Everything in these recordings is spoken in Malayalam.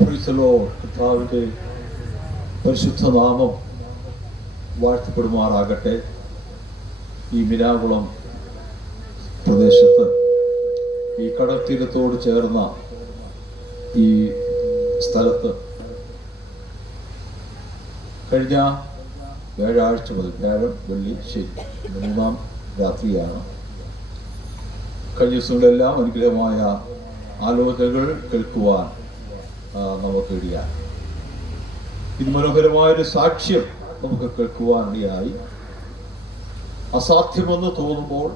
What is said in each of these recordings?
കർത്താവിൻ്റെ പരിശുദ്ധ നാമം വാഴ്ത്തപ്പെടുമാറാകട്ടെ. ഈ മിനാകുളം പ്രദേശത്ത് ഈ കടൽത്തീരത്തോട് ചേർന്ന ഈ സ്ഥലത്ത് കഴിഞ്ഞ വ്യാഴാഴ്ച മുതൽ വ്യാഴം, വെള്ളി, ശനി 3-ാം രാത്രിയാണ്. കഴിഞ്ഞ ദിവസങ്ങളെല്ലാം അനുഗ്രഹമായ ആലോചനകൾ കേൾക്കുവാൻ നമുക്ക് ഇടയായി. ഇത് മനോഹരമായൊരു സാക്ഷ്യം നമുക്ക് കേൾക്കുവാൻ ഇടയായി. അസാധ്യമെന്ന് തോന്നുമ്പോൾ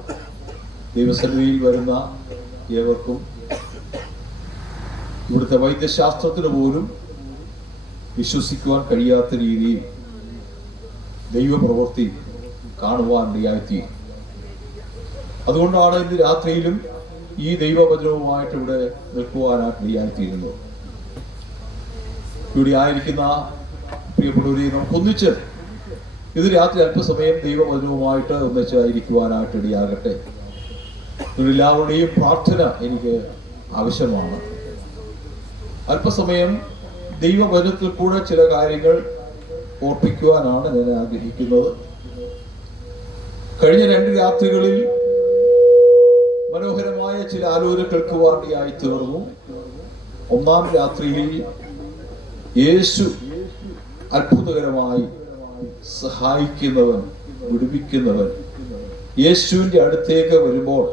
ദൈവസന്നിധിയിൽ വരുന്ന ഏവർക്കും ഇവിടുത്തെ വൈദ്യശാസ്ത്രത്തിന് പോലും വിശ്വസിക്കുവാൻ കഴിയാത്ത രീതിയിൽ ദൈവപ്രവൃത്തി കാണുവാൻ ഇടയായിത്തീരും. അതുകൊണ്ടാണ് ഇന്ന് രാത്രിയിലും ഈ ദൈവവചനവുമായിട്ട് ഇവിടെ നിൽക്കുവാനായിട്ട് ഇടയായിത്തീരുന്നത്. ഇവിടെ ആയിരിക്കുന്ന പ്രിയപ്പെട്ടവരെ നമുക്കൊന്നിച്ച് ഇത് രാത്രി അല്പസമയം ദൈവവചനവുമായിട്ട് ഒന്നിച്ചായിരിക്കുവാനായിട്ട് ഇടയാകട്ടെ. എല്ലാവരുടെയും പ്രാർത്ഥന എനിക്ക് ആവശ്യമാണ്. അല്പസമയം ദൈവവചനത്തിൽ കൂടെ ചില കാര്യങ്ങൾ ഓർപ്പിക്കുവാനാണ് ഞാൻ ആഗ്രഹിക്കുന്നത്. കഴിഞ്ഞ 2 രാത്രികളിൽ മനോഹരമായ ചില ആലോചന കേൾക്കുവാനായി തീർന്നു. 1-ാം രാത്രിയിൽ യേശു അത്ഭുതകരമായി സഹായിക്കുന്നവൻ, വിടുവിക്കുന്നവൻ. യേശുവിൻ്റെ അടുത്തേക്ക് വരുമ്പോൾ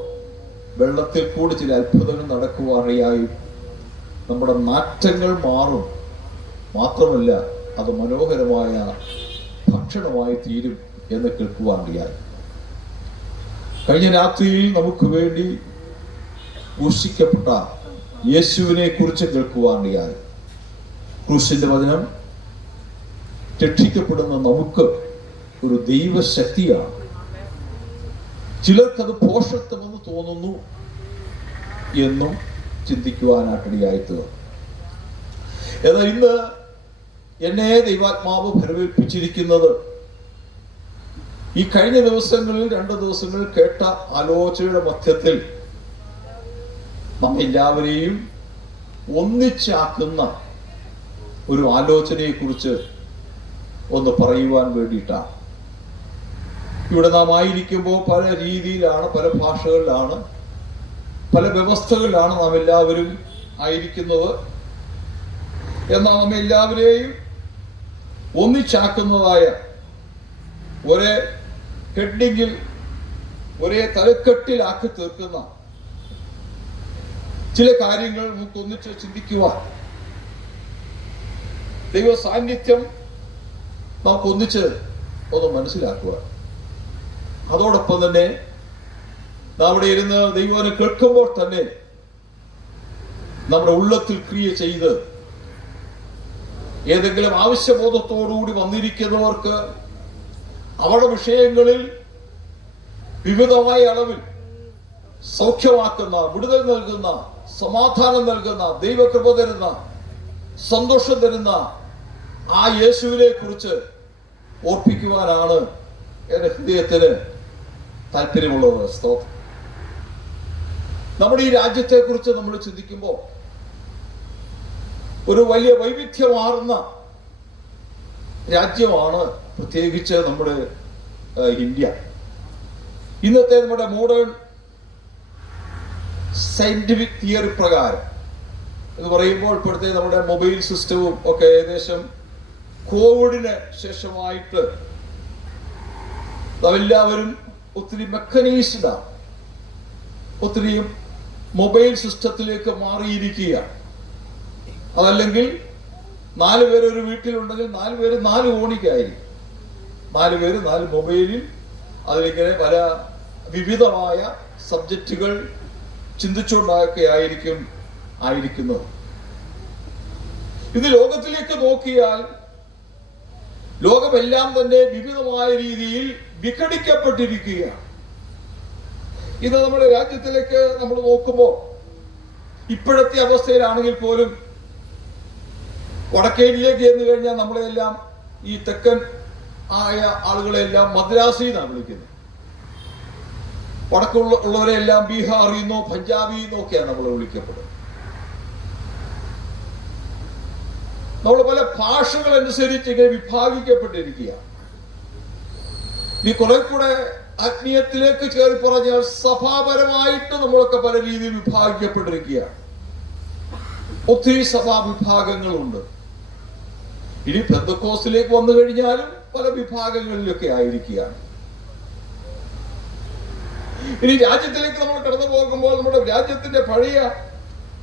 വെള്ളത്തിൽ കൂടി ചില അത്ഭുതങ്ങൾ നടക്കുവാനായി നമ്മുടെ നാറ്റങ്ങൾ മാറും. മാത്രമല്ല അത് മനോഹരമായ ഭക്ഷണമായി തീരും എന്ന് കേൾക്കുവാനായി. കഴിഞ്ഞ രാത്രിയിൽ നമുക്ക് വേണ്ടി ക്രൂശിക്കപ്പെട്ട യേശുവിനെ കുറിച്ച് കേൾക്കുവാനായി. ക്രൂശിന്റെ വചനം രക്ഷിക്കപ്പെടുന്ന നമുക്ക് ഒരു ദൈവശക്തിയാണ്. ചിലർക്കത് പോഷത്വമെന്ന് തോന്നുന്നു എന്നും ചിന്തിക്കുവാനായിട്ടിടയായിത്തീർന്നു. എന്നാൽ ഇന്ന് എന്നെ ദൈവാത്മാവ് ഫലമേൽപ്പിച്ചിരിക്കുന്നത് ഈ കഴിഞ്ഞ ദിവസങ്ങളിൽ 2 ദിവസങ്ങൾ കേട്ട ആലോചനയുടെ മധ്യത്തിൽ നമ്മെല്ലാവരെയും ഒന്നിച്ചാക്കുന്ന ഒരു ആലോചനയെ കുറിച്ച് ഒന്ന് പറയുവാൻ വേണ്ടിയിട്ടാണ്. ഇവിടെ നാം ആയിരിക്കുമ്പോൾ പല രീതിയിലാണ്, പല ഭാഷകളിലാണ്, പല വ്യവസ്ഥകളിലാണ് നാം എല്ലാവരും ആയിരിക്കുന്നത്. എന്നാൽ നമ്മെ എല്ലാവരെയും ഒന്നിച്ചാക്കുന്നതായ ഒരേ ഹെഡിങ്ങിൽ, ഒരേ തലക്കെട്ടിലാക്കി തീർക്കുന്ന ചില കാര്യങ്ങൾ നമുക്ക് ഒന്നിച്ച് ചിന്തിക്കുവാൻ, ദൈവ സാന്നിധ്യം നമുക്ക് ഒന്നിച്ച് ഒന്ന് മനസ്സിലാക്കുക. അതോടൊപ്പം തന്നെ അവിടെ ഇരുന്ന് ദൈവനെ കേൾക്കുമ്പോൾ തന്നെ നമ്മുടെ ഉള്ളത്തിൽ ക്രിയ ചെയ്ത് ഏതെങ്കിലും ആവശ്യബോധത്തോടുകൂടി വന്നിരിക്കുന്നവർക്ക് അവരുടെ വിഷയങ്ങളിൽ വിവിധമായ അളവിൽ സൗഖ്യമാക്കുന്ന, വിടുതൽ നൽകുന്ന, സമാധാനം നൽകുന്ന, ദൈവകൃപ തരുന്ന, സന്തോഷം തരുന്ന ആ യേശുവിനെ കുറിച്ച് ഓർപ്പിക്കുവാനാണ് എൻ്റെ ഹൃദയത്തിന് താല്പര്യമുള്ളത്. സ്തോത്രം. നമ്മുടെ ഈ രാജ്യത്തെ കുറിച്ച് നമ്മൾ ചിന്തിക്കുമ്പോൾ ഒരു വലിയ വൈവിധ്യമാർന്ന രാജ്യമാണ് പ്രത്യേകിച്ച് നമ്മുടെ ഇന്ത്യ. ഇന്നത്തെ നമ്മുടെ മോഡേൺ സയന്റിഫിക് തിയറി പ്രകാരം എന്ന് പറയുമ്പോൾ ഇപ്പോഴത്തെ നമ്മുടെ മൊബൈൽ സിസ്റ്റവും ഒക്കെ ഏകദേശം കോവിഡിന് ശേഷമായിട്ട് നാമെല്ലാവരും ഒത്തിരി മെക്കനൈസ്ഡാണ്, ഒത്തിരി മൊബൈൽ സിസ്റ്റത്തിലേക്ക് മാറിയിരിക്കുകയാണ്. അതല്ലെങ്കിൽ 4 പേര് ഒരു വീട്ടിലുണ്ടെങ്കിൽ 4 പേര് 4 കോണിക്കായിരിക്കും, 4 പേര് 4 മൊബൈലിൽ അതിലിങ്ങനെ പല വിവിധമായ സബ്ജക്റ്റുകൾ ചിന്തിച്ചുകൊണ്ടൊക്കെ ആയിരിക്കുന്നത്. ഇത് ലോകത്തിലേക്ക് നോക്കിയാൽ ലോകമെല്ലാം തന്നെ വിവിധമായ രീതിയിൽ വിഘടിക്കപ്പെട്ടിരിക്കുകയാണ്. ഇത് നമ്മുടെ രാജ്യത്തിലേക്ക് നമ്മൾ നോക്കുമ്പോൾ ഇപ്പോഴത്തെ അവസ്ഥയിലാണെങ്കിൽ പോലും വടക്കേന്ത്യയിലേക്ക് ചെന്ന് കഴിഞ്ഞാൽ നമ്മളെല്ലാം ഈ തെക്കൻ ആയ ആളുകളെല്ലാം മദ്രാസി എന്നാണ് വിളിക്കുന്നത്. വടക്കുള്ളവരെല്ലാം ബീഹാറിന്നോ പഞ്ചാബിന്നോ ഒക്കെയാണ് നമ്മൾ വിളിക്കപ്പെടുന്നത്. നമ്മൾ പല ഭാഷകൾ അനുസരിച്ച് ഇങ്ങനെ വിഭാഗിക്കപ്പെട്ടിരിക്കുക. ഇനി കുറെ കൂടെ ആത്മീയത്തിലേക്ക് ചേർത്ത് പറഞ്ഞാൽ സഭാപരമായിട്ട് നമ്മളൊക്കെ പല രീതിയിൽ വിഭാഗിക്കപ്പെട്ടിരിക്കുക. ഒത്തിരി സഭാ വിഭാഗങ്ങളുണ്ട്. ഇനി പെന്തക്കോസ്തിലേക്ക് വന്നു കഴിഞ്ഞാലും പല വിഭാഗങ്ങളിലൊക്കെ ആയിരിക്കുകയാണ്. ഇനി രാജ്യത്തിലേക്ക് നമ്മൾ കടന്നു പോകുമ്പോൾ, നമ്മുടെ രാജ്യത്തിന്റെ പഴയ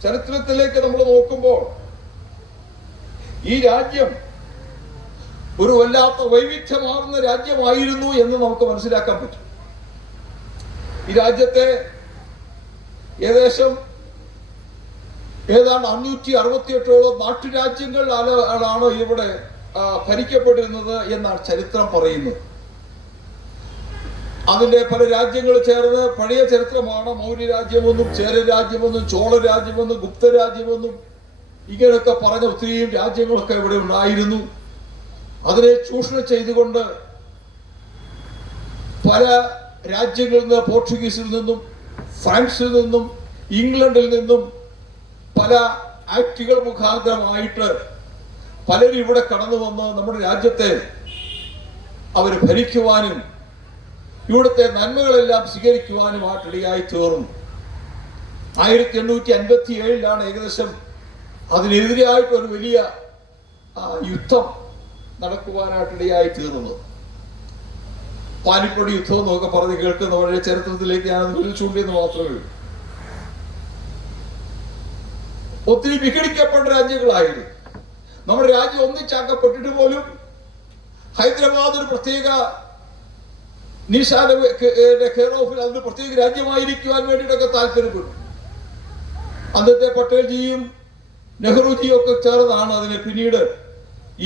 ചരിത്രത്തിലേക്ക് നമ്മൾ നോക്കുമ്പോൾ, ഈ രാജ്യം ഒരു വല്ലാത്ത വൈവിധ്യമാർന്ന രാജ്യമായിരുന്നു എന്ന് നമുക്ക് മനസ്സിലാക്കാൻ പറ്റും. ഈ രാജ്യത്തെ ഏതാണ്ട് 568ഓളം നാട്ടുരാജ്യങ്ങളാണ് ഇവിടെ ഭരിക്കപ്പെട്ടിരുന്നത് എന്നാണ് ചരിത്രം പറയുന്നത്. അതിന്റെ പല രാജ്യങ്ങൾ ചേർന്ന് പഴയ ചരിത്രമാണ്. മൗര്യ രാജ്യമെന്നും ചേര രാജ്യമെന്നും ചോള രാജ്യമെന്നും ഗുപ്ത രാജ്യമെന്നും ഇങ്ങനെയൊക്കെ പറഞ്ഞ ഒത്തിരിയും രാജ്യങ്ങളൊക്കെ ഇവിടെ ഉണ്ടായിരുന്നു. അതിനെ ചൂഷണം ചെയ്തുകൊണ്ട് പല രാജ്യങ്ങളിൽ നിന്ന്, പോർച്ചുഗീസിൽ നിന്നും ഫ്രാൻസിൽ നിന്നും ഇംഗ്ലണ്ടിൽ നിന്നും പല ആക്ടുകൾ മുഖാന്തരമായിട്ട് പലരും ഇവിടെ കടന്നു വന്ന് നമ്മുടെ രാജ്യത്തെ അവർ ഭരിക്കുവാനും ഇവിടുത്തെ നന്മകളെല്ലാം സ്വീകരിക്കുവാനുമായിട്ടിടയായി തീർന്നു. 1857 ഏകദേശം അതിനെതിരായിട്ട് ഒരു വലിയ യുദ്ധം നടക്കുവാനായിട്ടിടയായി തീർന്നത്. പാനിപ്പടി യുദ്ധം എന്നൊക്കെ പറഞ്ഞ് കേൾക്കുന്ന വളരെ ചരിത്രത്തിലേക്ക് ഞാൻ ചൂണ്ടിയെന്ന് മാത്രമേ ഉള്ളൂ. ഒത്തിരി വിഘടിക്കപ്പെട്ട രാജ്യങ്ങളായിരുന്നു. നമ്മുടെ രാജ്യം ഒന്നിച്ചാക്കപ്പെട്ടിട്ട് പോലും ഹൈദരാബാദ് ഒരു പ്രത്യേക നിശാന്റെ കെയർ ഓഫിൽ അതിന് പ്രത്യേക രാജ്യമായിരിക്കുവാൻ വേണ്ടിയിട്ടൊക്കെ താല്പര്യപ്പെട്ടു. അന്നത്തെ പട്ടേൽജിയും നെഹ്റുജിയും ഒക്കെ ചേർന്നാണ് അതിനെ പിന്നീട്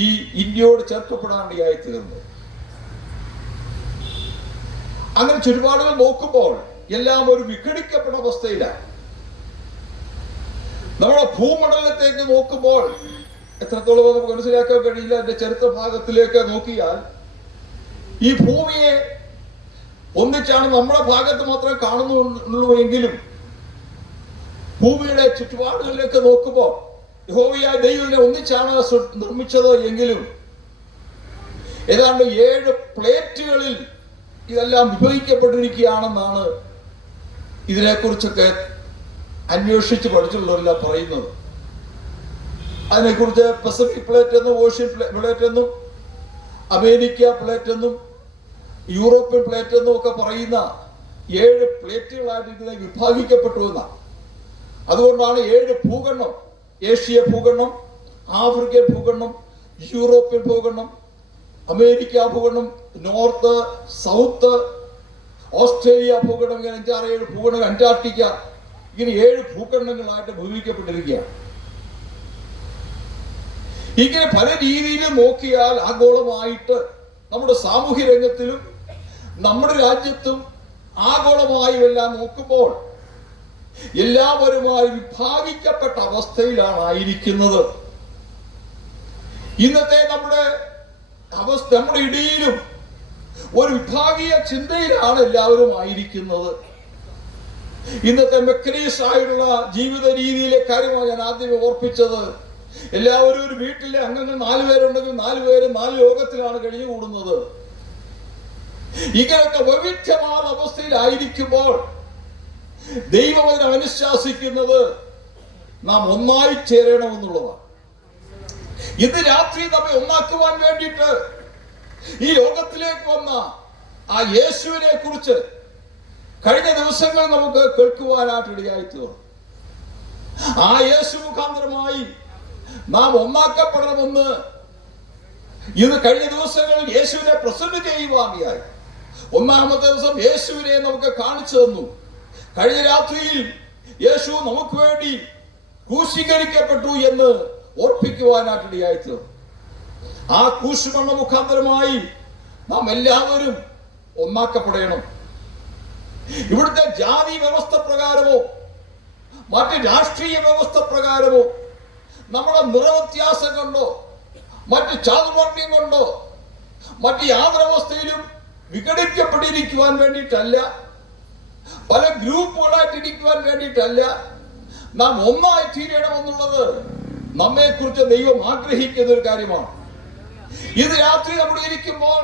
ഈ ഇന്ത്യയോട് ചേർക്കപ്പെടാണ്ടിയായി തീർന്നത്. അങ്ങനെ ചുറ്റുപാടുകൾ നോക്കുമ്പോൾ എല്ലാം ഒരു വിഘടിക്കപ്പെട്ട അവസ്ഥയിലാണ്. നമ്മുടെ ഭൂമണ്ഡലത്തേക്ക് നോക്കുമ്പോൾ എത്രത്തോളം നമുക്ക് മനസ്സിലാക്കാൻ കഴിയില്ല. എന്റെ ചരിത്ര ഭാഗത്തിലേക്ക് നോക്കിയാൽ ഈ ഭൂമിയെ ഒന്നിച്ചാണ് നമ്മുടെ ഭാഗത്ത് മാത്രമേ കാണുന്നുള്ളൂ എങ്കിലും ഭൂമിയുടെ ചുറ്റുപാടുകളിലേക്ക് നോക്കുമ്പോൾ യഹോവയായ ദൈവത്തിനെ ഒന്നിച്ചാണ് നിർമ്മിച്ചത് എങ്കിലും ഏതാണ്ട് 7 പ്ലേറ്റുകളിൽ ഇതെല്ലാം വിഭജിക്കപ്പെട്ടിരിക്കുകയാണെന്നാണ് ഇതിനെക്കുറിച്ചൊക്കെ അന്വേഷിച്ച് പഠിച്ചിട്ടുള്ളവരെല്ലാം പറയുന്നത്. അതിനെക്കുറിച്ച് പസഫിക് പ്ലേറ്റ് എന്നും ഓഷ്യൻ പ്ലേറ്റ് എന്നും അമേരിക്ക പ്ലേറ്റ് എന്നും യൂറോപ്യൻ പ്ലേറ്റ് എന്നും ഒക്കെ പറയുന്ന 7 പ്ലേറ്റുകളായിട്ട് ഇതിനെ വിഭാഗിക്കപ്പെട്ടു എന്നാണ്. അതുകൊണ്ടാണ് 7 ഭൂഖണ്ഡം: ഏഷ്യ ഭൂഖണ്ഡം, ആഫ്രിക്കൻ ഭൂഖണ്ഡം, യൂറോപ്യൻ ഭൂഖണ്ഡം, അമേരിക്ക ഭൂഖണ്ഡം, നോർത്ത്, സൗത്ത്, ഓസ്ട്രേലിയ ഭൂഖണ്ഡം, ഇങ്ങനെ 5-6-7 ഭൂഖണ്ഡങ്ങൾ, അന്റാർട്ടിക്ക, ഇങ്ങനെ 7 ഭൂഖണ്ഡങ്ങളായിട്ട് വിഭജിക്കപ്പെട്ടിരിക്കുകയാണ്. ഇങ്ങനെ പല രീതിയിൽ നോക്കിയാൽ ആഗോളമായിട്ട് നമ്മുടെ സാമൂഹ്യ രംഗത്തിലും നമ്മുടെ രാജ്യത്തും ആഗോളമായും എല്ലാം നോക്കുമ്പോൾ എല്ലാവരുമായി വിഭാഗിക്കപ്പെട്ട അവസ്ഥയിലാണ് ആയിരിക്കുന്നത്. ഇന്നത്തെ നമ്മുടെ അവസ്ഥ, നമ്മുടെ ഇടയിലും ഒരു വിഭാഗീയ ചിന്തയിലാണ് എല്ലാവരും ആയിരിക്കുന്നത്. ഇന്നത്തെ മെക്കനീസ് ആയിട്ടുള്ള ജീവിത രീതിയിലെ കാര്യമാണ് ഞാൻ ആദ്യമേ ഓർപ്പിച്ചത്. എല്ലാവരും ഒരു വീട്ടിലെ അംഗങ്ങൾ 4 പേരുണ്ടെങ്കിൽ 4 പേരും 4 ലോകത്തിലാണ് കഴിഞ്ഞുകൂടുന്നത്. ഇങ്ങനെയൊക്കെ വൈവിധ്യമാർന്ന അവസ്ഥയിലായിരിക്കുമ്പോൾ ദൈവം അതിനെ അനുശാസിക്കുന്നത് നാം ഒന്നായി ചേരണമെന്നുള്ളതാണ്. ഇന്ന് രാത്രി നമ്മെ ഒന്നാക്കുവാൻ വേണ്ടിയിട്ട് ഈ ലോകത്തിലേക്ക് വന്ന ആ യേശുവിനെ കുറിച്ച് കഴിഞ്ഞ ദിവസങ്ങൾ നമുക്ക് കേൾക്കുവാനായിട്ടിടയായി തീർന്നു. ആ യേശു മുഖാന്തരമായി നാം ഒന്നാക്കപ്പെടണമെന്ന് ഇത് കഴിഞ്ഞ ദിവസങ്ങളിൽ യേശുവിനെ പ്രസന്റ് ചെയ്യുവാനായി. ഒന്നാമത്തെ ദിവസം യേശുവിനെ നമുക്ക് കാണിച്ചു തന്നു. കഴിഞ്ഞ രാത്രിയിൽ യേശു നമുക്ക് വേണ്ടി ക്രൂശീകരിക്കപ്പെട്ടു എന്ന് ഓർപ്പിക്കുവാനായിട്ടിടയായി തീർന്നു. ആ ക്രൂശുമരണ മുഖാന്തരമായി നാം എല്ലാവരും ഒന്നാക്കപ്പെടണം. ഇവിടുത്തെ ജാതി വ്യവസ്ഥ പ്രകാരമോ മറ്റ് രാഷ്ട്രീയ വ്യവസ്ഥ പ്രകാരമോ നമ്മുടെ നിറവ്യത്യാസം കൊണ്ടോ മറ്റ് ചാതുർവർണ്ണ്യം കൊണ്ടോ മറ്റ് യാതൊരവസ്ഥയിലും വിഘടിക്കപ്പെട്ടിരിക്കുവാൻ വേണ്ടിയിട്ടല്ല, പല ഗ്രൂപ്പുകളായിട്ടിരിക്കുവാൻ വേണ്ടിയിട്ടല്ല, നാം ഒന്നായി തീരണമെന്നുള്ളത് നമ്മെ കുറിച്ച് ദൈവം ആഗ്രഹിക്കുന്ന ഒരു കാര്യമാണ്. ഇത് രാത്രി നമ്മൾ ഇരിക്കുമ്പോൾ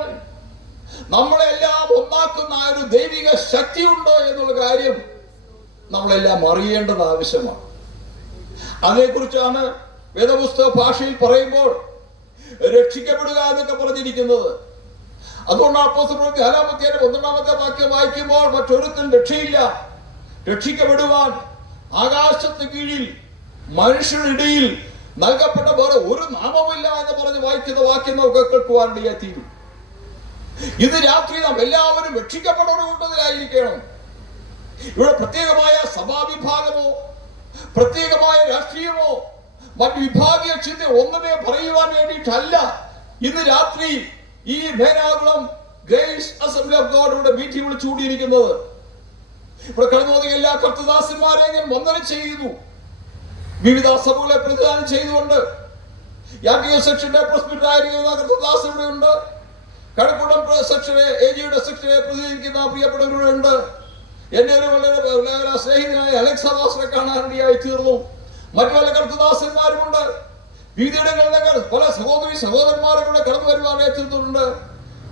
നമ്മളെല്ലാം ഒന്നാക്കുന്ന ആ ഒരു ദൈവിക ശക്തി ഉണ്ടോ എന്നുള്ള കാര്യം നമ്മളെല്ലാം അറിയേണ്ടത് ആവശ്യമാണ്. അതേക്കുറിച്ചാണ് വേദപുസ്തക ഭാഷയിൽ പറയുമ്പോൾ രക്ഷിക്കപ്പെടുക എന്നൊക്കെ പറഞ്ഞിരിക്കുന്നത്. അതുകൊണ്ടാണ് അപ്പോസ്തലൻ 4-1 വാക്യം വായിക്കുമ്പോൾ മറ്റൊരുത്തൻ രക്ഷയില്ല, രക്ഷിക്കപ്പെടുവാൻ ആകാശത്തിന് കീഴിൽ മനുഷ്യനിടയിൽ നൽകപ്പെട്ട വേറെ ഒരു നാമമില്ല എന്ന് പറഞ്ഞ് വായിക്കുന്ന വാക്യം നമുക്ക് കേൾക്കുവാനിടയായി തീരും. ഇത് രാത്രി നാം എല്ലാവരും രക്ഷിക്കപ്പെടുന്നതിലായിരിക്കണം. ഇവിടെ പ്രത്യേകമായ സഭാവിഭാഗമോ പ്രത്യേകമായ രാഷ്ട്രീയമോ മറ്റ് വിഭാഗീയ ചിന്ത ഒന്നുമേ പറയുവാൻ വേണ്ടിയിട്ടല്ല ഇന്ന് രാത്രി ഈ Menakulam Grace Assembly of God meeting വിളിച്ചുകൂടിയിരിക്കുന്നത്. ഇവിടെ കടന്നു വന്ന എല്ലാ കർത്തദാസന്മാരെ ഞാൻ വന്ദനം ചെയ്യുന്നു. വിവിധ സഭകളെ പ്രതിദാനം ചെയ്തുകൊണ്ട് യാത്രിക സെക്ഷന്റെ പ്രസിഡന്റ് ആയിരിക്കുന്ന കർത്തദാസൻ ഇവിടെ ഉണ്ട്. കഴക്കൂട്ടം സെക്ഷനെ AG-യുടെ സെക്ഷനെ പ്രതിനിധീകരിക്കുന്ന പ്രിയപ്പെട്ടവരുടെ ഉണ്ട്. എന്നെ ഒരു വളരെ സ്നേഹിതനായ അലക്സാദാസിനെ കാണാനിടയായി തീർന്നു. മറ്റു പല കർത്തദാസന്മാരുമുണ്ട്. വിവിധയിടങ്ങളിൽ പല സഹോദരന്മാരും കൂടെ കടന്നു വരുവാനായി തീർന്നിട്ടുണ്ട്.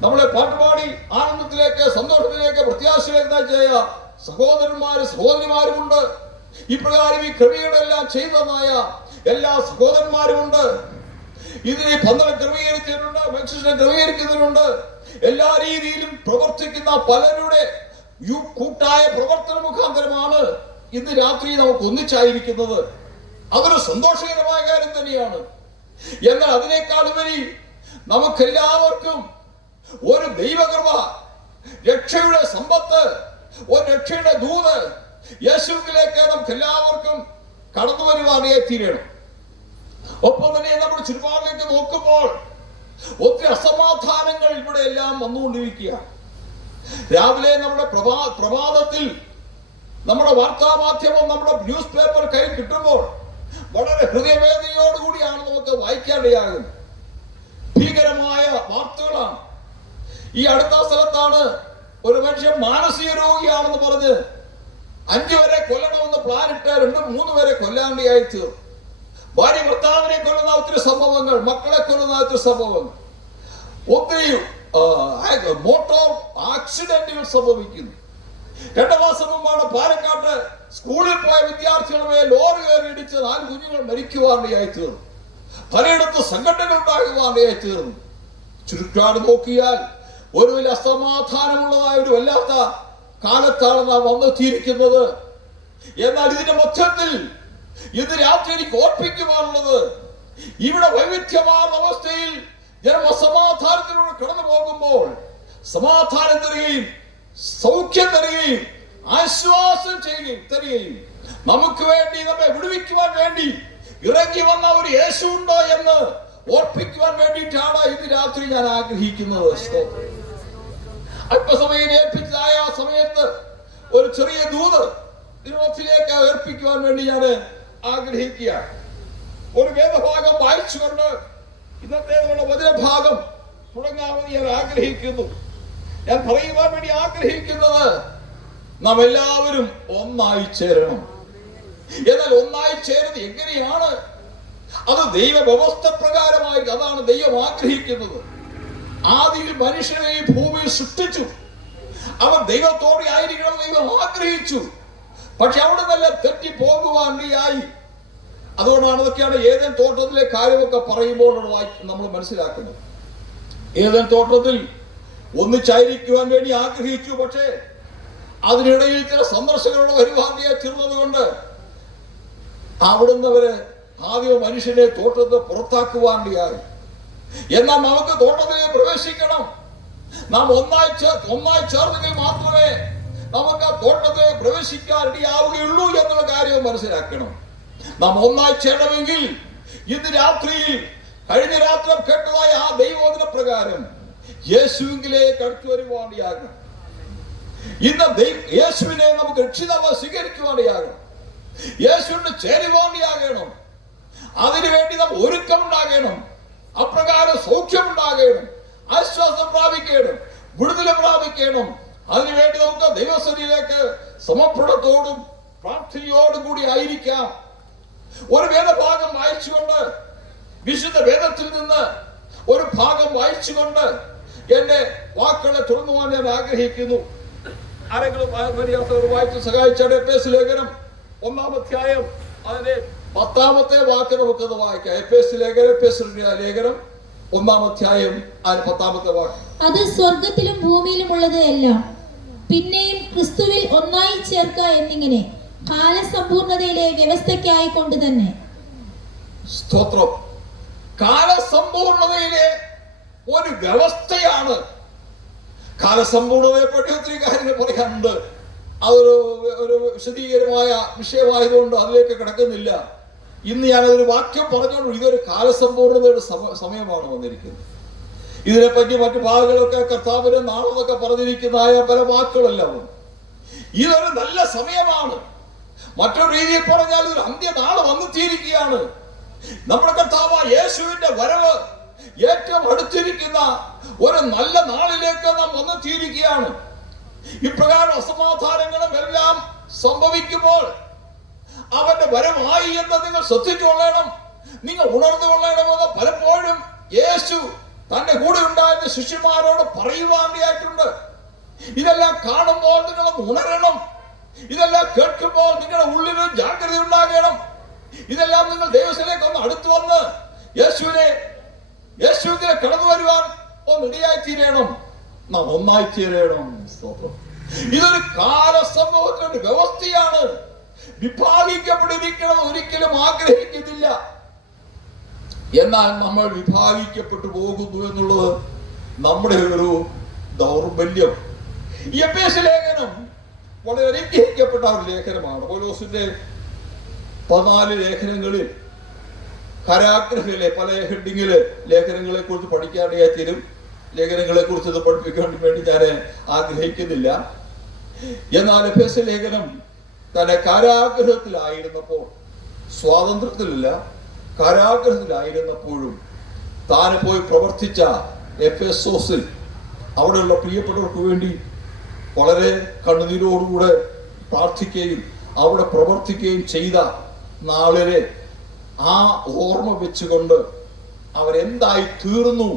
നമ്മളെ പാട്ടുപാടി ആനന്ദത്തിലേക്ക്, സന്തോഷത്തിലേക്ക്, പ്രത്യാശയിലേക്ക് നയിച്ച സഹോദരിമാരുമുണ്ട്. ഇപ്രകാരം ഈ ക്രമീകരണമെല്ലാം ചെയ്തതായ എല്ലാ സഹോദരന്മാരുമുണ്ട്. ഇതിനെ പന്തളം ക്രമീകരിച്ചിട്ടുണ്ട്, മെക്സിനെ ക്രമീകരിക്കുന്നതിനുണ്ട്. എല്ലാ രീതിയിലും പ്രവർത്തിക്കുന്ന പലരുടെ കൂട്ടായ പ്രവർത്തന മുഖാന്തരമാണ് ഇന്ന് രാത്രി നമുക്ക് ഒന്നിച്ചായിരിക്കുന്നത്. അതൊരു സന്തോഷകരമായ കാര്യം തന്നെയാണ്. എന്നാൽ അതിനേക്കാൾ ഉപരി നമുക്കെല്ലാവർക്കും ഒരു ദൈവകൃപ, രക്ഷയുടെ സമ്പത്ത്, ഒരു രക്ഷയുടെ ദൂത് യേശുവിലേക്ക് നമുക്ക് എല്ലാവർക്കും കടന്നു വരുവാനായി തീരണം. ഒപ്പം തന്നെ നമ്മൾ ചുറ്റുപാടിലേക്ക് നോക്കുമ്പോൾ ഒത്തിരി അസമാധാനങ്ങൾ ഇവിടെ എല്ലാം വന്നുകൊണ്ടിരിക്കുക. രാവിലെ നമ്മുടെ പ്രഭാതത്തിൽ നമ്മുടെ വാർത്താ മാധ്യമം, നമ്മുടെ ന്യൂസ് പേപ്പർ കയ്യിൽ കിട്ടുമ്പോൾ വളരെ ഹൃദയവേദനയോടുകൂടിയാണ് നമുക്ക് വായിക്കാനിടയാകുന്നത്. ഭീകരമായ വാർത്തകളാണ്. ഈ അടുത്ത സ്ഥലത്താണ് ഒരു മനുഷ്യൻ മാനസിക രോഗിയാണെന്ന് പറഞ്ഞ് 5 വരെ കൊല്ലണമെന്ന് പ്ലാനിട്ട് 2-3 വരെ കൊല്ലാണ്ടിയായി തീർന്നു. ഭാര്യ ഭർത്താവിനെ കൊല്ലുന്ന ഒത്തിരി സംഭവങ്ങൾ, മക്കളെ കൊല്ലുന്ന ഒത്തിരി സംഭവങ്ങൾ, ഒത്തിരി മോട്ടോർ ആക്സിഡന്റുകൾ സംഭവിക്കുന്നു. 2 മാസം മുമ്പാണ് പാലക്കാട്ട് സ്കൂളിൽ പോയ വിദ്യാർത്ഥികളുടെ ലോറി കയറി ഇടിച്ച് 4 കുഞ്ഞുങ്ങൾ മരിക്കുവാനിടയായി തീർന്നു. പലയിടത്ത് സംഘടനകൾ ഉണ്ടാകുവാനിടയായി തീർന്നു. ചുരുക്കാട് നോക്കിയാൽ ഒരു വലിയ അസമാധാനമുള്ളതായ ഒരു വല്ലാത്ത കാലത്താണ് നാം വന്നെത്തിയിരിക്കുന്നത്. എന്നാൽ ഇതിന്റെ മധ്യത്തിൽ ഇത് രാത്രി എനിക്ക് ഓർപ്പിക്കുവാനുള്ളത്, ഇവിടെ വൈവിധ്യമാർന്ന അവസ്ഥയിൽ ജനം അസമാധാനത്തിലൂടെ കടന്നു പോകുമ്പോൾ സമാധാനം തരികയും സൗഖ്യം തരികയും ആശ്വാസം തരികയും നമുക്ക് വേണ്ടി നമ്മെ വിടുവിക്കുവാൻ വേണ്ടി ഇറങ്ങി വന്ന ഒരു യേശു ഉണ്ടോ എന്ന് ഓർപ്പിക്കുവാൻ വേണ്ടിയിട്ടാണ് ഇന്ന് രാത്രി ഞാൻ ആഗ്രഹിക്കുന്നത്. അല്പസമയം ഏൽപ്പിച്ചതായ ആ സമയത്ത് ഒരു ചെറിയ ദൂത് ഇതിലേക്ക് ഏർപ്പിക്കുവാൻ വേണ്ടി ഞാൻ ആഗ്രഹിക്കുകയാണ്. ഒരു വേദഭാഗം വായിച്ചുകൊണ്ട് ഇന്നത്തെ വചനഭാഗം തുടങ്ങാമെന്ന് ഞാൻ ആഗ്രഹിക്കുന്നു. ഞാൻ പറയുവാൻ വേണ്ടി ആഗ്രഹിക്കുന്നത്, നാം എല്ലാവരും ഒന്നായി ചേരണം. എന്നാൽ ഒന്നായി ചേരുന്നത് എങ്ങനെയാണ്? അത് ദൈവ വ്യവസ്ഥ പ്രകാരമായി, അതാണ് ദൈവം ആഗ്രഹിക്കുന്നത്. ആദിയിൽ മനുഷ്യനെ ഈ ഭൂമിയിൽ സൃഷ്ടിച്ചു. അവൻ ദൈവത്തോടെ ആയിരിക്കണം ദൈവം ആഗ്രഹിച്ചു. പക്ഷെ അവിടെ നല്ല തെറ്റി പോകുവാനിടയായി. അതുകൊണ്ടാണ് ഇതൊക്കെയാണ് ഏദൻ തോട്ടത്തിലെ കാര്യമൊക്കെ പറയുമ്പോൾ നമ്മൾ മനസ്സിലാക്കുന്നത്. ഏദൻ തോട്ടത്തിൽ ഒന്നിച്ചായിരിക്കുവാൻ വേണ്ടി ആഗ്രഹിച്ചു. പക്ഷേ അതിനിടയിൽ ചില സന്ദർശകരോട് വരുവാനിടയായി തീർന്നത് കൊണ്ട് അവിടുന്ന് അവര് ആദ്യം മനുഷ്യനെ തോട്ടത്തിൽ പുറത്താക്കുവാനിടയായി. എന്നാൽ നമുക്ക് തോട്ടത്തിലേക്ക് പ്രവേശിക്കണം. നാം ഒന്നായി ചേർന്നെങ്കിൽ മാത്രമേ നമുക്ക് ആ തോട്ടത്തിൽ പ്രവേശിക്കാൻ ഇടയാവുകയുള്ളൂ എന്നുള്ള കാര്യം മനസ്സിലാക്കണം. നാം ഒന്നായി ചേരണമെങ്കിൽ ഇന്ന് രാത്രിയിൽ കഴിഞ്ഞ രാത്രി കേട്ടതായ ആ ദൈവവചന പ്രകാരം യേശുവിലേക്ക് അടുത്തു വരുവാനിടയാകണം. ഇന്ന് യേശുവിനെ നമുക്ക് രക്ഷിതാവായി സ്വീകരിക്കുവാനിടയാകണം. യേശുവിന് ചേരുവാനിടയാകണം. അതിനുവേണ്ടി നാം ഒരുക്കമുണ്ടാകണം. അപ്രകാരം സൗഖ്യമുണ്ടാകണം, ആശ്വാസം പ്രാപിക്കണം, വിടുതല പ്രാപിക്കണം. അതിനുവേണ്ടി നമുക്ക് ദൈവസന്നിധിയിലേക്ക് സമർപ്പണത്തോടും പ്രാർത്ഥനയോടും കൂടി ആയിരിക്കാം. ഒരു വേദഭാഗം വായിച്ചുകൊണ്ട്, വിശുദ്ധ വേദത്തിൽ നിന്ന് ഒരു ഭാഗം വായിച്ചുകൊണ്ട് എന്റെ വാക്കുകളെ തുറന്നുപോകാൻ ഞാൻ ആഗ്രഹിക്കുന്നു. ആരെങ്കിലും വായിച്ച് സഹായിച്ചാൽ എഫേസ്യ ലേഖനം 1-ാം അധ്യായം അതിന്റെ 10-ാമത്തെ വാക്ക് നമുക്കത് വായിക്കാം. എഫേസ്യ ലേഖനം 1-ാം അധ്യായം അതിന് 10-ാമത്തെ വാക്ക്. അത് സ്വർഗത്തിലും ഭൂമിയിലും ഉള്ളത് എല്ലാം പിന്നെയും ക്രിസ്തുവിൽ ഒന്നായി ചേർക്ക എന്നിങ്ങനെ കാലസമ്പൂർണതയിലെ വ്യവസ്ഥയ്ക്കായി കൊണ്ട് തന്നെ. സ്തോത്രം. കാലസമ്പൂർണതയിലെ ഒരു വ്യവസ്ഥയാണ്. കാലസമ്പൂർണതയെ പറ്റി ഒത്തിരി കാര്യങ്ങൾ പറയാനുണ്ട്. അതൊരു വിശദീകരമായ വിഷയമായതുകൊണ്ട് അതിലേക്ക് കിടക്കുന്നില്ല. ഇന്ന് ഞാനതൊരു വാക്യം പറഞ്ഞുകൊണ്ട് ഇതൊരു കാലസമ്പൂർണതയുടെ സമയമാണ് വന്നിരിക്കുന്നത്. ഇതിനെപ്പറ്റി മറ്റു ഭാഗങ്ങളൊക്കെ കർത്താവിന് നാളെന്നൊക്കെ പറഞ്ഞിരിക്കുന്നതായ പല വാക്കുകളെല്ലാം ഉണ്ട്. ഇതൊരു നല്ല സമയമാണ്. മറ്റൊരു രീതിയിൽ പറഞ്ഞാൽ ഒരു അന്ത്യനാള് വന്നെത്തിയിരിക്കുകയാണ്. നമ്മുടെ കർത്താവ് യേശുവിന്റെ വരവ് ഏറ്റവും അടുത്തിരിക്കുന്ന ഒരു നല്ല നാളിലേക്ക് നാം വന്നെത്തിയിരിക്കുകയാണ്. ഇപ്രകാരം അസമാധാനങ്ങളും എല്ലാം സംഭവിക്കുമ്പോൾ അവന്റെ വരമായി എന്ന് നിങ്ങൾ ശ്രദ്ധിച്ചുകൊള്ളണം, നിങ്ങൾ ഉണർന്നുകൊള്ളണമെന്ന് പലപ്പോഴും യേശു തന്റെ കൂടെ ഉണ്ടായിരുന്ന ശിഷ്യന്മാരോട് പറയുവാനായിട്ടുണ്ട്. ഇതെല്ലാം കാണുമ്പോൾ നിങ്ങൾ ഉണരണം. ഇതെല്ലാം കേൾക്കുമ്പോൾ നിങ്ങളുടെ ഉള്ളിൽ ജാഗ്രത ഉണ്ടാകണം. ഇതെല്ലാം നിങ്ങൾ ദൈവത്തിലേക്ക് ഒന്ന് അടുത്തു വന്ന് യേശുവിനെ കടന്നു വരുവാൻ ഒന്ന് ഇടയായി തീരണം. നാം ഒന്നായി തീരണം. ഇതൊരു കാലസംഭവത്തിന്റെ വ്യവസ്ഥയാണ്. വിഭാഗിക്കപ്പെട്ടിരിക്കണം ഒരിക്കലും ആഗ്രഹിക്കുന്നില്ല. എന്നാൽ നമ്മൾ വിഭാഗിക്കപ്പെട്ടു പോകുന്നു എന്നുള്ളത് നമ്മുടെ ഒരു ദൗർബല്യം. ഈ എഫേസ്യ ലേഖനം വളരെ അനുഗ്രഹിക്കപ്പെട്ട ഒരു ലേഖനമാണ്. പൗലോസിന്റെ 14 ലേഖനങ്ങളിൽ കരാഗ്രഹിലെ പല ഹെഡിങ്ങില് ലേഖനങ്ങളെ കുറിച്ച് പഠിക്കാനിടയായി തീരും. ലേഖനങ്ങളെ കുറിച്ച് ഇത് പഠിപ്പിക്കാൻ വേണ്ടി ഞാൻ ആഗ്രഹിക്കുന്നില്ല. എന്നാൽ എഫേസ്യ ലേഖനം തന്നെ കാരാഗ്രഹത്തിലായിരുന്നപ്പോൾ, സ്വാതന്ത്ര്യത്തിലല്ല കാരാഗ്രഹത്തിലായിരുന്നപ്പോഴും താൻ പോയി പ്രവർത്തിച്ച എഫെസോസിൽ അവിടെയുള്ള പ്രിയപ്പെട്ടവർക്ക് വേണ്ടി വളരെ കണ്ണുനീരോടുകൂടെ പ്രാർത്ഥിക്കുകയും അവിടെ പ്രവർത്തിക്കുകയും ചെയ്ത നാളിലെ ആ ഓർമ്മ വെച്ചുകൊണ്ട് അവരെന്തായി തീർന്നു,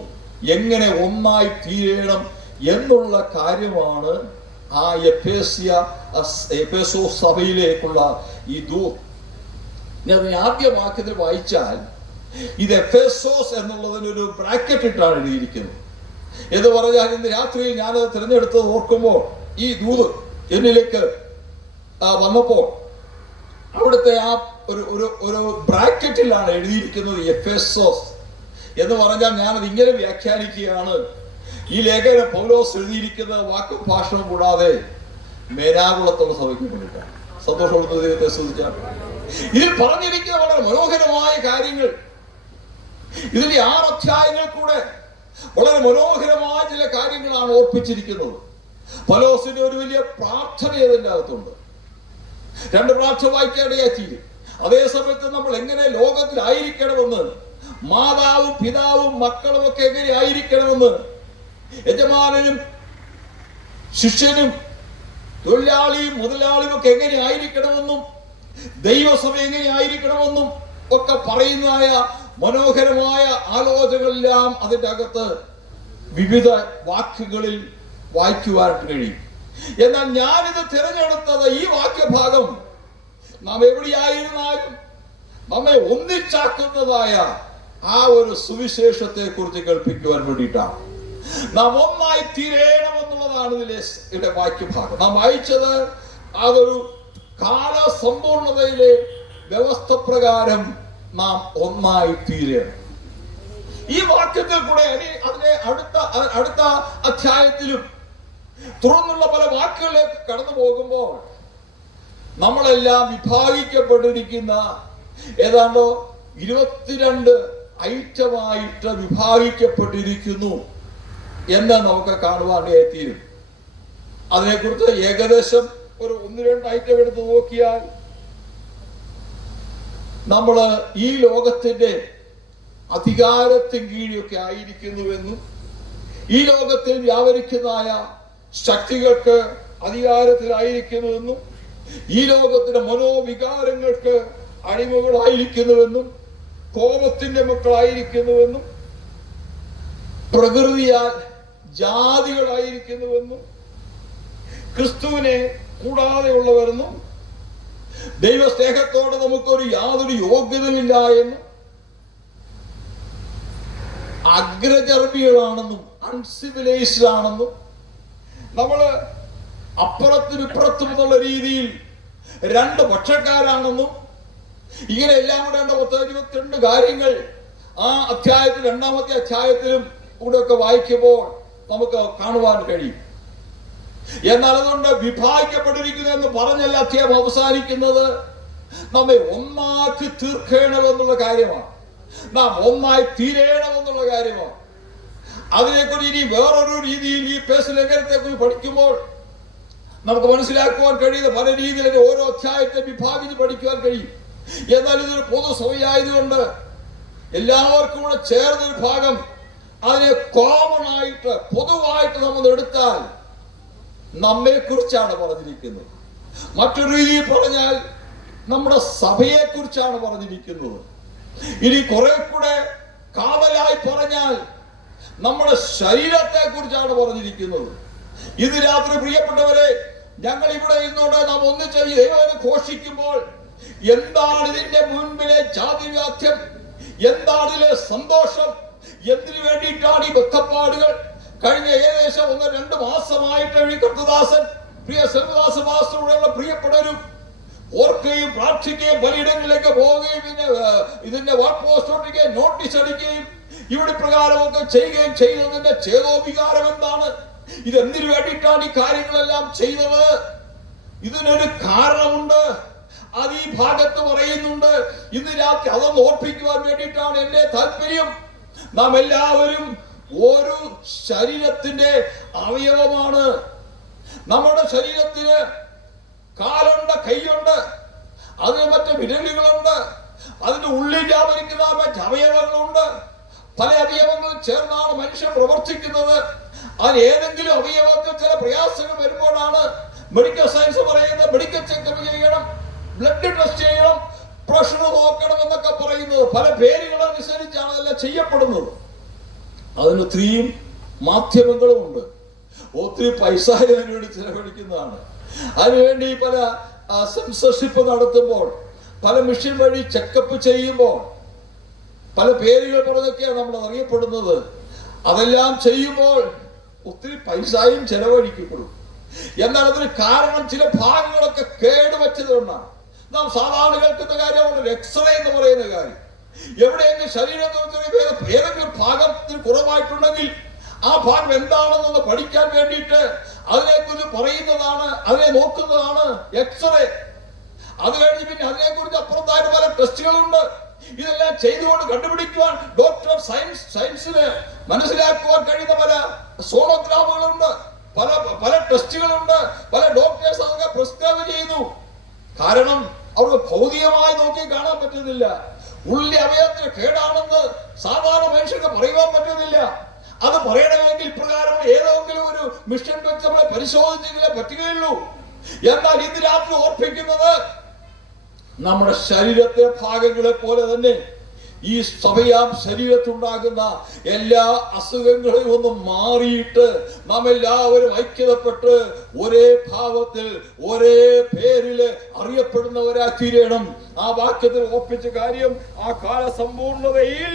എങ്ങനെ ഒന്നായി തീരണം എന്നുള്ള കാര്യമാണ് ആ എഫേസോസ് സഭയിലേക്കുള്ള ഈ ദൂത്. ഞാൻ ആദ്യ വാക്യത്തിൽ വായിച്ചാൽ ഇത് എഫേസോസ് എന്നുള്ളതിനൊരു ബ്രാക്കറ്റ് ഇട്ടാണ് എഴുതിയിരിക്കുന്നത്. എന്ന് പറഞ്ഞാൽ ഇന്ന് രാത്രിയിൽ ഞാനത് തിരഞ്ഞെടുത്തത് ഓർക്കുമ്പോൾ ഈ ദൂത് എന്നിലേക്ക് വന്നപ്പോൾ അവിടുത്തെ ആ ഒരു ബ്രാക്കറ്റിലാണ് എഴുതിയിരിക്കുന്നത് എഫേസോസ് എന്ന് പറഞ്ഞാൽ ഞാനത് ഇങ്ങനെ വ്യാഖ്യാനിക്കുകയാണ്. ഈ ലേഖനം പൗലോസ് എഴുതിയിരിക്കുന്നത് വാക്കും ഭാഷണവും കൂടാതെ മേനാകുളത്തുള്ള സഭയ്ക്ക് വേണ്ടിയിട്ടാണ്. സന്തോഷമുള്ള ദൈവത്തെ സ്തുതിച്ചാൽ ഇതിൽ പറഞ്ഞിരിക്കുന്ന വളരെ മനോഹരമായ കാര്യങ്ങൾ, ഇതിന്റെ 6 അധ്യായങ്ങൾ കൂടെ വളരെ മനോഹരമായ ചില കാര്യങ്ങളാണ് ഓർപ്പിച്ചിരിക്കുന്നത്. പൗലോസിന്റെ ഒരു വലിയ പ്രാർത്ഥന ഇതിന്റെ അകത്തുണ്ട്. 2 പ്രാർത്ഥന വായിക്കാനിടയായി. അതേ സമയത്ത് നമ്മൾ എങ്ങനെ ലോകത്തിലായിരിക്കണമെന്ന്, മാതാവും പിതാവും മക്കളും ഒക്കെ എങ്ങനെ ആയിരിക്കണമെന്ന്, യജമാനനും ശിഷ്യനും തൊഴിലാളിയും മുതലാളിയും ഒക്കെ എങ്ങനെ ആയിരിക്കണമെന്നും, ദൈവസഭ എങ്ങനെ ആയിരിക്കണമെന്നും ഒക്കെ പറയുന്നതായ മനോഹരമായ ആലോചനകളെല്ലാം അതിൻ്റെ അകത്ത് വിവിധ വാക്കുകളിൽ വായിക്കുവാനായിട്ട് കഴിയും. എന്നാൽ ഞാനിത് തിരഞ്ഞെടുത്തത് ഈ വാക്യഭാഗം നാം എവിടെയായിരുന്നാലും നമ്മെ ഒന്നിച്ചാക്കുന്നതായ ആ ഒരു സുവിശേഷത്തെ കുറിച്ച് കേൾപ്പിക്കുവാൻ വേണ്ടിയിട്ടാണ്. നാം ഒന്നായി തീരണമെന്നുള്ളതാണ് ഇതിലെ വാക്യഭാഗം. നാം വായിച്ചത് അതൊരു കാലസമ്പൂർണതയിലെ വ്യവസ്ഥ പ്രകാരം നാം ഒന്നായി തീരണം. ഈ വാക്യത്തിൽ കൂടെ അതിനെ അടുത്ത അധ്യായത്തിലും തുടർന്നുള്ള പല വാക്കുകളിലേക്ക് കടന്നു പോകുമ്പോൾ നമ്മളെല്ലാം വിഭാഗിക്കപ്പെട്ടിരിക്കുന്ന ഏതാണ്ടോ 22 ഐറ്റമായിട്ട് വിഭാഗിക്കപ്പെട്ടിരിക്കുന്നു എന്ന് നമുക്ക് കാണുവാനായി തീരും. അതിനെക്കുറിച്ച് ഏകദേശം ഒരു 1-2 ഐറ്റം എടുത്ത് നോക്കിയാൽ നമ്മൾ ഈ ലോകത്തിന്റെ അധികാരത്തിന് കീഴിലൊക്കെ ആയിരിക്കുന്നുവെന്നും, ഈ ലോകത്തിൽ വ്യാപരിക്കുന്നതായ ശക്തികൾക്ക് അധികാരത്തിലായിരിക്കുന്നുവെന്നും, ഈ ലോകത്തിന്റെ മനോവികാരങ്ങൾക്ക് അടിമകളായിരിക്കുന്നുവെന്നും കോപത്തിന്റെ മക്കളായിരിക്കുന്നുവെന്നും പ്രകൃതിയാൽ ജാതികളായിരിക്കുന്നുവെന്നും ക്രിസ്തുവിനെ കൂടാതെയുള്ളവരെന്നും ദൈവസ്നേഹത്തോടെ നമുക്കൊരു യാതൊരു യോഗ്യതയില്ല എന്നും അഗ്രചർമ്മികളാണെന്നും അൺസിവിലൈസ്ഡ് ആണെന്നും നമ്മള് അപ്പുറത്തും ഇപ്പുറത്തും എന്നുള്ള രീതിയിൽ രണ്ട് പക്ഷക്കാരാണെന്നും ഇങ്ങനെ എല്ലാം കൂടെ 22 കാര്യങ്ങൾ ആ അധ്യായത്തിൽ 2-ാമത്തെ അധ്യായത്തിലും കൂടെ ഒക്കെ വായിക്കുമ്പോൾ നമുക്ക് കാണുവാൻ കഴിയും. എന്നാൽ അതുകൊണ്ട് വിഭാഗിക്കപ്പെട്ടിരിക്കുന്നു എന്ന് പറഞ്ഞല്ല അധ്യായം അവസാനിക്കുന്നത്. നമ്മെ ഒന്നാക്കി തീർക്കണമെന്നുള്ള കാര്യമാണ്, നാം ഒന്നായി തീരണമെന്നുള്ള കാര്യമാണ്. അതിനെക്കുറിച്ച് ഇനി വേറൊരു രീതിയിൽ ഈ ലേഖനത്തെ കുറിച്ച് പഠിക്കുമ്പോൾ നമുക്ക് മനസ്സിലാക്കുവാൻ കഴിയുന്ന പല രീതിയിൽ ഓരോ അധ്യായത്തെ വിഭാഗിച്ച് പഠിക്കുവാൻ കഴിയും. എന്നാൽ ഇതൊരു പൊതുസഭയായതുകൊണ്ട് എല്ലാവർക്കും കൂടെ ചേർന്നൊരു ഭാഗം അതിനെ കോമൺ ആയിട്ട് പൊതുവായിട്ട് നമ്മൾ എടുത്താൽ നമ്മെ കുറിച്ചാണ് പറഞ്ഞിരിക്കുന്നത്. മറ്റൊരു രീതിയിൽ പറഞ്ഞാൽ നമ്മുടെ സഭയെ കുറിച്ചാണ് പറഞ്ഞിരിക്കുന്നത്. ഇനി കുറെ കൂടെ കാതലായി പറഞ്ഞാൽ നമ്മുടെ ശരീരത്തെ കുറിച്ചാണ് പറഞ്ഞിരിക്കുന്നത്. ഇത് രാത്രി പ്രിയപ്പെട്ടവരെ, ഞങ്ങൾ ഇവിടെ ഇരുന്നോണ്ട് നാം ഒന്നിച്ച് ദൈവത്തെ ഘോഷിക്കുമ്പോൾ എന്താണ് ഇതിന്റെ മുൻപിലെ ജാതിവാക്യം, എന്താണ് ഇതിലെ സന്തോഷം, എന്തിനു വേണ്ടിയിട്ടാണ് ഈ ബദ്ധപ്പാടുകൾ? കഴിഞ്ഞ ഏകദേശം 1-2 മാസമായിട്ട് ഈ കർത്തദാസൻ പ്രിയ സെൽവദാസ മാസ്റ്ററുടെയുള്ള പ്രിയപ്പെട്ടവരും ഓർക്കുകയും പ്രാർത്ഥിക്കുകയും പലയിടങ്ങളിലേക്ക് പോവുകയും പിന്നെ ഇതിന്റെ വാട്ട് പോസ്റ്റ് ഒട്ടിക്കുകയും നോട്ടീസ് അടിക്കുകയും ഇവിടെ പ്രകാരമൊക്കെ ചെയ്യുകയും ചെയ്യുന്നതിന്റെ ചേതോവികാരം എന്താണ്? ഇതെന്തിനു വേണ്ടിയിട്ടാണ് ഈ കാര്യങ്ങളെല്ലാം ചെയ്തത്? ഇതിനൊരു കാരണമുണ്ട്, അത് ഈ ഭാഗത്ത് പറയുന്നുണ്ട്. ഇന്ന് രാത്രി അതൊന്ന് ഓർപ്പിക്കുവാൻ വേണ്ടിയിട്ടാണ് എന്റെ താല്പര്യം. നാം എല്ലാവരും ഒരു ശരീരത്തിന്റെ അവയവമാണ്. നമ്മുടെ ശരീരത്തിന് കാലുണ്ട്, കൈയുണ്ട്, അതിന് മറ്റ് വിരലുകളുണ്ട്, അതിന്റെ ഉള്ളിൽ വ്യാപരിക്കുന്ന മറ്റ് അവയവങ്ങളുണ്ട്. പല അവയവങ്ങളും ചേർന്നാണ് മനുഷ്യൻ പ്രവർത്തിക്കുന്നത്. അതിന് ഏതെങ്കിലും അവയവത്തിൽ ചില പ്രയാസങ്ങൾ വരുമ്പോഴാണ് മെഡിക്കൽ സയൻസ് പറയുന്നത് മെഡിക്കൽ ചെക്കപ്പ് ചെയ്യണം, ബ്ലഡ് ടെസ്റ്റ് ചെയ്യണം, പ്രഷർ നോക്കണം എന്നൊക്കെ പറയുന്നത്. പല പേരുകൾ അനുസരിച്ചാണ് അതെല്ലാം ചെയ്യപ്പെടുന്നത്. അതിനൊത്തിരിയും മാധ്യമങ്ങളും ഉണ്ട്, ഒത്തിരി പൈസ അതിനുവേണ്ടി ചെലവഴിക്കുന്നതാണ്. അതിനുവേണ്ടി പല സെൻസർഷിപ്പ് നടത്തുമ്പോൾ, പല മെഷീൻ വഴി ചെക്കപ്പ് ചെയ്യുമ്പോൾ പല പേരുകൾ പറഞ്ഞൊക്കെയാണ് നമ്മൾ അറിയപ്പെടുന്നത്. അതെല്ലാം ചെയ്യുമ്പോൾ ഒത്തിരി പൈസയും ചെലവഴിക്കപ്പെടും. എന്നാൽ അതിന് കാരണം ചില ഭാഗങ്ങളൊക്കെ കേടുവച്ചതുകൊണ്ടാണ്. നാം സാധാരണ കേൾക്കുന്ന കാര്യമാണ് എക്സ്റേ എന്ന് പറയുന്ന കാര്യം. എവിടെയെങ്കിലും ശരീരത്തിൽ ഏതെങ്കിലും ഭാഗത്തിന് കുറവായിട്ടുണ്ടെങ്കിൽ ആ ഭാഗം എന്താണെന്നൊന്ന് പഠിക്കാൻ വേണ്ടിയിട്ട് അതിനെക്കുറിച്ച് പറയുന്നതാണ്, അതിനെ നോക്കുന്നതാണ് എക്സ്റേ. അത് കഴിഞ്ഞ് പിന്നെ അതിനെക്കുറിച്ച് അപ്പുറത്തായിട്ട് പല ടെസ്റ്റുകളുണ്ട്. ഇതെല്ലാം ചെയ്തുകൊണ്ട് കണ്ടുപിടിക്കുവാൻ ഡോക്ടർ ഓഫ് സയൻസിന് മനസ്സിലാക്കുവാൻ കഴിയുന്ന പല സോണോഗ്രാമുകളുണ്ട്, പല ടെസ്റ്റുകളുണ്ട്. പല ഡോക്ടേഴ്സ് അതൊക്കെ പ്രിസ്ക്രൈബ് ചെയ്യുന്നു. കാരണം അവർക്ക് ഭൗതികമായി നോക്കി കാണാൻ പറ്റുന്നില്ല. ഉള്ളി അവയവത്തിന് കേടാണെന്ന് സാധാരണ മനുഷ്യർക്ക് പറയുവാൻ പറ്റുന്നില്ല. അത് പറയണമെങ്കിൽ ഇപ്രകാരം ഏതെങ്കിലും ഒരു മിഷൻ വെച്ച് നമ്മളെ പരിശോധിച്ചെങ്കിലേ പറ്റുകയുള്ളൂ. എന്നാൽ ഇന്ന് രാത്രി ഓർപ്പിക്കുന്നത് നമ്മുടെ ശരീരത്തെ ഭാഗങ്ങളെ പോലെ തന്നെ ഈ സഭയാം ശരീരത്തുണ്ടാകുന്ന എല്ലാ അസുഖങ്ങളെയും ഒന്ന് മാറിയിട്ട് നാം എല്ലാവരും ഐക്യതപ്പെട്ട് ഒരേ ഭാവത്തിൽ ഒരേ പേരില് അറിയപ്പെടുന്നവരായി തീരണം. ആ വാക്യത്തിൽ ഒപ്പിച്ച കാര്യം ആ കാല സമ്പൂർണതയിൽ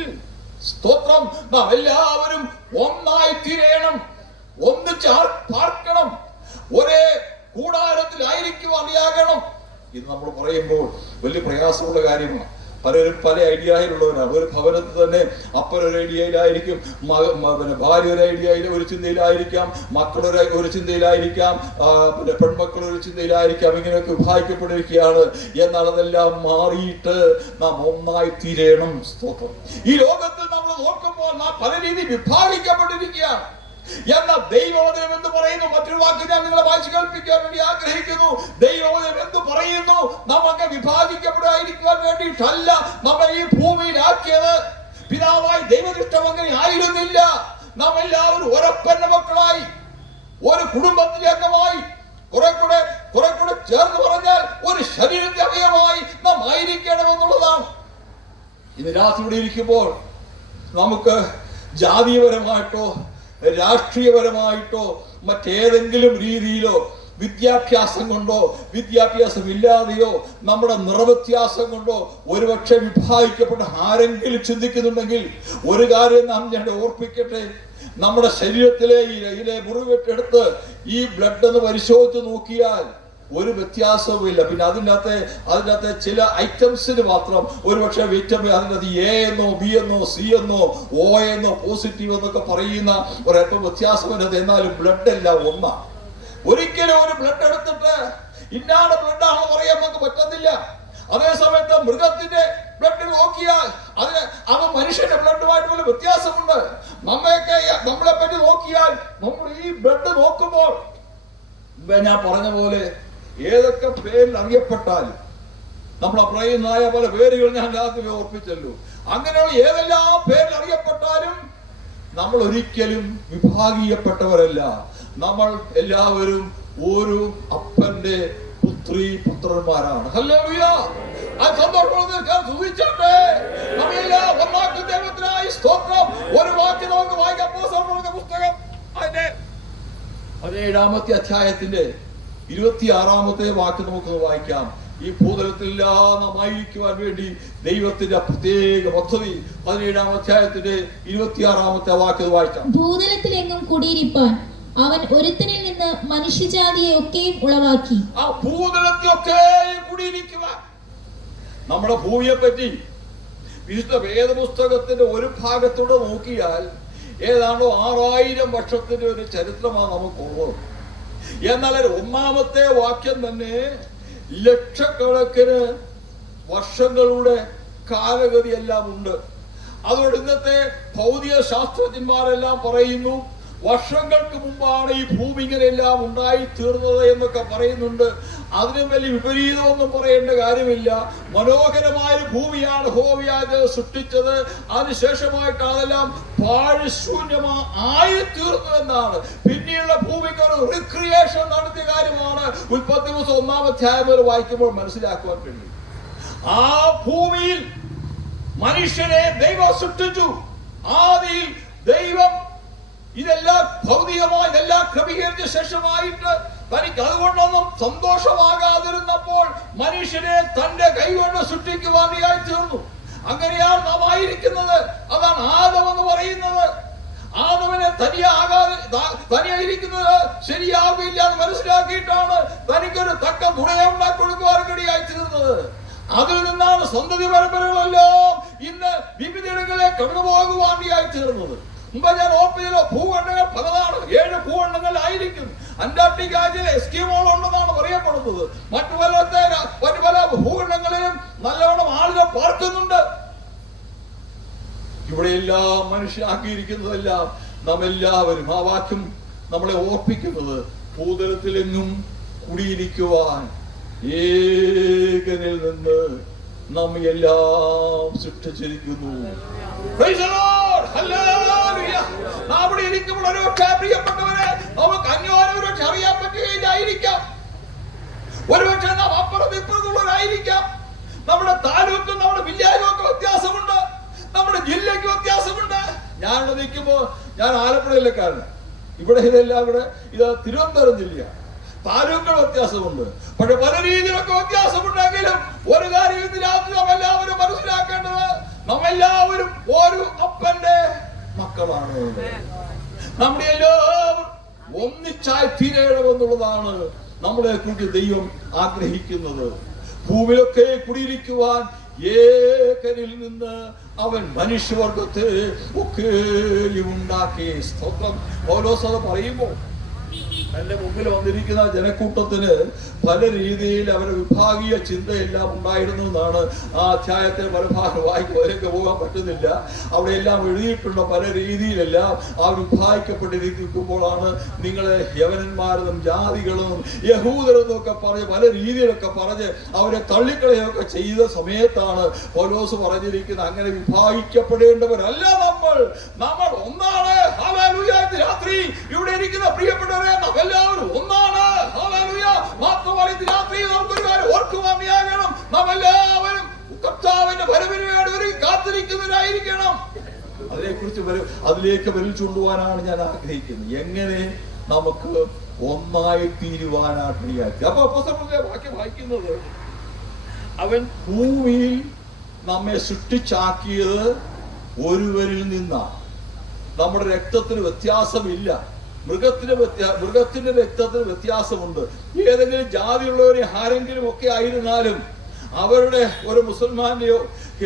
സ്തോത്രം നാം എല്ലാവരും ഒന്നായി തീരണം, ഒന്നിച്ച് പാർക്കണം, ഒരേ കൂടാരത്തിലായിരിക്കും അറിയാകണം. ഇത് നമ്മൾ പറയുമ്പോൾ വലിയ പ്രയാസമുള്ള കാര്യമാണ്. പലരും പല ഐഡിയയിലുള്ളവരാണ്. ഒരു ഭവനത്തിൽ തന്നെ അപ്പൻ ഒരു ഐഡിയയിലായിരിക്കും, പിന്നെ ഭാര്യ ഒരു ഐഡിയയിൽ ഒരു ചിന്തയിലായിരിക്കാം, മക്കളൊരു ഒരു ചിന്തയിലായിരിക്കാം, പിന്നെ പെൺമക്കൾ ഒരു ചിന്തയിലായിരിക്കാം. ഇങ്ങനെയൊക്കെ വിഭാഗിക്കപ്പെട്ടിരിക്കുകയാണ്. എന്നാൽ അതെല്ലാം മാറിയിട്ട് നാം ഒന്നായി തീരണം. സ്തോത്രം. ഈ ലോകത്തിൽ നമ്മൾ നോക്കുമ്പോൾ നാം പല രീതിയിൽ വിഭാഗിക്കപ്പെട്ടിരിക്കുകയാണ്. എന്നാൽ ദൈവവചനം എന്ന് പറയുന്നു. മറ്റൊരു വാക്ക് ഞാൻ നിങ്ങളെ വായിച്ചു കേൾപ്പിക്കാൻ വേണ്ടി ആഗ്രഹിക്കുന്നു. ദൈവവചനം എന്ന് പറയുന്നു നമുക്ക് വിഭാഗിക്കപ്പെടാതിരിക്കാൻ വേണ്ടിയിട്ടല്ല നമ്മെ ഈ ഭൂമിയിലാക്കിയത്. പിതാവായി ദൈവനിഷ്ഠം അങ്ങനെ ആയിരുന്നില്ല. നാം എല്ലാവരും ഒരപ്പന്റെ മക്കളായി, ഒരു കുടുംബത്തിലെ അംഗമായി, കുറെ കൂടെ ചേർന്ന് പറഞ്ഞാൽ ഒരു ശരീരത്തെ അവയവമായി നാം ആയിരിക്കണമെന്നുള്ളതാണ്. ഇന്ന് രാത്രി ഇവിടെ ഇരിക്കുമ്പോൾ നമുക്ക് ജാതീയപരമായിട്ടോ രാഷ്ട്രീയപരമായിട്ടോ മറ്റേതെങ്കിലും രീതിയിലോ വിദ്യാഭ്യാസം കൊണ്ടോ വിദ്യാഭ്യാസമില്ലാതെയോ നമ്മുടെ നിറവ്യത്യാസം കൊണ്ടോ ഒരുപക്ഷെ വിഭാഗിക്കപ്പെട്ട ആരെങ്കിലും ചിന്തിക്കുന്നുണ്ടെങ്കിൽ ഒരു കാര്യം നാം ഞാൻ ഓർപ്പിക്കട്ടെ. നമ്മുടെ ശരീരത്തിലെ ഇതിലെ മുറിവെട്ടെടുത്ത് ഈ ബ്ലഡ് ഒന്ന് പരിശോധിച്ച് നോക്കിയാൽ ഒരു വ്യത്യാസവുമില്ല. പിന്നെ അതിനകത്തെ ചില ഐറ്റംസിന് മാത്രം ഒരുപക്ഷെ വിറ്റമിൻ അതിനകത്ത് എ എന്നോ ബി എന്നോ സി എന്നോ ഒ എന്നോ പോസിറ്റീവ് എന്നൊക്കെ പറയുന്ന ഒരല്പം വ്യത്യാസം അതിനകത്ത്. എന്നാലും ബ്ലഡ് എല്ലാം ഒന്നാണ്. ഒരിക്കലും ഒരു ബ്ലഡ് എടുത്തിട്ട് ഇന്നാണ് ബ്ലഡാണ് പറയാൻ നമുക്ക് പറ്റത്തില്ല. അതേസമയത്ത് മൃഗത്തിന്റെ ബ്ലഡ് നോക്കിയാൽ അത് മനുഷ്യന്റെ ബ്ലഡുമായിട്ട് പോലും വ്യത്യാസമുണ്ട്. നമ്മളെ പറ്റി നോക്കിയാൽ നമ്മൾ ഈ ബ്ലഡ് നോക്കുമ്പോൾ ഞാൻ പറഞ്ഞ പോലെ ഏതൊക്കെ പേരിൽ അറിയപ്പെട്ടാലും നമ്മൾ പറയുന്നതായ പല പേരുകൾ ഞാൻ ആദ്യമേ ഓർപ്പിച്ചല്ലോ. അങ്ങനെയുള്ള ഏതെല്ലാം പേരിൽ അറിയപ്പെട്ടാലും നമ്മൾ ഒരിക്കലും വിഭാഗീയപ്പെട്ടവരല്ല. നമ്മൾ എല്ലാവരും ഒരു അപ്പന്റെ പുത്രന്മാരാണ്. ഹല്ലേലൂയ. ആ സന്തോഷത്തോടെ സ്തുതിച്ചോട്ടെ. നമ്മെല്ലാം ഒന്നാക്കി ദൈവത്തിനായി സ്തോത്രം. ഒരു വാക്യം നമുക്ക് വായിക്കാം. അപ്പോസ്തലരുടെ പുസ്തകം അതിന്റെ 17-ാമത്തെ അധ്യായത്തിന്റെ 26-ാമത്തെ വാക്യം നമുക്കൊന്ന് വായിക്കാം. ഈ ഭൂതലത്തിലെല്ലാം നാം ആയിരിക്കുവാൻ വേണ്ടി ദൈവത്തിന്റെ പ്രത്യേക പദ്ധതി 17-ാം അധ്യായത്തിന്റെ 26-ാമത്തെ വാക്യം വായിക്കാം. ഭൂതലത്തിലെങ്ങും കുടിയിരിപ്പാൻ അവൻ ഒരുത്തനിൽ നിന്ന് മനുഷ്യജാതിയെ ഒക്കെയും ഉളവാക്കി. ആ ഭൂതലത്തിലൊക്കെ കുടിയിരിക്കുവാൻ. നമ്മുടെ ഭൂമിയെ പറ്റി വിശുദ്ധ വേദപുസ്തകത്തിന്റെ ഒരു ഭാഗത്തൂടെ നോക്കിയാൽ ഏതാണ്ടോ 6000 വർഷത്തിന്റെ ഒരു ചരിത്രമാണ് നമുക്കുള്ളത്. എന്നാൽ ഒന്നാമത്തെ വാക്യം തന്നെ ലക്ഷക്കണക്കിന് വർഷങ്ങളുടെ കാലഗതി എല്ലാം ഉണ്ട്. അതുകൊണ്ട് ഇന്നത്തെ ഭൗതിക ശാസ്ത്രജ്ഞന്മാരെല്ലാം പറയുന്നു വർഷങ്ങൾക്ക് മുമ്പാണ് ഈ ഭൂമി ഇങ്ങനെയെല്ലാം ഉണ്ടായി തീർന്നത് എന്നൊക്കെ പറയുന്നുണ്ട്. അതിനും വലിയ വിപരീതമൊന്നും പറയേണ്ട കാര്യമില്ല. മനോഹരമായ ഒരു ഭൂമിയാണ് യഹോവയായ സൃഷ്ടിച്ചത്. അതിനുശേഷമായിട്ട് അതെല്ലാം പാഴ്ശൂന്യമായി തീർന്നു എന്നാണ്. പിന്നീടുള്ള ഭൂമിക്ക് ഒരു റിക്രിയേഷൻ നടത്തിയ കാര്യമാണ് ഉൽപ്പത്തി പുസ്തകം 1-ാം അധ്യായം വരെ വായിക്കുമ്പോൾ മനസ്സിലാക്കുവാൻ കഴിയും. ആ ഭൂമിയിൽ മനുഷ്യനെ ദൈവം സൃഷ്ടിച്ചു. ആദിയിൽ ദൈവം ഇതെല്ലാം ഭൗതികമായി ഇതെല്ലാം ക്രമീകരിച്ച ശേഷമായിട്ട് തനിക്ക് അതുകൊണ്ടൊന്നും സന്തോഷമാകാതിരുന്നപ്പോൾ മനുഷ്യനെ തന്റെ കൈകൊണ്ട് സൃഷ്ടിക്കുവാനായി തീർന്നു. അങ്ങനെയാണ് നാം ആയിരിക്കുന്നത്. അതാണ് ആദം എന്ന് പറയുന്നത്. ആദമിനെ തനിയായിരിക്കുന്നത് ശരിയാവില്ല എന്ന് മനസ്സിലാക്കിയിട്ടാണ് തനിക്കൊരു തക്ക തുണയെ ഉണ്ടാക്കി കൊടുക്കുവാൻ കഴിയായി തീർന്നത്. അതിൽ നിന്നാണ് സന്തതി പരമ്പരകളെല്ലാം ഇന്ന് വിവിധയിടങ്ങളെ കടന്നുപോകുവാനായി തീർന്നത്. മുമ്പ് ഞാൻ ഓർപ്പിച്ചല്ലോ, ഭൂഖണ്ഡങ്ങൾ പലതാണ്. 7 ഭൂഖണ്ഡങ്ങളിലായിരിക്കും. അന്റാർട്ടിക്കയിലെ എസ്കിമോൾ ഉണ്ടെന്നാണ് പറയപ്പെടുന്നത്. മറ്റു പല ഭൂഖണ്ഡങ്ങളിലും നല്ലവണ്ണം ആളുകൾ പാർക്കുന്നുണ്ട്. ഇവിടെയെല്ലാം മനുഷ്യനാക്കിയിരിക്കുന്നതെല്ലാം നാം എല്ലാവരും. ആ വാക്യം നമ്മളെ ഓർപ്പിക്കുന്നത് ഭൂതലത്തിലെങ്ങും കുടിയിരിക്കുവാൻ ഏകനിൽ നിന്ന് നമ്മെ എല്ലാം സൃഷ്ടിച്ചിരിക്കുന്നു. അവിടെ ഇരിക്കുമ്പോൾ ഒരുപക്ഷെ പ്രിയപ്പെട്ടവരെ നമുക്ക് അന്യോന്യം ഒരുപക്ഷെ അറിയാൻ പറ്റുകയില്ലായിരിക്കാം. ഒരുപക്ഷെ നാം അപ്പുറം ഇപ്പുറത്തുള്ളവരായിരിക്കാം. നമ്മുടെ താലൂക്കും നമ്മുടെ വില്ലേജും ഒക്കെ വ്യത്യാസമുണ്ട്. നമ്മുടെ ജില്ലയ്ക്ക് വ്യത്യാസമുണ്ട്. ഞാൻ നിൽക്കുമ്പോൾ ഞാൻ ആലപ്പുഴ ജില്ലക്കാരന്. ഇവിടെ ഇതെല്ലാം ഇവിടെ ഇത് തിരുവനന്തപുരം ജില്ലയാണ്. താലൂക്കുകൾ വ്യത്യാസമുണ്ട്. പക്ഷെ പല രീതിയിലൊക്കെ വ്യത്യാസമുണ്ടെങ്കിലും ഒരു കാര്യം ഇന്ന് രാത്രി നാം എല്ലാവരും മനസ്സിലാക്കേണ്ടത് നമ്മെല്ലാവരും ഒരു അപ്പന്റെ മക്കളാണ്. നമ്മുടെ എല്ലാവരും ഒന്നിച്ചായി തീരണമെന്നുള്ളതാണ് നമ്മളെ കുറിച്ച് ദൈവം ആഗ്രഹിക്കുന്നത്. ഭൂമിയിലൊക്കെ കുടിയിരിക്കുവാൻ ഏകനിൽ നിന്ന് അവൻ മനുഷ്യവർഗത്തെ ഒക്കെയും ഉണ്ടാക്കി. സ്തോത്രം. പൗലോസ് അത് പറയുമ്പോൾ എന്റെ മുമ്പിൽ വന്നിരിക്കുന്ന ജനക്കൂട്ടത്തിന് പല രീതിയിൽ അവരുടെ വിഭാഗീയ ചിന്തയെല്ലാം ഉണ്ടായിരുന്നു എന്നാണ് ആ അധ്യായത്തെ പല ഭാഗം വായിക്കുവാനൊക്കെ പോകാൻ പറ്റുന്നില്ല. അവിടെ എല്ലാം എഴുതിയിട്ടുള്ള പല രീതിയിലെല്ലാം ആ വിഭാഗിക്കപ്പെട്ടിരിക്കുമ്പോഴാണ് നിങ്ങളെ യവനന്മാരെന്നും ജാതികളെന്നും യഹൂദരെന്നും ഒക്കെ പറഞ്ഞ് പല രീതിയിലൊക്കെ പറഞ്ഞ് അവരെ തള്ളിക്കളയൊക്കെ ചെയ്ത സമയത്താണ് പൗലോസ് പറഞ്ഞിരിക്കുന്നത് അങ്ങനെ വിഭാഗിക്കപ്പെടേണ്ടവരല്ല നമ്മൾ ഒന്നാണ്. ഹല്ലേലൂയ. രാത്രി ഇവിടെ ഇരിക്കുന്ന പ്രിയപ്പെട്ടവരെ എല്ലാവരും ഒന്നാണ്. ഹല്ലേലൂയ. രാത്രിയിൽ നമുക്കൊരു കാര്യം ഓർക്കുവാനാകണം, നാം എല്ലാവരും കർത്താവിന്റെ വരവിന് വേണ്ടി കാത്തിരിക്കുന്നവരായിരിക്കണം. അതിലേക്ക് വിരൽ ചൂണ്ടുവാനാണ് ഞാൻ ആഗ്രഹിക്കുന്നത്. എങ്ങനെ നമുക്ക് ഒന്നായി തീരുവാനായിട്ട് വിചാരിച്ചു. അപ്പൊ അപ്പോസ്തലന്റെ വാക്യം വായിക്കുന്നത്, അവൻ ഭൂമിയിൽ നമ്മെ സൃഷ്ടിച്ചാക്കിയത് ഒരുവരിൽ നിന്നാണ്. നമ്മുടെ രക്തത്തിന് വ്യത്യാസമില്ല. മൃഗത്തിന്റെ രക്തത്തിന് വ്യത്യാസമുണ്ട്. ഏതെങ്കിലും ജാതിയുള്ളവരെ ആരെങ്കിലും ഒക്കെ ആയിരുന്നാലും അവരുടെ ഒരു മുസൽമാന്റെയോ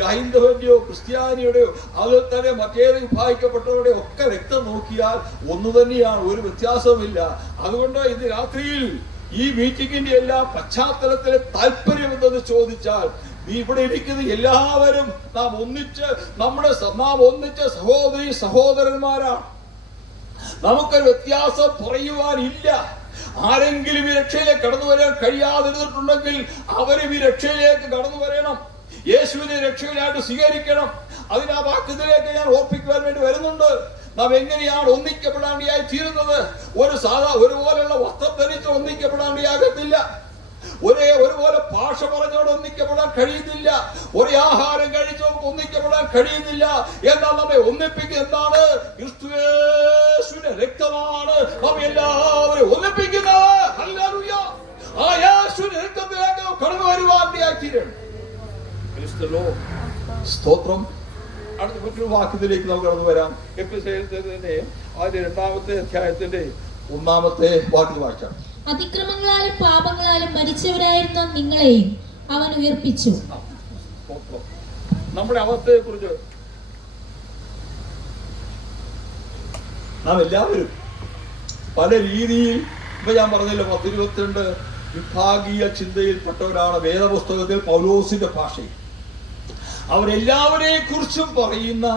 ഹൈന്ദവന്റെയോ ക്രിസ്ത്യാനിയുടെയോ അതിൽ തന്നെ മറ്റേത് വിഭാഗിക്കപ്പെട്ടവരുടെ ഒക്കെ രക്തം നോക്കിയാൽ ഒന്നു തന്നെയാണ്, ഒരു വ്യത്യാസമില്ല. അതുകൊണ്ട് ഇന്ന് രാത്രിയിൽ ഈ മീറ്റിംഗിന്റെ എല്ലാ പശ്ചാത്തലത്തിലെ താല്പര്യം എന്തെന്ന് ചോദിച്ചാൽ, ഇവിടെ ഇരിക്കുന്ന എല്ലാവരും നാം ഒന്നിച്ച് സഹോദരി സഹോദരന്മാരാണ്. നമുക്കൊരു വ്യത്യാസം പറയുവാനില്ല. ആരെങ്കിലും ഈ രക്ഷയിലേക്ക് കടന്നു വരാൻ കഴിയാതിരുന്നിട്ടുണ്ടെങ്കിൽ അവരും ഈ രക്ഷയിലേക്ക് കടന്നു വരണം. യേശുവിനെ രക്ഷകനായിട്ട് സ്വീകരിക്കണം. അതിന് ആ വാക്യത്തിലേക്ക് ഞാൻ ഓർപ്പിക്കുവാൻ വേണ്ടി വരുന്നുണ്ട്. നാം എങ്ങനെയാണ് ഒന്നിക്കപ്പെടാണ്ടിയായി തീരുന്നത്? ഒരുപോലെയുള്ള വസ്ത്രം ധരിച്ച് ഒന്നിക്കപ്പെടാണ്ടിയാകത്തില്ല. ഒരുപോലെ ഭാഷ പറഞ്ഞോട് ഒന്നിക്കപ്പെടാൻ കഴിയുന്നില്ല. ഒരേ ആഹാരം കഴിച്ച് ഒന്നിക്കപ്പെടാൻ കഴിയുന്നില്ല. എന്നാൽ നമ്മെ ഒന്നിപ്പിക്കുക എന്താണ്? ക്രിസ്തുയേശുവിന്റെ രക്തമാണ് നമ്മെ എല്ലാവരും ഒന്നിപ്പിക്കുന്നത്. ഹല്ലേലൂയ! ആ യേശുവിന്റെ രക്തത്തിലേക്ക് കടന്നു വരുവാനായി തീരണം. സ്തോത്രം. അടുത്ത മറ്റൊരു വാക്യത്തിലേക്ക് നമുക്ക് കടന്നു വരാം. എഫെസ്യരുടെ അതിന്റെ 2-ാമത്തെ അധ്യായത്തിന്റെ 1-ാമത്തെ വാക്യം വായിക്കാം. അതിക്രമങ്ങളാലും പാപങ്ങളാലും മരിച്ചവരായിരുന്ന നിങ്ങളെയും അവൻ ഉയർപ്പിച്ചു. നമ്മുടെ അവസ്ഥയെ കുറിച്ച് നാം എല്ലാവരും പല രീതിയിൽ, ഇപ്പൊ ഞാൻ പറഞ്ഞല്ലോ 10-22 വിഭാഗീയ ചിന്തയിൽപ്പെട്ടവരാണ് വേദപുസ്തകത്തിൽ പൗലോസിന്റെ ഭാഷയിൽ. അവരെല്ലാവരെ കുറിച്ചും പറയുന്ന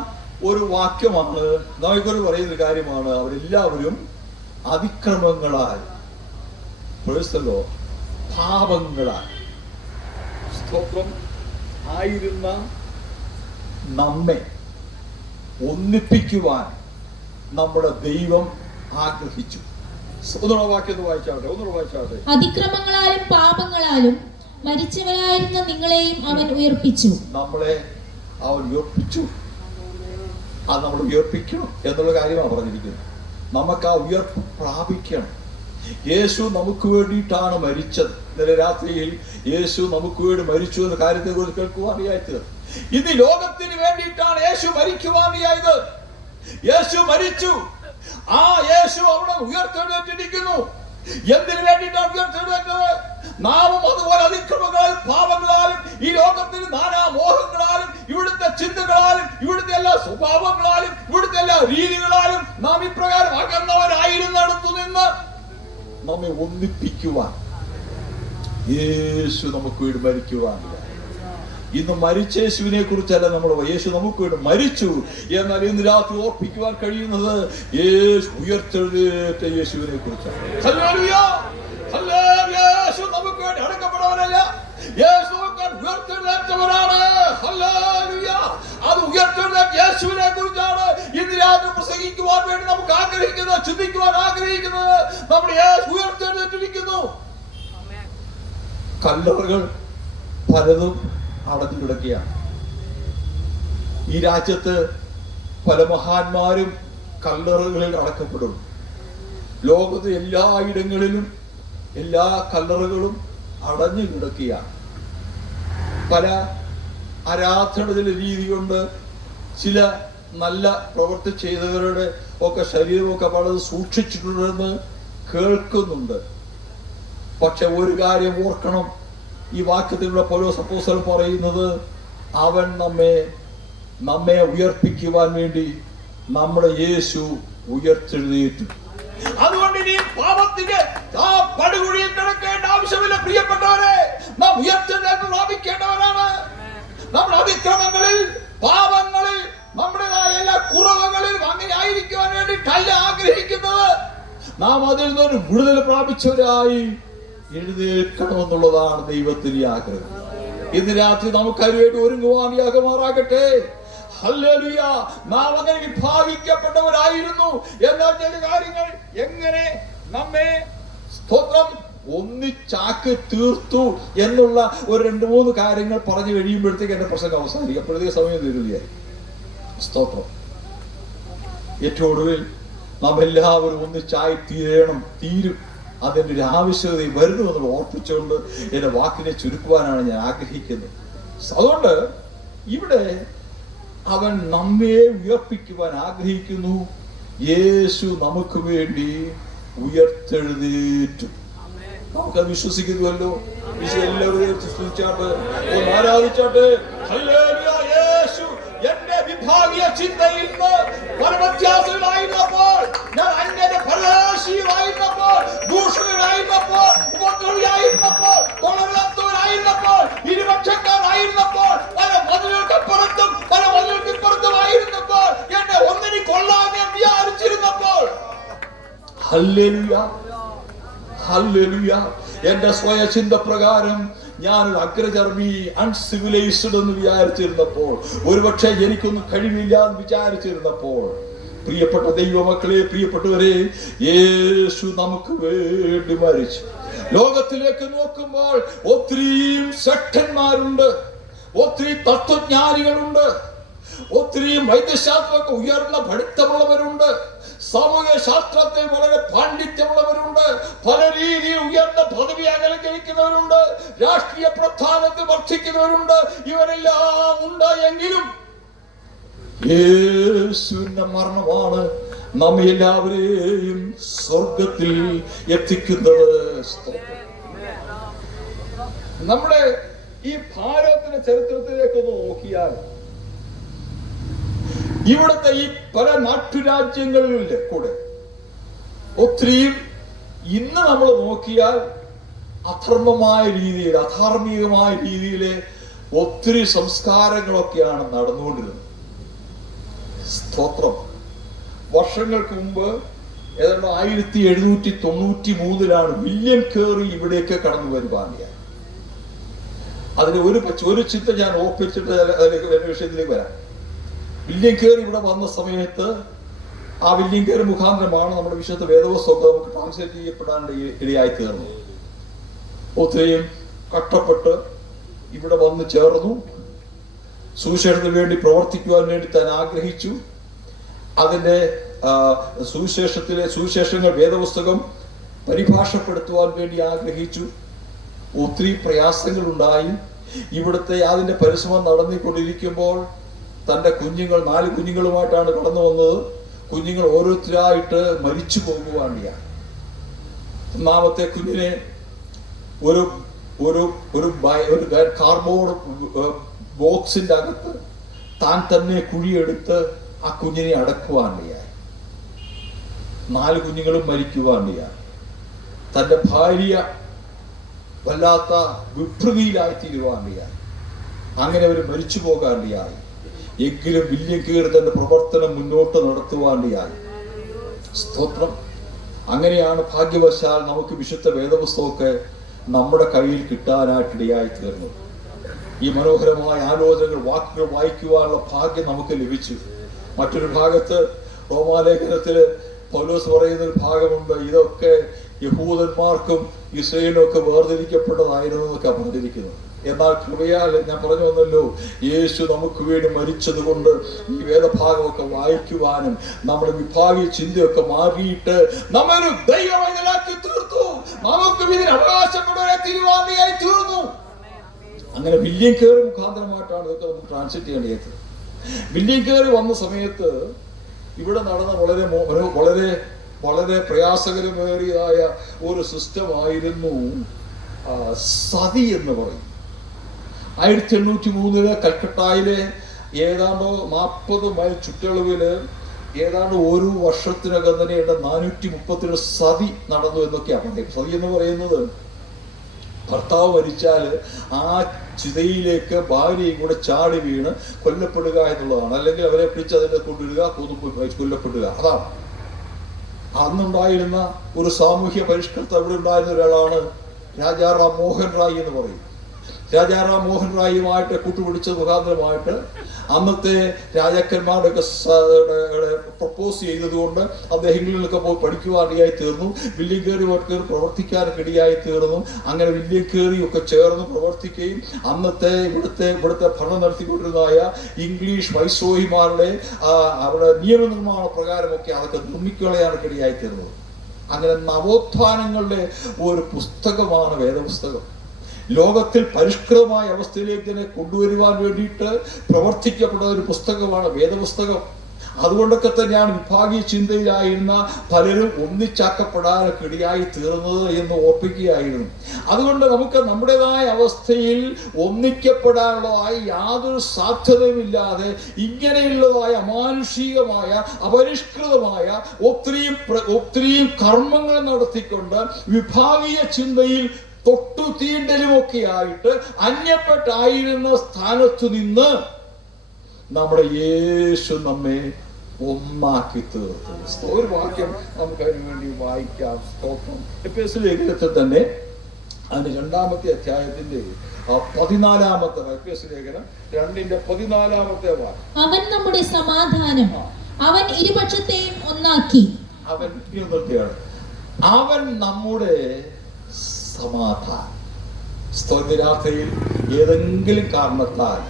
ഒരു വാക്യമാണ്, നമുക്കൊരു പറയുന്ന കാര്യമാണ്, അവരെല്ലാവരും അതിക്രമങ്ങളാൽ, പാപങ്ങളാൽ സ്തോത്രം ആയിരുന്ന നമ്മെ ഒന്നിപ്പിക്കുവാൻ നമ്മുടെ ദൈവം ആഗ്രഹിച്ചു. വായിച്ചാട്ടെ. അതിക്രമങ്ങളാലും പാപങ്ങളാലും മരിച്ചവരായിരുന്ന നിങ്ങളെയും അവൻ ഉയർപ്പിച്ചു. നമ്മളെ അവൻ ഉയർപ്പിച്ചു. അത് നമ്മൾ ഉയർപ്പിക്കണം എന്നുള്ള കാര്യമാണ് പറഞ്ഞിരിക്കുന്നത്. നമുക്ക് ആ ഉയർപ്പ് പ്രാപിക്കണം. യേശു നമുക്ക് വേണ്ടിയിട്ടാണ് മരിച്ചത്. ഇന്നലെ രാത്രിയിൽ യേശു നമുക്ക് വേണ്ടി മരിച്ചു എന്ന കാര്യത്തെ കുറിച്ച് കേൾക്കുവാനായത്. ഇത് ലോകത്തിന് വേണ്ടിയിട്ടാണ് യേശു മരിക്കുവാനായത്. യേശു മരിച്ചു. ആ യേശു അവിടെ ഉയർത്തെഴുന്നേറ്റിരിക്കുന്നു. എന്തിനു വേണ്ടിയിട്ടാണ് ഉയർത്തെഴുന്നേറ്റത്? നാമും അതുപോലെ അതിക്രമങ്ങളാലും പാപങ്ങളാലും ഈ ലോകത്തിന് നാനാ മോഹങ്ങളാലും ഇവിടുത്തെ ചിന്തകളാലും ഇവിടുത്തെ എല്ലാ സ്വഭാവങ്ങളാലും ഇവിടുത്തെ എല്ലാ രീതികളാലും നാം ഇപ്രകാരം അകന്നവരായിരുന്നിടത്തു നിന്ന് നമ്മെ ഒന്നിപ്പിക്കുവാൻ യേശു നമുക്ക് വേണ്ടി മരിക്കുവാനില്ല. ഇന്ന് മരിച്ച യേശുവിനെ കുറിച്ചല്ല നമ്മൾ, യേശു നമുക്ക് വേണ്ടി മരിച്ചു. എന്നാൽ ഇന്ന് രാത്രി ഓർപ്പിക്കുവാൻ കഴിയുന്നത് യേശു ഉയർത്തെഴുന്നേറ്റ യേശുവിനെ കുറിച്ചാണ്. യേശു നമുക്ക് വേണ്ടി അടക്കപ്പെട്ടവരല്ല, യേശു ഉയർത്തെഴുന്നേറ്റവരാണ്. അത് ഉയർത്തെഴുന്നേറ്റ യേശുവിനെ കുറിച്ചാണ് ഇന്ന് രാത്രി പ്രസംഗിക്കുവാൻ വേണ്ടി നമുക്ക് ആഗ്രഹിക്കുന്നത്, ചിന്തിക്കുവാൻ ആഗ്രഹിക്കുന്നത്. നമ്മുടെ യേശു ഉയർത്തെഴുന്നേറ്റിരിക്കുന്നു. കല്ലറകൾ പലതും അടഞ്ഞു കിടക്കുകയാണ്. ഈ രാജ്യത്ത് പല മഹാന്മാരും കല്ലറകളിൽ അടക്കപ്പെടുന്നു. ലോകത്ത് എല്ലായിടങ്ങളിലും എല്ലാ കല്ലറകളും അടഞ്ഞു കിടക്കുകയാണ്. പല ആരാധനയുടെ രീതി കൊണ്ട് ചില നല്ല പ്രവൃത്തി ചെയ്തവരുടെ ഒക്കെ ശരീരമൊക്കെ വളരെ സൂക്ഷിച്ചിട്ടുണ്ടെന്ന് കേൾക്കുന്നുണ്ട്. പക്ഷെ ഒരു കാര്യം ഓർക്കണം, ഈ വാക്യത്തിലൂടെ പൗലോസ് അപ്പോസ്തലൻ പറയുന്നത്, അവൻ നമ്മെ ഉയർപ്പിക്കുവാൻ വേണ്ടി നമ്മുടെ യേശു ഉയർത്തെഴുന്നേറ്റു. അതുകൊണ്ട് ഇനി പാപത്തിന്റെ ആ പടുകുഴിയിൽ കിടക്കേണ്ട ആവശ്യമില്ല പ്രിയപ്പെട്ടവരെ. നാം ഉയർത്തെഴുന്നേറ്റ് പ്രാപിക്കേണ്ടവരാണ്. നമ്മുടെ അതിക്രമങ്ങളിൽ, പാപങ്ങളിൽ, നമ്മുടേതായ എല്ലാ കുറവുകളിലും അങ്ങനെ ആയിരിക്കുവാൻ വേണ്ടിയിട്ടല്ല ആഗ്രഹിക്കുന്നത്. നാം അതിൽ നിന്നൊരു വിടുതൽ പ്രാപിച്ചവരായി എഴുന്നേൽക്കണമെന്നുള്ളതാണ് ദൈവത്തിന്റെ ആഗ്രഹം. ഇന്ന് രാത്രി നമുക്ക് അതിനുവേണ്ടി ഒരുങ്ങുവാനാകമാറാകട്ടെ. ഹല്ലേലൂയ. നാം അങ്ങനെ വിഭാഗിക്കപ്പെട്ടവരായിരുന്നു. എന്നാൽ ചില കാര്യങ്ങൾ എങ്ങനെ നമ്മെ സ്തോത്രം ഒന്നിച്ചാക്കി തീർത്തു എന്നുള്ള ഒരു 2-3 കാര്യങ്ങൾ പറഞ്ഞു കഴിയുമ്പോഴത്തേക്ക് എന്റെ പ്രസംഗം അവസാനിക്കും. അപ്പോഴത്തേക്ക് സമയം തീരുകയായി. സ്തോത്രം. ഏറ്റവും ഒടുവിൽ നാം എല്ലാവരും ഒന്നിച്ചായി തീരും. അതിൻ്റെ ഒരു ആവശ്യകത വരുന്നു എന്നുള്ള ഓർപ്പിച്ചുകൊണ്ട് എന്റെ വാക്കിനെ ചുരുക്കുവാനാണ് ഞാൻ ആഗ്രഹിക്കുന്നത്. അതുകൊണ്ട് ഇവിടെ അവൻ നമ്മെ ഉയർപ്പിക്കുവാൻ ആഗ്രഹിക്കുന്നു. യേശു നമുക്ക് വേണ്ടി ഉയർത്തെഴുന്നേറ്റു. നമുക്കത് വിശ്വസിക്കുന്നുവല്ലോ. എല്ലാവരും സ്തുതിച്ചാട്ട് ആരാധിച്ചാട്ട്. യേശു എന്റെ വിഭാഗീയ ചിന്തയിൽ നിന്ന് പരമത്യാസനായിരുന്നപ്പോൾ, ഞാൻ അന്യന്റെ പരദേശിയായിരുന്നപ്പോൾ, ദൂഷകനായിരുന്നപ്പോൾ, ഉപദ്രവിയായിരുന്നപ്പോൾ, കൊള്ളരുതാത്തവനായിരുന്നപ്പോൾ, ഇരുപക്ഷക്കാരായിരുന്നപ്പോൾ, പല മതിലുകൾക്കപ്പുറത്തും പല മതിലുകൾക്കിപ്പുറത്തുമായിരുന്നപ്പോൾ, എന്നെ ഒന്നിനി കൊള്ളാൻ വിചാരിച്ചിരുന്നപ്പോൾ, ഹല്ലേലൂയ ഹല്ലേലൂയ, എന്റെ സ്വയചിന്ത പ്രകാരം ഞാനൊരു അഗ്രചർമ്മി, അൺസിവിലൈസ്ഡ് എന്ന് വിചാരിച്ചിരുന്നപ്പോൾ, ഒരുപക്ഷെ എനിക്കൊന്നും കഴിവില്ല എന്ന് വിചാരിച്ചിരുന്നപ്പോൾ, പ്രിയപ്പെട്ട ദൈവമക്കളെ, പ്രിയപ്പെട്ടവരെ, യേശു നമുക്ക് വേണ്ടി മരിച്ചു. ലോകത്തിലേക്ക് നോക്കുമ്പോൾ ഒത്തിരിയും ശക്തന്മാരുണ്ട്, ഒത്തിരി തത്വജ്ഞാനികളുണ്ട്, ഒത്തിരി വൈദ്യശാസ്ത്രമൊക്കെ ഉയർന്ന പഠിത്തമുള്ളവരുണ്ട്, സാമൂഹ്യ ശാസ്ത്രത്തിൽ വളരെ പാണ്ഡിത്യമുള്ളവരുണ്ട്, പല രീതിയിൽ ഉയർന്ന പദവി അലങ്കരിക്കുന്നവരുണ്ട്, രാഷ്ട്രീയ പ്രസ്ഥാനത്തിൽ വർദ്ധിക്കുന്നവരുണ്ട്. ഇവരെല്ലാം ഉണ്ട്. എങ്കിലും യേശുവിന്റെ മരണമാണ് നമ്മെ എല്ലാവരെയും സ്വർഗത്തിൽ എത്തിക്കുന്നത്. നമ്മുടെ ഈ ഭാരതത്തിന്റെ ചരിത്രത്തിലേക്ക് നോക്കിയാൽ, ഇവിടുത്തെ ഈ പല നാട്ടുരാജ്യങ്ങളിലെ കൂടെ ഒത്തിരിയും ഇന്ന് നമ്മൾ നോക്കിയാൽ അധർമ്മമായ രീതിയിൽ, അധാർമികമായ രീതിയിലെ ഒത്തിരി സംസ്കാരങ്ങളൊക്കെയാണ് നടന്നുകൊണ്ടിരുന്നത്. സ്തോത്രം. വർഷങ്ങൾക്ക് മുമ്പ് ഏതാണ്ട് 1793 വില്യം കേറി ഇവിടേക്ക് കടന്നു വരുവാനിയാണ്. അതിന് ഒരു ചിന്ത ഞാൻ ഓർപ്പിച്ചിട്ട് അതിലേക്ക് വിഷയത്തിലേക്ക് വരാം. വില്യം കേറി ഇവിടെ വന്ന സമയത്ത് ആ വില്യം കേറി മുഖാന്തരമാണ് നമ്മുടെ വിശുദ്ധ വേദപുസ്തകമൊക്കെ നമുക്ക് ട്രാൻസ്ലേറ്റ് ചെയ്യപ്പെടാൻ ഇടയായി തീർന്നു. ഒത്തിരിയും കഷ്ടപ്പെട്ട് ഇവിടെ വന്ന് ചേർന്നു. സുവിശേഷത്തിന് വേണ്ടി പ്രവർത്തിക്കുവാൻ വേണ്ടി താൻ ആഗ്രഹിച്ചു. അതിൻ്റെ സുവിശേഷങ്ങൾ വേദപുസ്തകം പരിഭാഷപ്പെടുത്തുവാൻ വേണ്ടി ആഗ്രഹിച്ചു. ഒത്തിരി പ്രയാസങ്ങളുണ്ടായി. ഇവിടുത്തെ അതിൻ്റെ പരിശ്രമം നടന്നിക്കൊണ്ടിരിക്കുമ്പോൾ തൻ്റെ കുഞ്ഞുങ്ങൾ 4 കുഞ്ഞുങ്ങളുമായിട്ടാണ് കടന്നു വന്നത്. കുഞ്ഞുങ്ങൾ ഓരോരുത്തരായിട്ട് മരിച്ചു പോകുവാനിയാണ്. ഒന്നാമത്തെ കുഞ്ഞിനെ ഒരു കാർഡ്ബോർഡ് ബോക്സിന്റെ അകത്ത് താൻ തന്നെ കുഴിയെടുത്ത് ആ കുഞ്ഞിനെ അടക്കുവാനിടയായി. 4 കുഞ്ഞുങ്ങളും മരിക്കുവാനിടയായി. തന്റെ ഭാര്യ വല്ലാത്ത വിഭ്രതിയിലായി തീരുവാനിടയായി. അങ്ങനെ അവർ മരിച്ചു പോകാനിടയായി. എങ്കിലും വില്യം കേറി തന്റെ പ്രവർത്തനം മുന്നോട്ട് നടത്തുവാനിടയായി. സ്തോത്രം. അങ്ങനെയാണ് ഭാഗ്യവശാൽ നമുക്ക് വിശുദ്ധ വേദപുസ്തകമൊക്കെ നമ്മുടെ കയ്യിൽ കിട്ടാനായിട്ടിടയായി തീർന്നത്. ഈ മനോഹരമായ ആലോചനകൾ, വാക്കുകൾ വായിക്കുവാനുള്ള ഭാഗ്യം നമുക്ക് ലഭിച്ചു. മറ്റൊരു ഭാഗത്ത് റോമാലേഖനത്തില് പൗലോസ് പറയുന്ന ഒരു ഭാഗമുണ്ട്, ഇതൊക്കെ യഹൂദന്മാർക്കും ഇസ്രായേലിനും ഒക്കെ വേർതിരിക്കപ്പെട്ടതായിരുന്നു എന്നൊക്കെ പറഞ്ഞിരിക്കുന്നത്. എന്നാൽ കൃപയാൽ ഞാൻ പറഞ്ഞു വന്നല്ലോ, യേശു നമുക്ക് വേണ്ടി മരിച്ചത് കൊണ്ട് ഈ വേദഭാഗമൊക്കെ വായിക്കുവാനും നമ്മുടെ വിഭാഗീയ ചിന്തയൊക്കെ മാറിയിട്ട് നമ്മൊരു ദൈവവൈതലാക്കി തീർത്തു. നമുക്ക് ഇതിന് അവകാശപ്പെട്ടവരെ തിരുവാതിയായി തീർന്നു. അങ്ങനെ വില്യം കേറി മുഖാന്തരമായിട്ടാണ് ഇതൊക്കെ നമുക്ക് ട്രാൻസ്ലേറ്റ് ചെയ്യേണ്ടത്. വില്യം കേറി വന്ന സമയത്ത് ഇവിടെ നടന്ന വളരെ പ്രയാസകരമേറിയതായ ഒരു സിസ്റ്റം ആയിരുന്നു സതി എന്ന് പറയും. 1803 കൽക്കട്ടയിലെ ഏതാണ്ട് 40 മൈൽ ചുറ്റളവില് ഏതാണ്ട് ഒരു വർഷത്തിനകം തന്നെ 437 സതി നടന്നു എന്നൊക്കെയാണ് പറയുന്നത്. സതി എന്ന് പറയുന്നത് ഭർത്താവ് മരിച്ചാൽ ആ ചിതയിലേക്ക് ഭാര്യയും കൂടെ ചാടി വീണ് കൊല്ലപ്പെടുക എന്നുള്ളതാണ്. അല്ലെങ്കിൽ അവരെ പിടിച്ച് അതിനെ കൊണ്ടിടുക, കൊല്ലപ്പെടുക. അതാണ് അന്നുണ്ടായിരുന്ന ഒരു സാമൂഹ്യ പരിഷ്കർത്ത. ഇവിടെ ഉണ്ടായിരുന്ന ഒരാളാണ് രാജാറാം മോഹൻ റായ് എന്ന് പറയും. രാജാറാം മോഹൻ റായിയുമായിട്ട് കൂട്ടുപിടിച്ച മുഖാന്തരമായിട്ട് അന്നത്തെ രാജാക്കന്മാരുടെയൊക്കെ പ്രപ്പോസ് ചെയ്തതുകൊണ്ട് അദ്ദേഹങ്ങളിലൊക്കെ പോയി പഠിക്കുവാനിടയായി തീർന്നു. വില്യം കയറി പ്രവർത്തിക്കാനൊക്കെ ഇടയായി തീർന്നു. അങ്ങനെ വില്യം കയറിയൊക്കെ ചേർന്ന് പ്രവർത്തിക്കുകയും അന്നത്തെ ഇവിടുത്തെ ഭരണം നടത്തിക്കൊണ്ടിരുന്നതായ ഇംഗ്ലീഷ് വൈസ്രോയിമാരുടെ അവരുടെ നിയമനിർമ്മാണ പ്രകാരമൊക്കെ അതൊക്കെ നിർമ്മിക്കളയാനൊക്കെ ഇടയായി തീർന്നത്. അങ്ങനെ നവോത്ഥാനങ്ങളുടെ ഒരു പുസ്തകമാണ് വേദപുസ്തകം. ലോകത്തിൽ പരിഷ്കൃതമായ അവസ്ഥയിലേക്ക് തന്നെ കൊണ്ടുവരുവാൻ വേണ്ടിയിട്ട് പ്രവർത്തിക്കപ്പെട്ട ഒരു പുസ്തകമാണ് വേദപുസ്തകം. അതുകൊണ്ടൊക്കെ തന്നെയാണ് വിഭാഗീയ ചിന്തയിലായിരുന്ന പലരും ഒന്നിച്ചാക്കപ്പെടാനൊക്കെ ഇടയായി തീർന്നത് എന്ന് ഓർപ്പിക്കുകയായിരുന്നു. അതുകൊണ്ട് നമുക്ക് നമ്മുടേതായ അവസ്ഥയിൽ ഒന്നിക്കപ്പെടാനുള്ളതായ യാതൊരു സാധ്യതയുമില്ലാതെ ഇങ്ങനെയുള്ളതായ അമാനുഷികമായ അപരിഷ്കൃതമായ ഒത്തിരിയും കർമ്മങ്ങൾ നടത്തിക്കൊണ്ട് വിഭാഗീയ ചിന്തയിൽ തൊട്ടു തീണ്ടലുമൊക്കെ ആയിട്ട് അന്യപ്പെട്ടായിരുന്ന സ്ഥാനത്തു നിന്ന് നമ്മുടെ യേശു നമ്മെ ഒന്നാക്കി തീർത്തു. ഒരു വാക്യം നമുക്ക് അതിനു വേണ്ടി വായിക്കാം. സ്തോത്രം. എഫേസ്യ ലേഖനത്തിൽ തന്നെ അതിന്റെ 2-ാമത്തെ അധ്യായത്തിന്റെ 14-ാമത്തെ എഫേസ്യ ലേഖനം 2:14 വാക്യം. അവൻ നമ്മുടെ സമാധാനം, അവൻ ഇരുപക്ഷത്തെയും ഒന്നാക്കി. അവൻ നിർത്തിയാണ്. അവൻ നമ്മുടെ സമാധാനം. സ്തോത്രത്തിൽ ഏതെങ്കിലും കാരണത്താൽ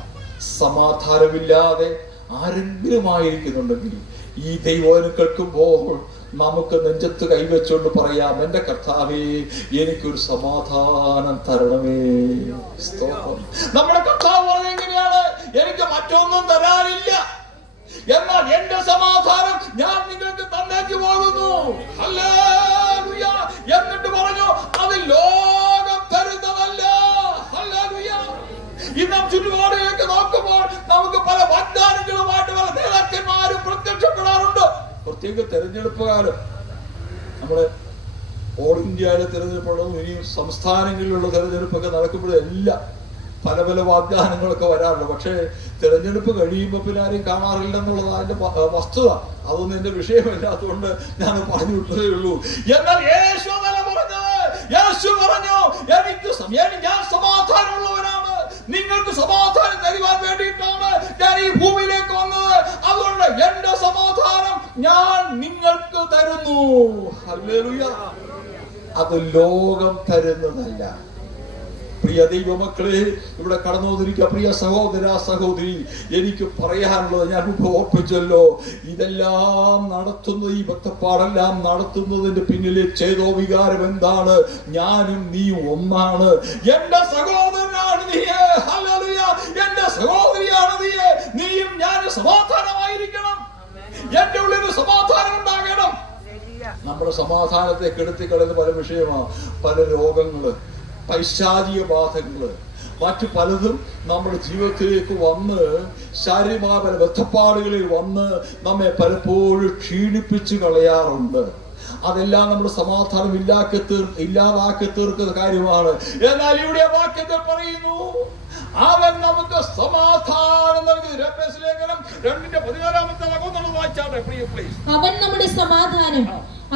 സമാധാനമില്ലാതെ ആരെങ്കിലും ആയിരിക്കുന്നുണ്ടെങ്കിൽ ഈ ദൈവം കേൾക്കുമ്പോൾ നമുക്ക് നെഞ്ചത്ത് കൈവച്ചുകൊണ്ട് പറയാം, എന്റെ കർത്താവേ, എനിക്കൊരു സമാധാനം തരണമേ. നമ്മുടെ കർത്താവ് എങ്ങനെയാണ്? എനിക്ക് മറ്റൊന്നും തരാനില്ല, എന്നാൽ എന്റെ സമാധാനം ഞാൻ നിങ്ങൾക്ക് തന്നേക്ക് പോകുന്നു. ഹല്ലേലൂയ. എന്നിട്ട് പറഞ്ഞു, അത് ലോകം തരുന്നതല്ല. ഹല്ലേലൂയ. ഇന്ന് ചുറ്റുപാടിലേക്ക് നോക്കുമ്പോൾ നമുക്ക് പല വാഗ്ദാനങ്ങളുമായിട്ട് പല നേതാക്കന്മാരും പ്രത്യക്ഷപ്പെടാറുണ്ട്. പ്രത്യേക തെരഞ്ഞെടുപ്പുകാരും നമ്മള് ഓൾ ഇന്ത്യയിലെ തെരഞ്ഞെടുപ്പുകളും ഇനി സംസ്ഥാനങ്ങളിലുള്ള തെരഞ്ഞെടുപ്പൊക്കെ നടക്കുമ്പോഴെല്ലാം പല പല വാഗ്ദാനങ്ങളൊക്കെ വരാറുണ്ട്. പക്ഷേ തെരഞ്ഞെടുപ്പ് കഴിയുമ്പോൾ പിന്നെ ആരും കാണാറില്ലെന്നുള്ളത് അതിന്റെ വസ്തുത. അതൊന്നും എന്റെ വിഷയമല്ലാത്തതുകൊണ്ട് ഞാൻ പറഞ്ഞു വിട്ടതേ ഉള്ളൂ. എന്നാൽ യേശു പറഞ്ഞു, ഞാൻ സമാധാനമുള്ളവനാണ്, നിങ്ങൾക്ക് സമാധാനം തരുവാൻ വേണ്ടിയിട്ടാണ് ഞാൻ ഈ ഭൂമിയിലേക്ക് വന്നത്. അതുകൊണ്ട് എന്റെ സമാധാനം ഞാൻ നിങ്ങൾക്ക് തരുന്നു. ഹല്ലേലൂയ. അത് ലോകം തരുന്നതല്ല. പ്രിയ ദൈവമക്കളെ, ഇവിടെ കടന്നു വന്നിരിക്കുക പ്രിയ സഹോദര സഹോദരി, എനിക്ക് പറയാനുള്ളത് ഞാൻ ഓർപ്പിച്ചല്ലോ. ഇതെല്ലാം നടത്തുന്നത്, ഈ ബദ്ധപ്പാടെല്ലാം നടത്തുന്നതിന്റെ പിന്നിലെ ചേതോ വികാരം എന്താണ്? ഞാനും നീ ഒന്നാണ്. എന്റെ സഹോദരനാണ് നീ, ഹല്ലേലൂയ. എന്റെ സഹോദരിയാണ് നീ. നീയും ഞാനും സമാധാനമായിരിക്കണം. എന്റെ ഉള്ളിൽ സമാധാനം ഉണ്ടാകണം. നമ്മുടെ സമാധാനത്തെ കെടുത്തിക്കളയുന്ന പല വിഷയമാണ്. പല രോഗങ്ങള്, പൈശാചിക ബാധകള്, മറ്റു പലതും നമ്മുടെ ജീവിതത്തിലേക്ക് വന്ന് ശാരീരികമായ പല ബന്ധപ്പാടുകളിൽ വന്ന് നമ്മെ പലപ്പോഴും ക്ഷീണിപ്പിച്ചു കളയാറുണ്ട്. അതെല്ലാം നമ്മുടെ സമാധാനം ഇല്ലാതാക്കി തീർക്കുന്ന കാര്യമാണ്. എന്നാൽ ഇവിടെ വാക്യത്തിൽ പറയുന്നു, അവൻ നമുക്ക് സമാധാനം നൽകി. എഫേസ്യ ലേഖനം 2:14 വായിച്ചാട്ടെ പ്രിയ പ്ലീസ്. അവൻ നമ്മുടെ സമാധാനം,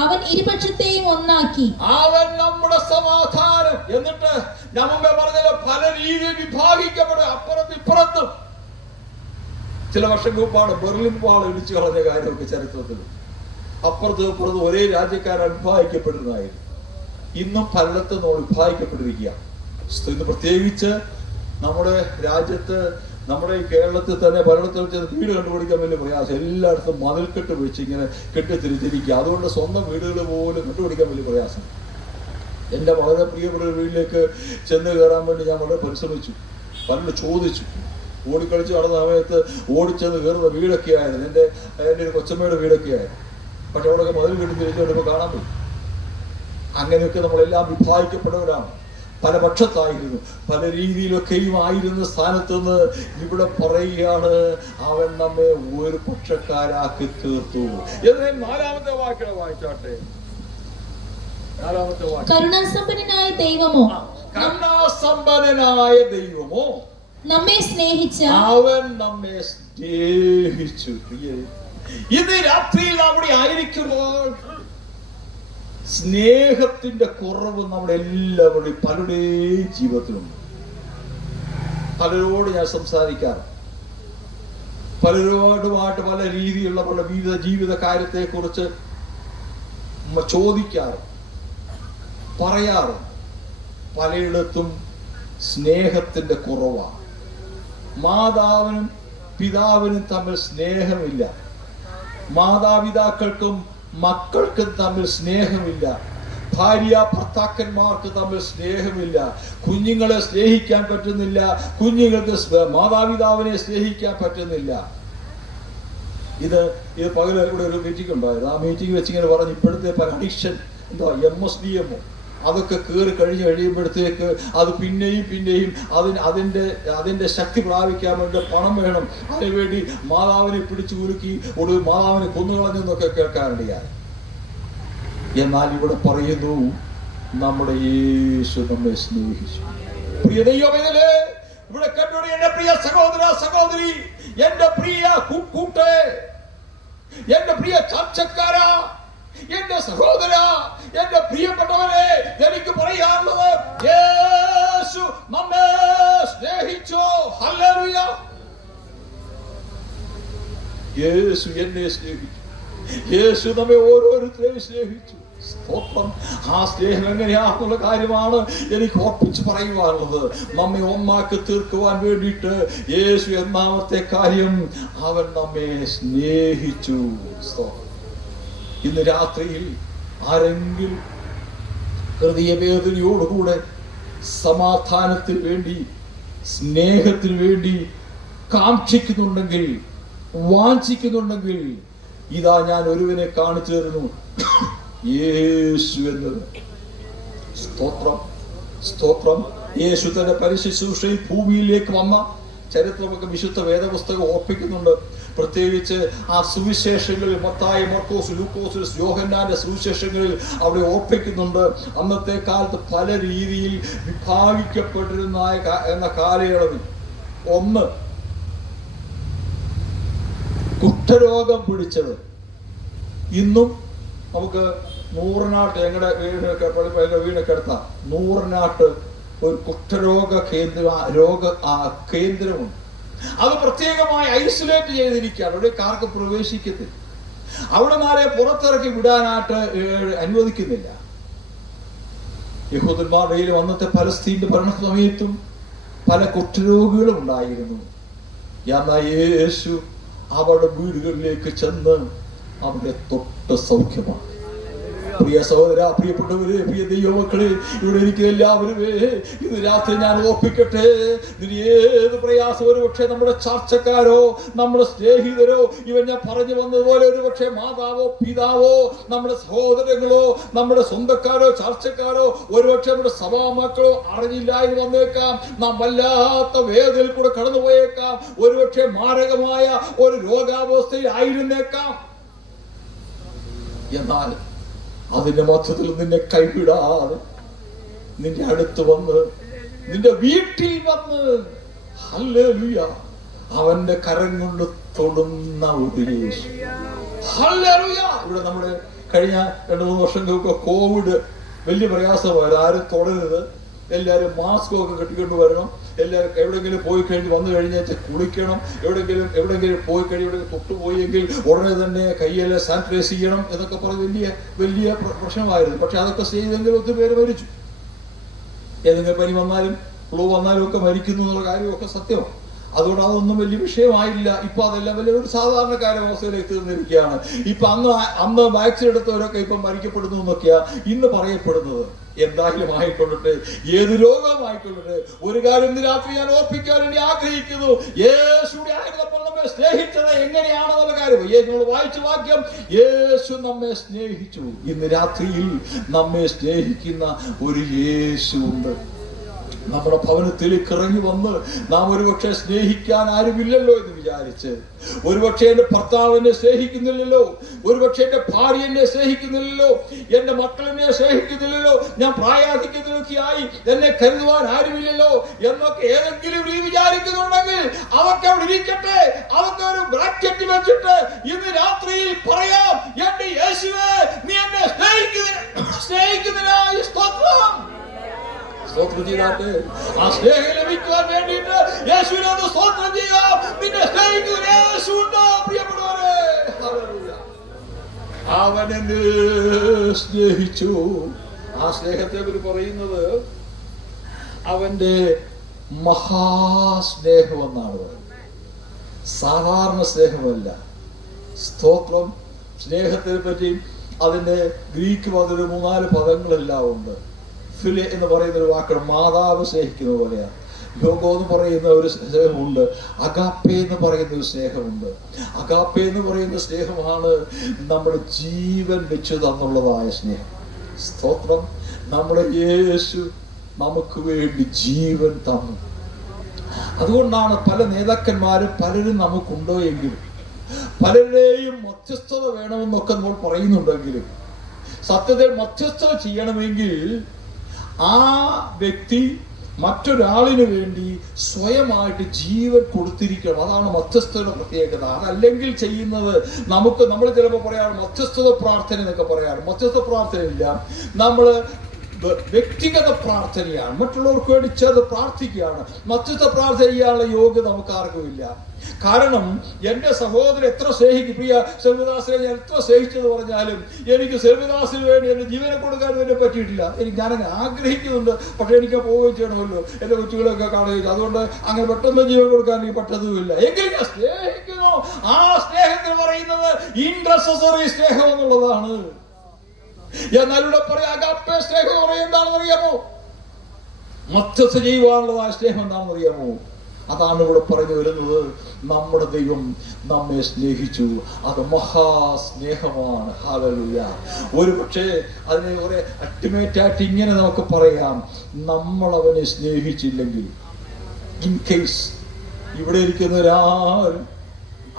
അവൻ ഇരുപക്ഷത്തെയും ഒന്നാക്കി. അവൻ നമ്മുടെ സമാധാനം. എന്നിട്ട് ഞാൻ മുമ്പേ പറഞ്ഞല്ലോ, പല രീതിയിൽ വിഭാഗിക്കപ്പെടും, അപ്പുറത്തും ഇപ്പുറത്തും. ചില വർഷങ്ങൾക്ക് മുമ്പാണ് ബെർലിൻ വാൾ ഇടിച്ചു കളഞ്ഞ കാര്യമൊക്കെ ചരിത്രത്തിൽ. അപ്പുറത്തും ഇപ്പുറത്തും ഒരേ രാജ്യക്കാരാണ് വിഭാഗിക്കപ്പെടുന്നതായിരുന്നു. ഇന്നും പലയിടത്തും നമ്മൾ വിഭാഗിക്കപ്പെട്ടിരിക്കുക. ഇന്ന് പ്രത്യേകിച്ച് നമ്മുടെ രാജ്യത്ത്, നമ്മുടെ ഈ കേരളത്തിൽ തന്നെ പലയിടത്തും വെച്ച് വീട് കണ്ടുപിടിക്കാൻ വലിയ പ്രയാസം. എല്ലായിടത്തും മതിൽക്കെട്ട് വെച്ച് ഇങ്ങനെ കെട്ടിത്തിരിച്ചിരിക്കുക. അതുകൊണ്ട് സ്വന്തം വീടുകൾ പോലും കണ്ടുപിടിക്കാൻ വലിയ പ്രയാസം. എൻ്റെ വളരെ പ്രിയപ്പെട്ട വീട്ടിലേക്ക് ചെന്ന് കയറാൻ വേണ്ടി ഞാൻ വളരെ പരിശ്രമിച്ചു, പലരും ചോദിച്ചു. ഓടിക്കളിച്ച് നടന്ന സമയത്ത് ഓടിച്ചെന്ന് കയറുന്ന വീടൊക്കെ ആയിരുന്നു. എൻ്റെ ഒരു കൊച്ചമ്മയുടെ വീടൊക്കെ ആയിരുന്നു. പക്ഷെ അവിടെയൊക്കെ മതിൽ കെട്ടി തിരിച്ചുകൊണ്ടിപ്പോൾ കാണാൻ പോയി. അങ്ങനെയൊക്കെ നമ്മളെല്ലാം വിഭാഗിക്കപ്പെട്ടവരാണ്. പല പക്ഷത്തായിരുന്നു, പല രീതിയിലൊക്കെയും ആയിരുന്ന സ്ഥാനത്ത് നിന്ന് ഇവിടെ പറയുകയാണ്, അവൻ നമ്മെ ഒരു പക്ഷക്കാരാക്കി തീർത്തു. എന്നാൽ 4-ാമത്തെ വാക്യം വായിച്ചാട്ടെ. 4-ാമത്തെ വാക്യം. കരുണാസമ്പന്നനായ ദൈവമോ, കരുണാസമ്പന്നനായ ദൈവമോ നമ്മെ സ്നേഹിച്ച, അവൻ നമ്മെ സ്നേഹിച്ചു. ഇന്ന് രാത്രിയിൽ അവിടെ ആയിരിക്കുമ്പോൾ സ്നേഹത്തിന്റെ കുറവ് നമ്മുടെ എല്ലാവരുടെയും പലരുടെയും ജീവിതത്തിലുണ്ട്. പലരോട് ഞാൻ സംസാരിക്കാറ്, പലരോടുമായിട്ട് പല രീതിയിലുള്ള പല വിവിധ ജീവിത കാര്യത്തെക്കുറിച്ച് ചോദിക്കാറും പറയാറും. പലയിടത്തും സ്നേഹത്തിന്റെ കുറവാണ്. മാതാവിനും പിതാവിനും തമ്മിൽ സ്നേഹമില്ല. മാതാപിതാക്കൾക്കും മക്കൾക്കും തമ്മിൽ സ്നേഹമില്ല. ഭാര്യ ഭർത്താക്കന്മാർക്ക് തമ്മിൽ സ്നേഹമില്ല. കുഞ്ഞുങ്ങളെ സ്നേഹിക്കാൻ പറ്റുന്നില്ല. കുഞ്ഞുങ്ങൾക്ക് മാതാപിതാവിനെ സ്നേഹിക്കാൻ പറ്റുന്നില്ല. ഇത് പകല് ഇവിടെ ഒരു മീറ്റിംഗ് ഉണ്ടായിരുന്നു. ആ മീറ്റിംഗ് വെച്ചിങ്ങനെ പറഞ്ഞു, ഇപ്പോഴത്തെ പല അഡിക്ഷൻ എന്താ MSDM അതൊക്കെ കയറി കഴിയുമ്പോഴത്തേക്ക് അത് പിന്നെയും അതിന്റെ ശക്തി പ്രാപിക്കാൻ വേണ്ടി പണം വേണം. അതിനുവേണ്ടി മാതാവിനെ പിടിച്ചു കുലുക്കി ഒടുവിൽ മാതാവിനെ കൊന്നുകളഞ്ഞെന്നൊക്കെ കേൾക്കാനിടയായി. എന്നാൽ ഇവിടെ പറയുന്നു, നമ്മുടെ യേശു നമ്മെ സ്നേഹിച്ചു. പ്രിയ ദൈവമേ, ഇവിടെ കണ്ടോടി എന്റെ പ്രിയ സഹോദര സഹോദരി, എന്റെ പ്രിയ കൂട്ടേ, എന്റെ പ്രിയ ചർച്ചക്കാരാ, എന്റെ സഹോദര, എന്റെ പ്രിയപ്പെട്ടവരെ, എനിക്ക് പറയാനുള്ളത്, യേശു നമ്മെ സ്നേഹിച്ചു. ഹല്ലേലൂയ. യേശു എന്നെ സ്നേഹിച്ചു. യേശു നമ്മെ ഓരോരുത്തരെയും സ്നേഹിച്ചു. സ്തോത്രം. ആ സ്നേഹം എങ്ങനെയാണെന്നുള്ള കാര്യമാണ് എനിക്ക് ഓർപ്പിച്ച് പറയുവാനുള്ളത്. നമ്മെ ഒന്നാക്കി തീർക്കുവാൻ വേണ്ടിയിട്ട് യേശു ഒന്നാമത്തെ കാര്യം, അവൻ നമ്മെ സ്നേഹിച്ചു. സ്തോത്രം. ഇന്ന് രാത്രിയിൽ ആരെങ്കിലും ഹൃദയവേദനയോടുകൂടെ സമാധാനത്തിന് വേണ്ടി, സ്നേഹത്തിന് വേണ്ടി കാക്ഷിക്കുന്നുണ്ടെങ്കിൽ, വാഞ്ചിക്കുന്നുണ്ടെങ്കിൽ, ഇതാ ഞാൻ ഒരുവനെ കാണിച്ചു തരുന്നു, യേശു എന്നത്. സ്തോത്രം, സ്തോത്രം. യേശു തന്റെ പരിശുശ്രൂഷയിൽ ഭൂമിയിലേക്ക് വന്ന ചരിത്രമൊക്കെ വിശുദ്ധ വേദപുസ്തകം ഓർപ്പിക്കുന്നുണ്ട്. പ്രത്യേകിച്ച് ആ സുവിശേഷങ്ങളിൽ, മത്തായി, മർക്കോസ്, ലൂക്കോസ്, യോഹന്നാന്റെ സുവിശേഷങ്ങളിൽ അവിടെ ഓർപ്പിക്കുന്നുണ്ട്. അന്നത്തെ കാലത്ത് പല രീതിയിൽ വിഭാഗിക്കപ്പെട്ടിരുന്ന എന്ന കാലയളവിൽ, ഒന്ന് കുഷ്ഠരോഗം പിടിച്ചത്. ഇന്നും നമുക്ക് നൂറിനാട്ട്, ഞങ്ങളുടെ വീടൊക്കെ അടുത്ത നൂറിനാട്ട് ഒരു കുഷ്ഠരോഗ കേന്ദ്രമുണ്ട്. അത് പ്രത്യേകമായി ഐസൊലേറ്റ് ചെയ്തിരിക്കുകയാണ്. അവിടെ കാർക്ക് പ്രവേശിക്കത്തില്ല. അവിടെ നാളെ പുറത്തിറക്കി വിടാനായിട്ട് അനുവദിക്കുന്നില്ല. യഹൂദന്മാരുടെ അന്നത്തെ പലസ്തീന്റെ ഭരണ സമയത്തും പല കുഷ്ഠരോഗികളും ഉണ്ടായിരുന്നു. എന്നാൽ യേശു അവരുടെ വീടുകളിലേക്ക് ചെന്ന് അവരെ തൊട്ട് സൗഖ്യമാണ്. പ്രിയ സഹോദര, പ്രിയപ്പെട്ടവരെ, പ്രിയ ദൈവമക്കളെ, ഇവിടെ എനിക്ക് എല്ലാവരും ഇത് രാത്രി ഞാൻ ഓർപ്പിക്കട്ടെ. ഇതിന് ഏത് പ്രയാസം, ഒരു പക്ഷേ നമ്മുടെ ചർച്ചക്കാരോ നമ്മുടെ സ്നേഹിതരോ, ഇവൻ ഞാൻ പറഞ്ഞു വന്നതുപോലെ ഒരു പക്ഷേ മാതാവോ പിതാവോ നമ്മുടെ സഹോദരങ്ങളോ നമ്മുടെ സ്വന്തക്കാരോ ചർച്ചക്കാരോ ഒരുപക്ഷെ നമ്മുടെ സഭാമക്കളോ അറിഞ്ഞില്ലായി വന്നേക്കാം. നാം വല്ലാത്ത വേദനയിൽ കൂടെ കടന്നുപോയേക്കാം. ഒരുപക്ഷെ മാരകമായ ഒരു രോഗാവസ്ഥയിൽ ആയിരുന്നേക്കാം. എന്നാൽ അതിന്റെ മധ്യത്തിൽ നിന്നെ കൈവിടാതെ നിന്റെ അടുത്ത് വന്ന്, നിന്റെ വീട്ടിൽ വന്ന്, ഹല്ലേലൂയ, അവന്റെ കരം കൊണ്ട് തൊടുന്ന ഒരു യേശു. ഹല്ലേലൂയ. ഇവിടെ നമ്മുടെ കഴിഞ്ഞ 2-3 വർഷങ്ങൾക്ക് കോവിഡ് വലിയ പ്രയാസമായിരുന്നു. ആരും തൊടരുത്, എല്ലാവരും മാസ്ക് ഒക്കെ കെട്ടിക്കൊണ്ട് വരണം, എല്ലാവരും എവിടെയെങ്കിലും പോയി കഴിഞ്ഞ് വന്നു കഴിഞ്ഞാൽ കുളിക്കണം, എവിടെയെങ്കിലും പോയി കഴിഞ്ഞ് തൊട്ടുപോയെങ്കിൽ ഉടനെ തന്നെ കയ്യെല്ലാം സാനിറ്റൈസ് ചെയ്യണം എന്നൊക്കെ പറഞ്ഞ് വലിയ പ്രശ്നമായിരുന്നു. പക്ഷെ അതൊക്കെ ചെയ്തെങ്കിൽ ഒത്തിരി പേര് മരിച്ചു. ഏതെങ്കിലും പനി വന്നാലും ഫ്ലൂ വന്നാലും ഒക്കെ മരിക്കുന്നു എന്നുള്ള കാര്യമൊക്കെ സത്യമാണ്. അതുകൊണ്ട് അതൊന്നും വലിയ വിഷയമായില്ല. ഇപ്പൊ അതെല്ലാം വലിയൊരു സാധാരണക്കാര അവസ്ഥയിലേക്ക് തീർന്നിരിക്കുകയാണ്. ഇപ്പൊ അന്ന് വാക്സിൻ എടുത്തവരൊക്കെ ഇപ്പൊ മരിക്കപ്പെടുന്നു എന്നൊക്കെയാ ഇന്ന് പറയപ്പെടുന്നത്. എന്തായാലും ആയിക്കൊള്ളട്ടെ, ഏത് രോഗമായിക്കൊള്ളട്ടെ, ഒരു കാര്യം ഇന്ന് രാത്രി ഞാൻ ഓർപ്പിക്കാൻ വേണ്ടി ആഗ്രഹിക്കുന്നു. യേശുവിടെ ആയിരുന്നപ്പോൾ നമ്മെ സ്നേഹിച്ചത് എങ്ങനെയാണെന്നുള്ള കാര്യം നമ്മൾ വായിച്ച വാക്യം, യേശു നമ്മെ സ്നേഹിച്ചു. ഇന്ന് രാത്രിയിൽ നമ്മെ സ്നേഹിക്കുന്ന ഒരു യേശു ഉണ്ട്. നമ്മുടെ ഭവനത്തിലേക്ക് ഇറങ്ങി വന്ന് നാം ഒരുപക്ഷെ സ്നേഹിക്കാൻ ആരുമില്ലല്ലോ എന്ന് വിചാരിച്ച്, ഒരുപക്ഷെ എന്റെ ഭർത്താവ് എന്നെ സ്നേഹിക്കുന്നില്ലല്ലോ, ഒരുപക്ഷെ എന്റെ ഭാര്യ എന്നെ സ്നേഹിക്കുന്നില്ലല്ലോ, എന്റെ മക്കൾ എന്നെ സ്നേഹിക്കുന്നില്ലല്ലോ, ഞാൻ പ്രായാധിക്യത്തിലൊക്കെയായി എന്നെ കരുതുവാൻ ആരുമില്ലല്ലോ എന്നൊക്കെ ഏതെങ്കിലും നീ വിചാരിക്കുന്നുണ്ടെങ്കിൽ അതൊക്കെ അവിടെ ഇരിക്കട്ടെ. അതൊക്കെ ഒരു ബ്രാക്കറ്റ് വെച്ചിട്ട് ഇന്ന് രാത്രിയിൽ പറയാം, എന്റെ യേശുവേ, നീ എന്നെ സ്നേഹിക്കുന്നതിനായി സ്തോത്രം. സ്തോത്രം ചെയ്താട്ടെ. ആ സ്നേഹം ലഭിക്കുവാൻ വേണ്ടിയിട്ട് യേശുവിനോട് സ്തോത്രം ചെയ്യാം. നിന്നെ സ്നേഹിക്കുന്ന യേശുണ്ട് പ്രിയപ്പെട്ടവരെ. ഹല്ലേലൂയ. അവൻ എന്നെ സ്നേഹിച്ചു. ആ സ്നേഹത്തെ കുറിച്ച് പറയുന്നത് അവന്റെ മഹാസ്നേഹം എന്നാണ് പറയുന്നത്. സാധാരണ സ്നേഹമല്ല. സ്തോത്രം. സ്നേഹത്തിനെ പറ്റി അതിന്റെ ഗ്രീക്ക് പദത്തിൽ 3-4 പദങ്ങളെല്ലാം ഉണ്ട്. ഫിലെ എന്ന് പറയുന്ന ഒരു വാക്കാണ്. മാതാവ് സ്നേഹിക്കുന്ന പോലെയാണ്. ലോഗോ എന്ന് പറയുന്ന ഒരു സ്നേഹമുണ്ട്. അഗാപ്പെ എന്ന് പറയുന്ന ഒരു സ്നേഹമുണ്ട്. അഗാപ്പെ എന്ന് പറയുന്ന സ്നേഹമാണ് നമ്മുടെ ജീവൻ വെച്ചു തന്നുള്ളതായ സ്നേഹം. സ്തോത്രം. നമ്മുടെ യേശു നമുക്ക് വേണ്ടി ജീവൻ തന്നു. അതുകൊണ്ടാണ് പല നേതാക്കന്മാരും പലരും നമുക്കുണ്ടോ എങ്കിലും പലരുടെയും മധ്യസ്ഥത വേണമെന്നൊക്കെ നമ്മൾ പറയുന്നുണ്ടെങ്കിലും സത്യത്തിൽ മധ്യസ്ഥത ചെയ്യണമെങ്കിൽ ആ വ്യക്തി മറ്റൊരാളിന് വേണ്ടി സ്വയമായിട്ട് ജീവൻ കൊടുത്തിരിക്കണം. അതാണ് മധ്യസ്ഥയുടെ പ്രത്യേകത. അതല്ലെങ്കിൽ ചെയ്യുന്നത് നമ്മൾ ചിലപ്പോൾ പറയാറ് മധ്യസ്ഥത പ്രാർത്ഥന എന്നൊക്കെ പറയാറ്. മധ്യസ്ഥ പ്രാർത്ഥനയില്ല, നമ്മൾ വ്യക്തിഗത പ്രാർത്ഥനയാണ്. മറ്റുള്ളവർക്ക് വേണ്ടി ചേർന്ന് പ്രാർത്ഥിക്കുകയാണ്. മധ്യസ്ഥ പ്രാർത്ഥന ചെയ്യാനുള്ള യോഗ്യത നമുക്ക് ആർക്കുമില്ല. കാരണം എൻ്റെ സഹോദരൻ എത്ര സ്നേഹിക്കും, പ്രിയ സെൽവദാസിനെ ഞാൻ എത്ര സ്നേഹിച്ചെന്ന് പറഞ്ഞാലും എനിക്ക് സെൽവദാസിന് വേണ്ടി എൻ്റെ ജീവനെ കൊടുക്കാനും എന്നെ പറ്റിയിട്ടില്ല. ഞാനങ്ങനെ ആഗ്രഹിക്കുന്നുണ്ട്, പക്ഷെ എനിക്ക് പോവുകയും ചെയ്യണമല്ലോ, എൻ്റെ കൊച്ചുകളൊക്കെ കാണുകയും. അതുകൊണ്ട് അങ്ങനെ പെട്ടെന്ന് ജീവൻ കൊടുക്കാൻ എനിക്ക് പറ്റതുമില്ല. എങ്കിലും ഞാൻ സ്നേഹിക്കുന്നു. ആ സ്നേഹത്തിന് പറയുന്നത് ഇന്റർസെസറി സ്നേഹം എന്നുള്ളതാണ്. എന്നാൽ ഇവിടെ പറയാം അഗാപ്പെ സ്നേഹം പറയുന്നത് എന്താണെന്ന് അറിയാമോ? മധ്യസ്ഥ ചെയ്യുവാനുള്ളതായ സ്നേഹം എന്താണെന്ന് അറിയാമോ? അതാണ് ഇവിടെ പറഞ്ഞു വരുന്നത്. നമ്മുടെ ദൈവം നമ്മെ സ്നേഹിച്ചു. അത് മഹാസ്നേഹമാണ്. ഹല്ലേലൂയ. ഒരു പക്ഷേ അതിനെ കുറെ അൾട്ടിമേറ്റ് ആയിട്ട് ഇങ്ങനെ നമുക്ക് പറയാം, നമ്മൾ അവനെ സ്നേഹിച്ചില്ലെങ്കിൽ, ഇൻ കേസ് ഇവിടെ ഇരിക്കുന്നവരാരും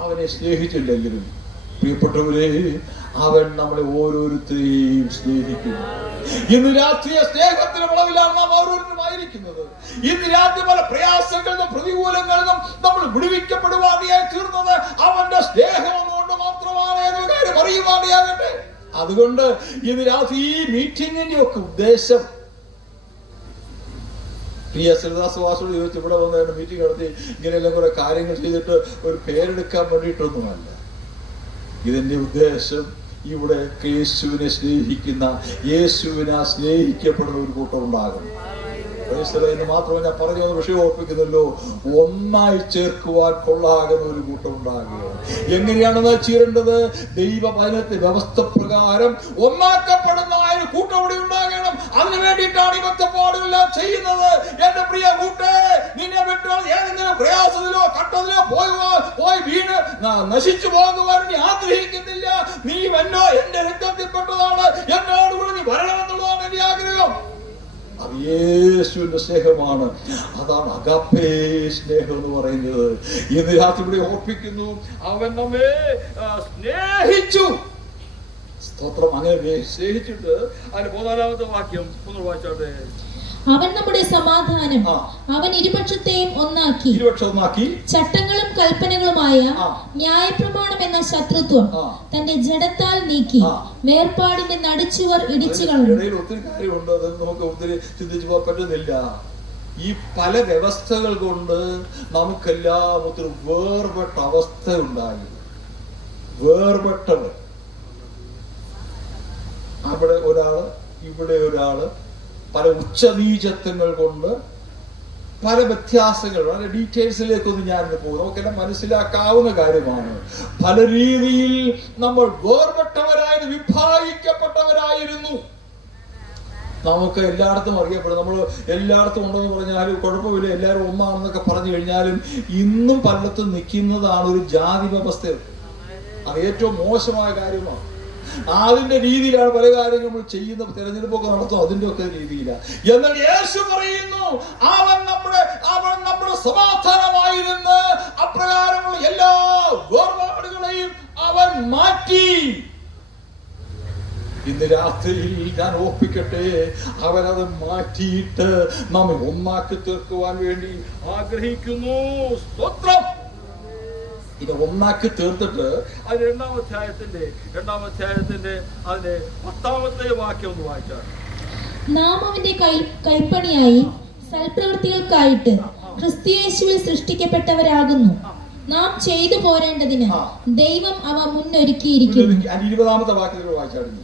അവനെ സ്നേഹിച്ചില്ലെങ്കിലും, പ്രിയപ്പെട്ടവരെ, അവൻ നമ്മളെ ഓരോരുത്തരെയും സ്നേഹിക്കുന്നു. ഇന്ന് രാത്രിയെ സ്നേഹത്തിന് വളവിലാണ് നാം ഓരോരുത്തരുമായിരിക്കുന്നത്. ഇന്ന് രാത്രി പല പ്രയാസങ്ങളിലും പ്രതികൂലങ്ങളിൽ നിന്നും നമ്മൾ വിടുവിക്കപ്പെടുവാതെയായി തീർന്നത് അവന്റെ സ്നേഹം കൊണ്ട് മാത്രമാണ് എന്ന കാര്യം അറിയുവാതെയാകട്ടെ. അതുകൊണ്ട് ഇന്ന് രാത്രി ഈ മീറ്റിംഗിന്റെ ഒക്കെ ഉദ്ദേശം, പ്രിയ ശ്രീദാസ് വാസോട് ചോദിച്ചു, ഇവിടെ വന്ന് മീറ്റിംഗ് നടത്തി ഇങ്ങനെയെല്ലാം കുറെ കാര്യങ്ങൾ ചെയ്തിട്ട് ഒരു പേരെടുക്കാൻ വേണ്ടിയിട്ടൊന്നുമല്ല. ഇതിന്റെ ഉദ്ദേശം ഇവിടെ യേശുവിനെ സ്നേഹിക്കുന്ന, യേശുവിനെ സ്നേഹിക്കപ്പെടുന്ന ഒരു കൂട്ടം ഉണ്ടാകും. എന്ന് മാത്രമേ ഞാൻ പറഞ്ഞു വിഷയം ഓർപ്പിക്കുന്നല്ലോ. ഒന്നായി ചേർക്കുവാൻ കൊള്ളാകുന്ന ഒരു കൂട്ടം ഉണ്ടാകുകയാണ്. എങ്ങനെയാണെന്ന് ചെയ്യേണ്ടത്? ദൈവവചനത്തെ വ്യവസ്ഥ പ്രകാരം ഒന്നാക്കപ്പെടുന്ന ഒരു കൂട്ടം ഇവിടെ ഉണ്ടാകണം. അതിനു വേണ്ടിയിട്ടാണ് ഈ ഒറ്റപ്പാടുകളെല്ലാം ചെയ്യുന്നത്. എന്റെ പ്രിയ കൂട്ടേ, നിന്നെ വിട്ട് ഏതെങ്കിലും പ്രയാസത്തിലോ കട്ടത്തിലോ പോയി വീണ് നശിച്ചു പോകുവാൻ നീ ആഗ്രഹിക്കുന്നില്ല. നീ എന്റെ രക്തത്തിൽപ്പെട്ടതാണ്, എന്നോടുകൂടി നീ വരണമെന്നുള്ളതാണ് എന്റെ ആഗ്രഹം. അത് യേശുവിന്റെ സ്നേഹമാണ്. അതാണ് അഗാപ്പേ സ്നേഹം എന്ന് പറയുന്നത്. ഇന്ന് രാത്രി ഇവിടെ ഓർപ്പിക്കുന്നു, അവൻ നമ്മെ സ്നേഹിച്ചു. സ്തോത്രം. അങ്ങനെ സ്നേഹിച്ചിട്ട് അതിന് 14-ാമത്തെ വാക്യം ഒന്ന് വായിച്ചോട്ടെ. അവൻ നമ്മുടെ സമാധാനം, അവൻ ഇരുപക്ഷത്തെയും ഒന്നാക്കി, ചട്ടങ്ങളും കൽപ്പനകളുമായ ന്യായപ്രമാണം എന്ന ശത്രുത്വം തന്റെ ജഡത്താൽ നീക്കി വേർപാടിന്റെ നടുച്ചുവർ ഇടിച്ചു കളഞ്ഞു. ഒത്തിരി കാര്യമുണ്ട്, അത് നമുക്ക് ഒത്തിരി ചിന്തിച്ചു പോകാൻ പറ്റുന്നില്ല. ഈ പല വ്യവസ്ഥകൾ കൊണ്ട് നമുക്കെല്ലാം ഒത്തിരി വേർപെട്ട അവസ്ഥ ഉണ്ടായി. വേർപെട്ടവർ, അവിടെ ഒരാള് ഇവിടെ ഒരാള്, പല ഉച്ചനീചത്വങ്ങൾ കൊണ്ട് പല വ്യത്യാസങ്ങൾ. അതിന്റെ ഡീറ്റെയിൽസിലേക്കൊന്നും ഞാനിന്ന് പോകും, നമുക്കെല്ലാം മനസ്സിലാക്കാവുന്ന കാര്യമാണ്. പല രീതിയിൽ നമ്മൾ വേർപെട്ടവരായത്, വിഭാഗിക്കപ്പെട്ടവരായിരുന്നു. നമുക്ക് എല്ലായിടത്തും അറിയപ്പെടും. നമ്മൾ എല്ലായിടത്തും ഉണ്ടെന്ന് പറഞ്ഞാലും കുഴപ്പമില്ല, എല്ലാവരും ഒന്നാണെന്നൊക്കെ പറഞ്ഞു കഴിഞ്ഞാലും ഇന്നും പലയിടത്തും നിൽക്കുന്നതാണ് ഒരു ജാതി വ്യവസ്ഥ. അത് ഏറ്റവും മോശമായ കാര്യമാണ്. അതിന്റെ രീതിയിലാണ് പല കാര്യങ്ങൾ നമ്മൾ ചെയ്യുന്ന, തെരഞ്ഞെടുപ്പൊക്കെ നടത്തും, അതിന്റെ ഒക്കെ രീതിയിലാണ്. എന്നാൽ യേശു പറയുന്നു, അവൻ നമ്മുടെ സമാധാനമായിരുന്ന് അപ്രകാരമുള്ള എല്ലാ വേർപാടുകളെയും അവൻ മാറ്റി. ഇന്ന് രാത്രിയിൽ ഞാൻ ഓർപ്പിക്കട്ടെ, അവനത് മാറ്റിയിട്ട് നമ്മെ ഒന്നാക്കി തീർക്കുവാൻ വേണ്ടി ആഗ്രഹിക്കുന്നു. സ്തോത്രം. ഇത് ഒന്നാക്കി തീർത്തിട്ട് അത് രണ്ടാം അധ്യായത്തിന്റെ അതിന്റെ 10-ാമത്തെ വാക്യം ഒന്ന് വായിച്ചാൽ. നാം അവന്റെ കൈപ്പണിയായി സൽപ്രവൃത്തികൾക്കായിട്ട് ക്രിസ്തുയേശുവിൽ സൃഷ്ടിക്കപ്പെട്ടവരാകുന്നു. നാം ചെയ്തു പോരേണ്ടതിന് ദൈവം അവ മുന്നൊരുക്കിയിരിക്കുന്നു. 20-ാമത്തെ വാക്യത്തിൽ വായിച്ചായിരുന്നു.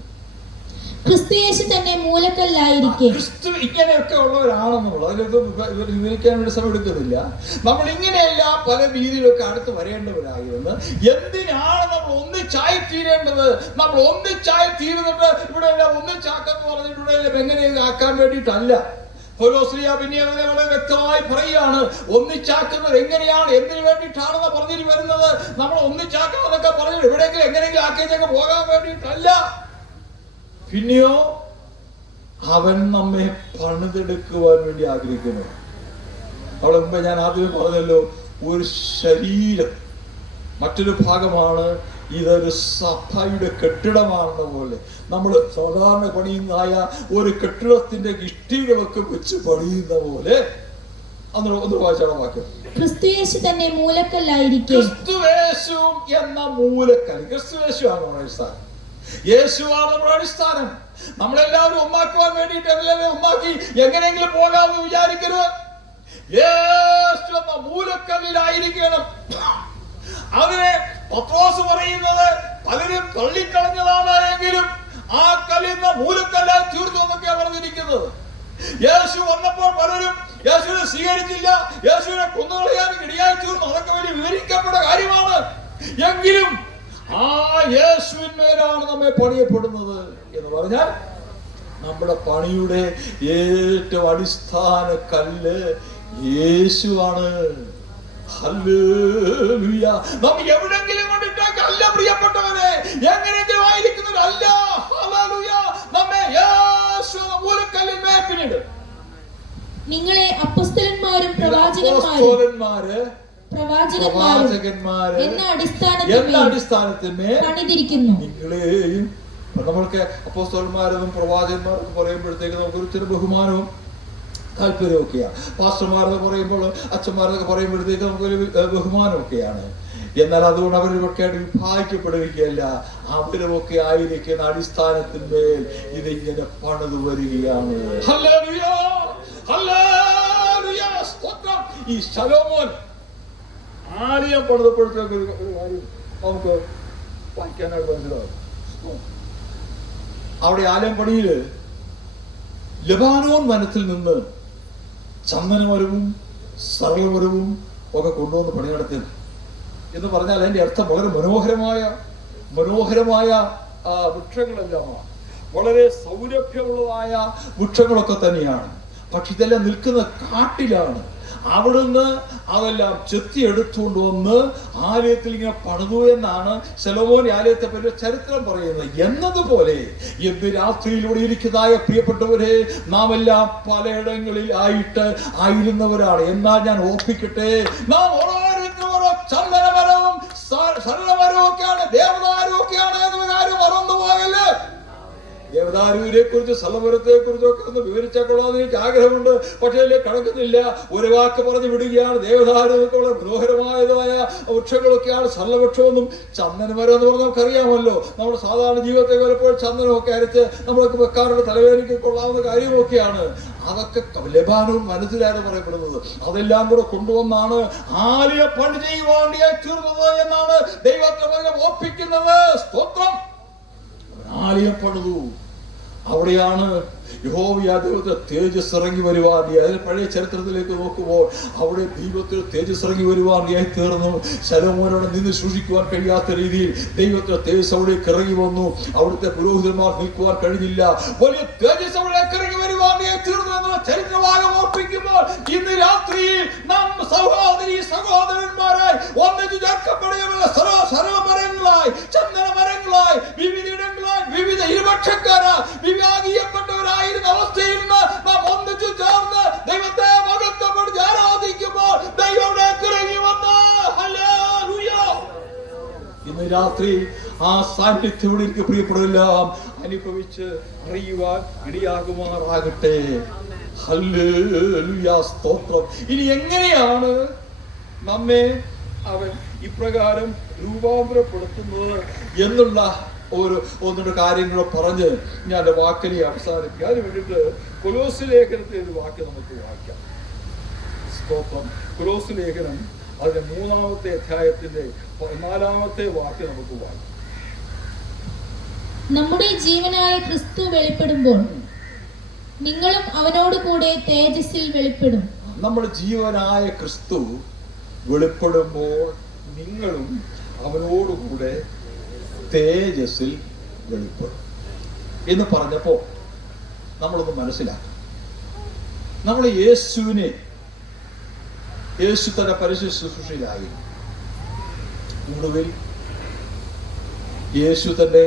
ക്രിസ്തുയേശു തന്നെ മൂലക്കല്ലായിരിക്കെ. ക്രിസ്തു ഇങ്ങനെയൊക്കെ ഉള്ളവരാണെന്നുള്ളത് അതിലൊക്കെ വിവരിക്കാൻ വേണ്ടി സമയം എടുക്കുന്നില്ല. നമ്മൾ ഇങ്ങനെയെല്ലാം പല രീതിയിലൊക്കെ അടുത്ത് വരേണ്ടവരായിരുന്നു. എന്തിനാണ് നമ്മൾ ഒന്നിച്ചായി തീരേണ്ടത്? നമ്മൾ ഒന്നിച്ചായി തീർന്നിട്ട് ഇവിടെ എല്ലാം ഒന്നിച്ചാക്കെന്ന് പറഞ്ഞിട്ട് ഇവിടെ എങ്ങനെ ആക്കാൻ വേണ്ടിയിട്ടല്ല. പൗലോസ്ലീഹ പിന്നെ വളരെ വ്യക്തമായി പറയുകയാണ്, ഒന്നിച്ചാക്കുന്നത് എങ്ങനെയാണ്, എന്തിനു വേണ്ടിയിട്ടാണെന്ന് പറഞ്ഞിട്ട് വരുന്നത്. നമ്മൾ ഒന്നിച്ചാക്കാന്നൊക്കെ പറഞ്ഞിട്ട് എവിടെയെങ്കിലും എങ്ങനെയെങ്കിലും ആക്കിയൊക്കെ പോകാൻ വേണ്ടിയിട്ടല്ല. പിന്നെയോ അവൻ നമ്മെ പണിതെടുക്കുവാൻ വേണ്ടി ആഗ്രഹിക്കുന്നു. അവിടെ മുമ്പ് ഞാൻ ആദ്യമേ പറഞ്ഞല്ലോ, ഒരു ശരീരം. മറ്റൊരു ഭാഗമാണ് ഇതൊരു സഭയുടെ കെട്ടിടമാണെന്ന പോലെ നമ്മൾ സാധാരണ പണിയുന്നതായ ഒരു കെട്ടിടത്തിന്റെ ഇഷ്ടികളൊക്കെ വെച്ച് പണിയുന്ന പോലെ. ഒന്ന് വായിച്ചാണ് വാക്യം. ക്രിസ്തുയേശു തന്നെ മൂലക്കല്ലായിരിക്കെ. ക്രിസ്തുയേശു എന്ന മൂലക്കൽ. ക്രിസ്തുയേശു ആണ് നമ്മുടെ അടിസ്ഥാനം. യേശുവാണ് നമ്മുടെ അടിസ്ഥാനം. നമ്മളെല്ലാവരും ഒന്നാക്കുവാൻ വേണ്ടിയിട്ട് എല്ലാവരും ഒന്നാക്കി എങ്ങനെയെങ്കിലും പോകാമെന്ന് വിചാരിക്കരുത്. യേശു എന്ന മൂലക്കല്ലിലായിരിക്കണം. അതിനെ പത്രോസ് പറയുന്നത് പലരും തള്ളിക്കളഞ്ഞതാണ് എങ്കിലും ആ കല്ലിന്ന് മൂലക്കല്ലായി തീർന്നു എന്നൊക്കെയാണ് പറഞ്ഞിരിക്കുന്നത്. യേശു വന്നപ്പോൾ പലരും യേശുവിനെ സ്വീകരിച്ചില്ല, യേശുവിനെ കൊന്നുകളയാൻ ഇടയായി തീർന്നു. അതൊക്കെ വലിയ വിവരിക്കപ്പെട്ട കാര്യമാണ്. എങ്കിലും ആ യേശുവിന്മേലാണ് നമ്മെ പണിയപ്പെടുന്നത് എന്ന് പറഞ്ഞാൽ നമ്മുടെ പണിയുടെ ഏറ്റവും അടിസ്ഥാന കല്ല് യേശുവാണ്. ഹല്ലേലൂയ. നമുക്ക് എവിടെങ്കിലും കൊണ്ടിട്ടേക്കല്ല പ്രിയപ്പെട്ടവനെ, എങ്ങനെയെങ്കിലും ആയിരിക്കുന്നവരല്ല. ഹല്ലേലൂയ. നമ്മെ യേശു മൂലക്കല്ലിന്മേൽ പിന്നീട് നിങ്ങളെ അപ്പോസ്തലന്മാരും പ്രവാചകന്മാര് എന്ന അടിസ്ഥാനത്തിന്മേൽ പണിതിരിക്കുന്നു. നിങ്ങളെയും നമ്മൾക്ക് അപ്പോസ്തലന്മാരെന്നും പ്രവാചകന്മാരെന്നും പറയുമ്പോഴത്തേക്ക് നമുക്കൊരു ചില ബഹുമാനവും താല്പര്യമൊക്കെയാണ്. പാസ്റ്റർമാരെന്ന് പറയുമ്പോൾ അച്ഛന്മാരെന്നൊക്കെ പറയുമ്പോഴത്തേക്ക് നമുക്കൊരു ബഹുമാനമൊക്കെയാണ്. എന്നാൽ അതുകൊണ്ട് അവരൊക്കെ വിഭാഗിക്കപ്പെടുകയല്ല. അവരുമൊക്കെ ആയിരിക്കുന്ന അടിസ്ഥാനത്തിന്മേൽ ഇതിങ്ങനെ പണിതു വരികയാണ്. ഈ ശലോമോൻ ആലയം പണിതപ്പോഴത്തേക്ക് ഒരു കാര്യം നമുക്ക് വായിക്കാനായിട്ട് മനസ്സിലാവും. അവിടെ ആലയം പണിയില് ലബാനോൻ വനത്തിൽ നിന്ന് ചന്ദനമരവും സർവമരവും ഒക്കെ കൊണ്ടുവന്ന് പണി നടത്തി എന്ന് പറഞ്ഞാൽ അതിന്റെ അർത്ഥം വളരെ മനോഹരമായ വൃക്ഷങ്ങളെല്ലാമാണ്. വളരെ സൗരഭ്യമുള്ളതായ വൃക്ഷങ്ങളൊക്കെ തന്നെയാണ്. പക്ഷെ ഇതെല്ലാം നിൽക്കുന്ന കാട്ടിലാണ്. അവിടുന്ന് അതെല്ലാം ചെത്തിയെടുത്തുകൊണ്ട് വന്ന് ആലയത്തിൽ ഇങ്ങനെ പണിതു എന്നാണ് ശലോമോൻ ആലയത്തെ പറ്റി ചരിത്രം പറയുന്നത്. എന്നതുപോലെ ഇന്ന് രാത്രിയിലൂടെ ഇരിക്കുന്നതായ പ്രിയപ്പെട്ടവരെ, നാം എല്ലാം പലയിടങ്ങളിൽ ആയിരുന്നവരാണ്. എന്നാൽ ഞാൻ ഓർപ്പിക്കട്ടെ, നാം ഓരോരുത്തരും ഓരോ ചന്ദനമരവും സർവമരവും ഒക്കെയാണ്, ദേവദാരും ഒക്കെയാണ് എന്ന കാര്യം മറന്നു പോകല്ലേ. ദേവദാരുവിനെ കുറിച്ച് സലമരത്തെ കുറിച്ചൊക്കെ ഒന്ന് വിവരിച്ചേക്കൊള്ളാന്ന് എനിക്ക് ആഗ്രഹമുണ്ട്. പക്ഷേ അതിലേക്ക് കടക്കുന്നില്ല. ഒരു വാക്ക് പറഞ്ഞു വിടുകയാണ്. ദേവദാരുവൊക്കെ വളരെ മനോഹരമായതായ വൃക്ഷങ്ങളൊക്കെയാണ് സലവൃക്ഷമെന്നും ചന്ദനമരം എന്ന് പറഞ്ഞാൽ നമുക്കറിയാമല്ലോ. നമ്മുടെ സാധാരണ ജീവിതത്തെ പലപ്പോഴും ചന്ദനമൊക്കെ അരച്ച് നമ്മളൊക്കെ വെക്കാറുള്ള തലവേദനയ്ക്ക് കൊള്ളാവുന്ന കാര്യമൊക്കെയാണ്. അതൊക്കെ ലബാനോൻ മനസ്സിലാണ് പറയപ്പെടുന്നത്. അതെല്ലാം കൂടെ കൊണ്ടുവന്നാണ് ആലയം പണി ചെയ്യുവാണ്ടിയായി തീർന്നത് എന്നാണ് ദൈവത്തെ ഓർപ്പിക്കുന്നത്. സ്തോത്രം. ആലയം പണിതു. അവിടെയാണ് യഹോവയായ ദൈവത്തെ തേജസ് ഇറങ്ങി വരുവാനിയായി. അതിന് പഴയ ചരിത്രത്തിലേക്ക് നോക്കുമ്പോൾ അവിടെ ദൈവത്തിൽ തേജസ് ഇറങ്ങി വരുവാനിയായി തീർന്നു. ശലോമോനോട് നിന്ന് സൂക്ഷിക്കുവാൻ കഴിയാത്ത രീതിയിൽ ദൈവത്തെ തേജസ് അവിടേക്ക് ഇറങ്ങി വന്നു. അവിടുത്തെ പുരോഹിതന്മാർ നിൽക്കുവാൻ കഴിഞ്ഞില്ല. വലിയ തേജസ് അവിടേക്ക് ഇറങ്ങി വരുവാനിയായി തീർന്നു എന്നുള്ള ചരിത്രഭാഗം ഓർപ്പിക്കുമ്പോൾ ഇന്ന് രാത്രിയിൽ നാം സഹോദരന്മാരായി ഒന്നിച്ചു ചേർക്കപ്പെടുകയുള്ള സർവമരങ്ങളായി, ചന്ദനമരങ്ങളായി, വിവിധയിടങ്ങളായി, വിവിധ ഇരുപക്ഷക്കാരായി വിഭാഗീയപ്പെട്ടവരായിരുന്ന അവസ്ഥയിൽ നിന്ന് നാം ഒന്നിച്ചു ചേർന്ന് ദൈവത്തെ മഹത്വപ്പെടുത്തി ആരാധിക്കുമ്പോൾ ദൈവം ഇറങ്ങി വന്ന് ഹല്ലേലൂയ. ഇന്ന് രാത്രി ആ സാന്നിധ്യം എനിക്ക് പ്രിയപ്പെടെല്ലാം അനുഭവിച്ച് അറിയുവാൻ ഇടയാകുമാറാകട്ടെ. ഹല്ലേലൂയ. സ്തോത്രം. ഇനി എങ്ങനെയാണ് നമ്മെ അവൻ ഇപ്രകാരം രൂപാന്തരപ്പെടുത്തുന്നത് എന്നുള്ള ഒന്നിട്ട് കാര്യങ്ങൾ പറഞ്ഞ് ഞാൻ എൻ്റെ വാക്കിനെ അവസാനിപ്പിക്കും. അതിന് വേണ്ടിയിട്ട് കൊലോസ്യ ലേഖനത്തെ ഒരു വാക്യം നമുക്ക് വായിക്കാം. സ്തോത്രം. കൊലോസ്യ ലേഖനം അതിന്റെ 3-ാമത്തെ അധ്യായത്തിന്റെ 4-ാമത്തെ വാക്യം നമുക്ക് വായിക്കാം. നമ്മുടെ ജീവനായ ക്രിസ്തു വെളിപ്പെടുമ്പോൾ നിങ്ങളും അവനോട് കൂടെ തേജസ്സിൽ വെളിപ്പെടും. നമ്മുടെ ജീവനായ ക്രിസ്തു വെളിപ്പെടുമ്പോൾ നിങ്ങളും അവനോടുകൂടെ തേജസ്സിൽ വെളിപ്പെടും എന്ന് പറഞ്ഞപ്പോൾ നമ്മളൊന്ന് മനസ്സിലാക്കും. നമ്മൾ യേശു തന്റെ പരിശുദ്ധ ശുശ്രൂഷയിലായി. ഒടുവിൽ യേശു തന്റെ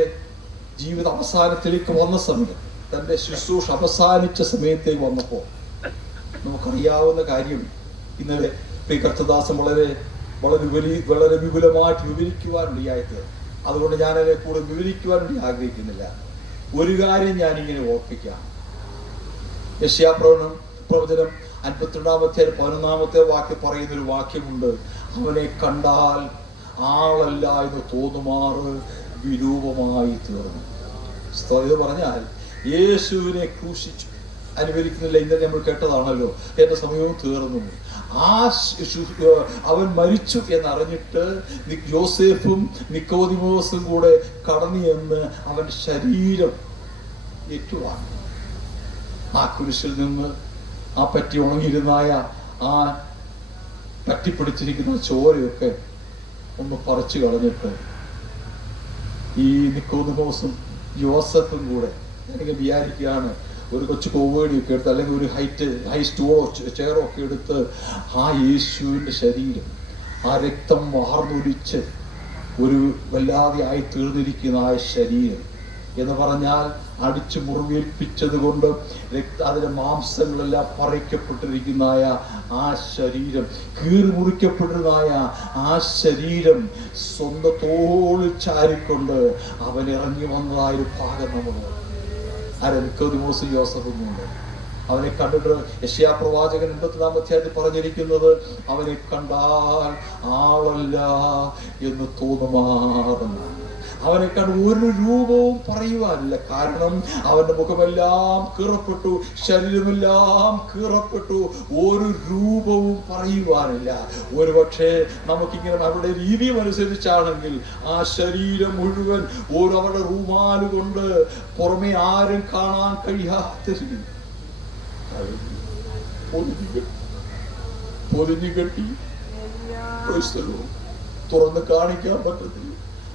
ജീവിത അവസാനത്തിലേക്ക് വന്ന സമയം, തന്റെ ശുശ്രൂഷ അവസാനിച്ച സമയത്തേക്ക് വന്നപ്പോൾ നമുക്കറിയാവുന്ന കാര്യം ഇന്നലെ കർത്തദാസൻ വളരെ വിപുലമായിട്ട് വിവരിക്കുവാൻ വേണ്ടിയായിട്ട്, അതുകൊണ്ട് ഞാൻ അതിനെ കൂടെ വിവരിക്കുവാൻ വേണ്ടി ആഗ്രഹിക്കുന്നില്ല. ഒരു കാര്യം ഞാനിങ്ങനെ ഓർപ്പിക്കാം. യെശയ്യാ പ്രവചനം 52-ാമത്തെ 11-ാമത്തെ വാക്യം പറയുന്നൊരു വാക്യമുണ്ട്. അവനെ കണ്ടാൽ ആളല്ല എന്ന് തോന്നുമാറ് വിരൂപമായി തീർന്നു. ഇത് പറഞ്ഞാൽ യേശുവിനെ ക്രൂശിച്ചു. അനുവദിക്കുന്നില്ല, ഇന്നലെ നമ്മൾ കേട്ടതാണല്ലോ. എന്റെ സമയവും തീർന്നു. അവൻ മരിച്ചു എന്നറിഞ്ഞിട്ട് യോസേഫും നിക്കോദിമോസും കൂടെ കടന്നു എന്ന് അവൻ ശരീരം ഏറ്റുവാങ്ങി. ആ കുരിശിൽ നിന്ന് ആ പറ്റി ഉണങ്ങിയിരുന്നായ ആ പറ്റിപ്പിടിച്ചിരിക്കുന്ന ചോരയൊക്കെ ഒന്ന് പറിച്ചു കളഞ്ഞിട്ട് ഈ നിക്കോദിമോസും യോസഫും കൂടെ, എനിക്ക് വിചാരിക്കുകയാണ്, ഒരു കൊച്ചു കോവേടിയൊക്കെ എടുത്ത് അല്ലെങ്കിൽ ഒരു ഹൈ സ്റ്റൂളോ ചെയറോ ഒക്കെ എടുത്ത് ആ യേശുവിൻ്റെ ശരീരം, ആ രക്തം വാർന്നൊലിച്ച് ഒരു വല്ലാതെ ആയി തീർന്നിരിക്കുന്ന ആ ശരീരം എന്ന് പറഞ്ഞാൽ അടിച്ചു മുറിവേൽപ്പിച്ചത് കൊണ്ട് അതിന്റെ മാംസങ്ങളെല്ലാം പറിക്കപ്പെട്ടിരിക്കുന്നതായ ആ ശരീരം, കീറിമുറിക്കപ്പെട്ടിരുന്നതായ ആ ശരീരം സ്വന്തത്തോളിൽ ചാരിക്കൊണ്ട് അവൻ ഇറങ്ങി വന്നതായൊരു ഭാഗം നമ്മൾ നിക്കോദിമോസും യോസഫുമുണ്ട്. അവനെ കണ്ടിട്ട് യെശയ്യാ പ്രവാചകൻ 84-ാം അധ്യായത്തിൽ പറഞ്ഞിരിക്കുന്നത്, അവനെ കണ്ടാൽ ആളല്ല എന്ന് തോന്നുമാറുന്ന. അവനെ കണ്ട് ഒരു രൂപവും പറയുവാനില്ല. കാരണം അവന്റെ മുഖമെല്ലാം കീറപ്പെട്ടു, ശരീരമെല്ലാം കീറപ്പെട്ടു, ഒരു രൂപവും പറയുവാനില്ല. ഒരു പക്ഷേ നമുക്കിങ്ങനെ അവരുടെ രീതിയും അനുസരിച്ചാണെങ്കിൽ ആ ശരീരം മുഴുവൻ അവരുടെ റൂമാല് കൊണ്ട് പുറമെ ആരും കാണാൻ കഴിയാത്ത രീതി പൊതിഞ്ഞു കെട്ടി തുറന്ന് കാണിക്കാൻ പറ്റത്തില്ല.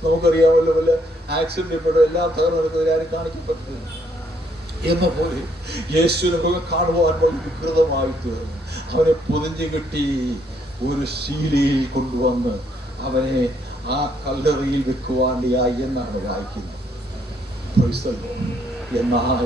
നമുക്കറിയാമല്ലോ, വല്ല ആക്സിഡന്റ് ഇവിടെ എല്ലാം തകർന്നെടുക്കുന്നത് ആരും കാണിക്കാൻ പറ്റത്തില്ല എന്ന പോലെ യേശുവിനെ മുഖം കാണുവാൻ വളരെ വികൃതമായി തീർന്നു. അവനെ പൊതിഞ്ഞു കെട്ടി ഒരു ശീലയിൽ കൊണ്ടുവന്ന് അവനെ ആ കല്ലറിയിൽ വെക്കുവാണ്ടിയായി എന്നാണ് വായിക്കുന്നത്. എന്നാൽ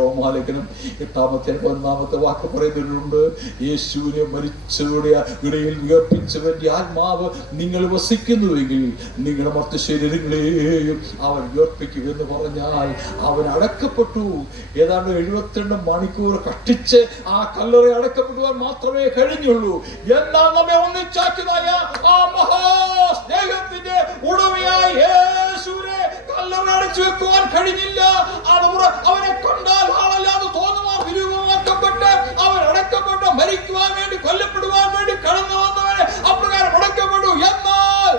റോമാലേഖനം 8-ാമത്തെ 11-ാമത്തെ വാക്ക് പറയുന്നുണ്ട്, യേശുവിനെ മരിച്ചവരുടെ ഇടയിൽ ഉയർപ്പിച്ചവന്റെ ആത്മാവ് നിങ്ങൾ വസിക്കുന്നുവെങ്കിൽ നിങ്ങളുടെ മറ്റ് ശരീരങ്ങളെയും അവൻ ഉയർപ്പിക്കും എന്ന് പറഞ്ഞാൽ അവൻ അടക്കപ്പെട്ടു. ഏതാണ്ട് 72 മണിക്കൂർ കഷ്ടിച്ച് ആ കല്ലറ അടക്കപ്പെടുവാൻ മാത്രമേ കഴിഞ്ഞുള്ളൂ. എന്നാൽ നമ്മെ ഒന്നിച്ചാക്കിയതായ ആ മഹാസ്നേഹത്തിന്റെ ഉടമയായ യേശുവിനെ കല്ലറ അടച്ചു വെക്കുവാൻ കഴിഞ്ഞില്ല. അവനെ കണ്ടാൽ ആളല്ലാതെ തോന്നുവാൻ വിരൂപമാക്കപ്പെട്ട് അവൻ അടക്കപ്പെട്ട് മരിക്കുവാൻ വേണ്ടി, കൊല്ലപ്പെടുവാൻ വേണ്ടി കടന്നു വന്നവനെ അപ്രകാരം അടക്കപ്പെട്ടു. എന്നാൽ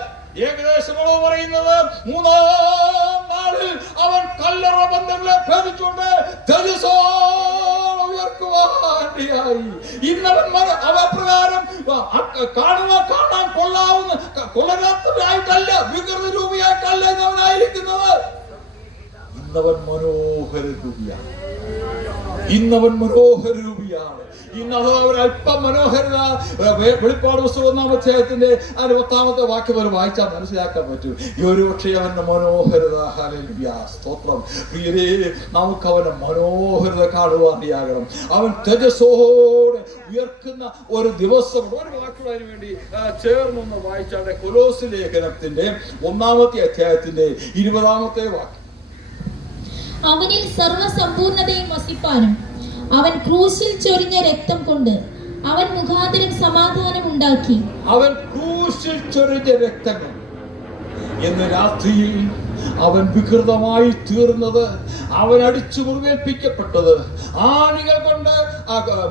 ഏകദേശം പറയുന്നത് 3-ാം നാളിൽ അവൻ കല്ലറ ബന്ധങ്ങളെ ഭേദിച്ചുകൊണ്ട് ഉയർക്കുവാനിടയായി. ഇന്നവൻ അപ്രകാരം കാണാൻ കൊള്ളാത്തവരായിട്ടല്ല, വികൃത രൂപിയായിട്ടല്ല ഇന്നവനായിരിക്കുന്നത്. ഇന്നവൻ മനോഹര രൂപിയാണ്. ഇന്നത് ഒരല്പം മനോഹരത വെളിപ്പാട് പുസ്തകം 1-ാം അധ്യായത്തിന്റെ 10-ാമത്തെ വാക്യം വരെ വായിച്ചാൽ മനസ്സിലാക്കാൻ പറ്റും. ഈ ഒരു പക്ഷേ അവന്റെ മനോഹരത. ഹല്ലേലൂയ, സ്തോത്രം. പ്രിയരേ, നമുക്ക് അവന്റെ മനോഹരത കാണുവാനിടയാകണം. അവൻ തേജസ്സോടെ ഉയർക്കുന്ന ഒരു ദിവസം. ഒരു വാക്കുവാന് വേണ്ടി ചേർന്നൊന്ന് വായിച്ചാൽ കൊലോസ്യ ലേഖനത്തിന്റെ 1-ാമത്തെ അധ്യായത്തിന്റെ 20-ാമത്തെ വാക്യം. അവനിൽ സർവ്വസമ്പൂർണതയും വസിപ്പാനും അവൻ ക്രൂശിൽ ചൊരിഞ്ഞ രക്തം കൊണ്ട് അവൻ മുഖാന്തരം സമാധാനം ഉണ്ടാക്കി. അവൻ ക്രൂശിൽ ചൊരിഞ്ഞ രക്തം എന്ന് രാത്രിയിൽ അവൻ വികൃതമായി തീർന്നത്, അവൻ അടിച്ചു മുറിവേൽപ്പിക്കപ്പെട്ടത്, ആണികൾ കൊണ്ട്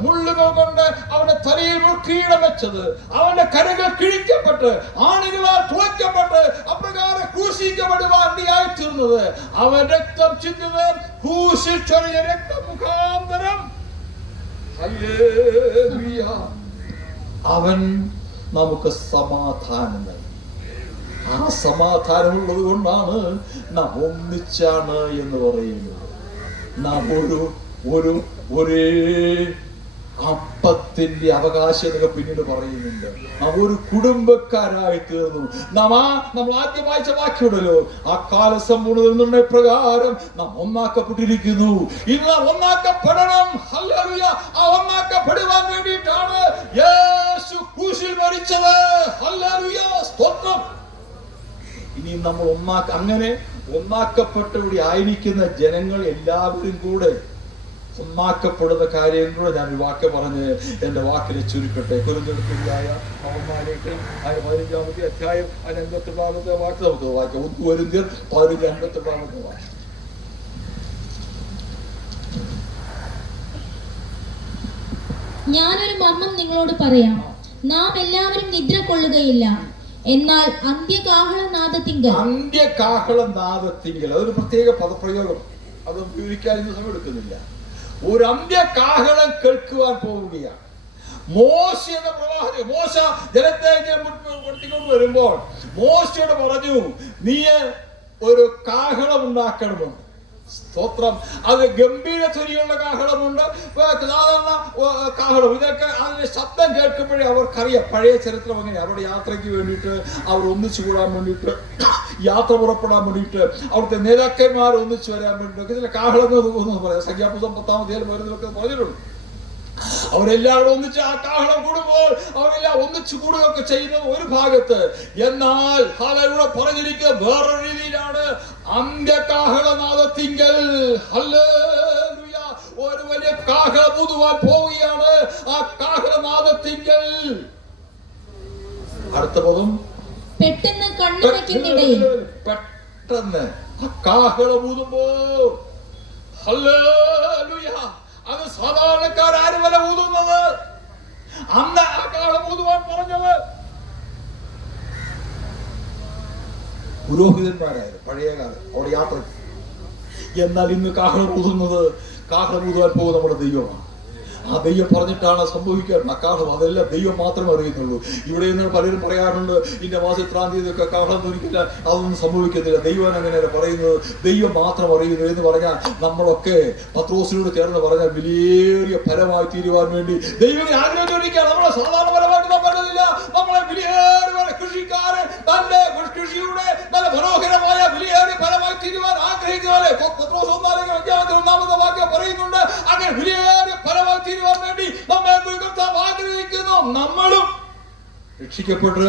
മുള്ളുകൾ കൊണ്ട് അവന്റെ തലയിൽ മുൾക്കിരീടം വെച്ചത്, അവന്റെ കരകൾ കിഴിക്കപ്പെട്ട് ആണികളാൽ തുളയ്ക്കപ്പെട്ട് അപ്രകാരം ക്രൂശിക്കപ്പെടുവാൻ ഇടയായി തീർന്നത്, അവൻ രക്തം ചിന്തുന്നത് ക്രൂശിൽ ചൊരിഞ്ഞ രക്തമുഖാന്തരം ഹല്ലേലൂയ, അവൻ നമുക്ക് സമാധാനം നൽകി. ആ സമാധാനമുള്ളത് കൊണ്ടാണ് നാം ഒന്നിച്ചാണ് എന്ന് പറയുന്നത്. നാം ഒരേ അപ്പത്തിന്റെ അവകാശം പിന്നീട് പറയുന്നുണ്ട്. നാം ഒരു കുടുംബക്കാരായി തീർന്നു. നമ്മൾ ആദ്യം വായിച്ച വാക്യമുണ്ടല്ലോ, ആ കാലസമ്പൂർണ്ണ പ്രകാരം നാം ഒന്നാക്കപ്പെട്ടിരിക്കുന്നു. ഇന്ന് നാം ഒന്നാക്കപ്പെടണം. ഹല്ലേലൂയ. ആ ഒന്നാക്കപ്പെടുവാൻ വേണ്ടിയിട്ടാണ് യേശു ക്രൂശിൽ മരിച്ചത്. ഹല്ലേലൂയ, സ്തോത്രം. ഇനി നമ്മൾ അങ്ങനെ ഒന്നാക്കപ്പെട്ട് ഇവിടെ ആയിരിക്കുന്ന ജനങ്ങൾ എല്ലാവരും കൂടെ ഒന്നാക്കപ്പെടുന്ന കാര്യം കൂടെ ഞാൻ ഒരു വാക്ക് പറഞ്ഞ് എന്റെ വാക്കിനെ ചുരുക്കട്ടെ. കൊരിന്ത്യർക്കെതിരായ 15-ാമത്തെ അധ്യായം 52-ാമത്തെ വാക്ക് നമുക്ക് വായിക്കാം. 1 കൊരിന്ത്യർ 15:52 വാക്യം. ഞാനൊരു മർമ്മം നിങ്ങളോട് പറയാം, നാം എല്ലാവരും നിദ്ര കൊള്ളുകയില്ല, എന്നാൽ അന്ത്യകാഹളനാദത്തിങ്കൽ അതൊരു പ്രത്യേക പദപ്രയോഗം, അത് വിവരിക്കാൻ ഇന്ന് സമയം എടുക്കുന്നില്ല. ഒരു അന്ത്യകാഹളം കേൾക്കുവാൻ പോവുകയാണ്. മോശ എന്ന പ്രവാചകൻ, മോശ ജനത്തെ കൊണ്ടുകൊണ്ട് വരുമ്പോൾ മോശയോട് പറഞ്ഞു, നീ ഒരു കാഹളം ഉണ്ടാക്കണമെന്ന്. സ്തോത്രം. അത് ഗംഭീര ധ്വനിയുള്ള കാഹളമുണ്ട്, സാധാരണ കാഹളം. ഇതൊക്കെ അതിന്റെ ശബ്ദം കേൾക്കുമ്പോഴേ അവർക്കറിയാം പഴയ ചരിത്രം എങ്ങനെ. അവരുടെ യാത്രയ്ക്ക് വേണ്ടിയിട്ട് അവർ ഒന്നിച്ചു കൂടാൻ വേണ്ടിയിട്ട്, യാത്ര പുറപ്പെടാൻ വേണ്ടിയിട്ട്, അവിടുത്തെ നേതാക്കന്മാർ ഒന്നിച്ചു വരാൻ വേണ്ടിയിട്ട് ചില കാഹളം എന്ന് പറയാം. സംഖ്യാപുസ്തകം 10-ാം അധ്യായം വരുന്നതൊക്കെ പറഞ്ഞിട്ടുണ്ട്. അവരെല്ലാവരും ഒന്നിച്ച് ആ കാഹളം കൂടുമ്പോൾ അവരെല്ലാം ഒന്നിച്ചു കൂടുകയൊക്കെ ചെയ്യുന്നത് ഒരു ഭാഗത്ത്. എന്നാൽ ഇവിടെ പറഞ്ഞിരിക്കുന്നത് വേറൊരു രീതിയിലാണ്. അന്ത്യകാഹളനാദത്തിങ്കൽ ഹല്ലേലൂയ, ഒരു വലിയ കാഹളം ഊതുവാൻ പോവുകയാണ്. ആ കാഹളനാദത്തിങ്കൽ അടുത്ത പദം പെട്ടെന്ന് കണ്ണുവയ്ക്കുന്നിടയിൽ, പെട്ടെന്ന് ആ കാഹളം ഊതുമ്പോൾ ഹല്ലേലൂയ, അത് സാധാരണക്കാരും ഊതുന്നത്. അന്ന് ആ കാഹളം ഊതുവാൻ പറഞ്ഞത് പുരോഹിതന്മാരായിരുന്നു പഴയ കാലം, അവിടെ യാത്ര. എന്നാൽ ഇന്ന് കാഹളം ഊതുന്നത്, കാഹളം ഊതുവാൻ പോകുന്ന നമ്മുടെ ദൈവമാണ്. ആ ദൈവം പറഞ്ഞിട്ടാണ് സംഭവിക്കാൻ. കാഹളം അതെല്ലാം ദൈവം മാത്രമേ അറിയുന്നുള്ളൂ. ഇവിടെ നിന്ന് പലരും പറയാറുണ്ട്, ഇന്ന മാസം ഇത്രാം തീയതി ഒക്കെ കാഹളം ധരിക്കില്ല, അതൊന്നും സംഭവിക്കത്തില്ല. ദൈവം അങ്ങനെയല്ല പറയുന്നത്, ദൈവം മാത്രം അറിയുന്നു എന്ന് പറഞ്ഞാൽ നമ്മളൊക്കെ പത്രോസിനോട് ചേർന്ന് പറഞ്ഞാൽ വലിയ ഫലമായി തീരുവാൻ വേണ്ടി ദൈവം ആഗ്രഹിക്കാൻ നമ്മളെ സാധാരണ ഫലമായിട്ട് നാം പറ്റുന്നില്ല. നമ്മളെ വലിയ കൃഷിക്കാരൻ തന്റെ കൃഷിയുടെ നല്ല മനോഹരമായ വലിയ ഫലമായി തീരുവാൻ ആഗ്രഹിക്കുന്നവരെ പത്രോസ് 1-ാമത്തെ വാക്യം പറയുന്നുണ്ട്. അങ്ങനെ വലിയ ഫലമായി തീരുവാൻ വേണ്ടി നമ്മെ കർത്താവ് ആഗ്രഹിക്കുന്നു. നമ്മളും രക്ഷിക്കപ്പെട്ട്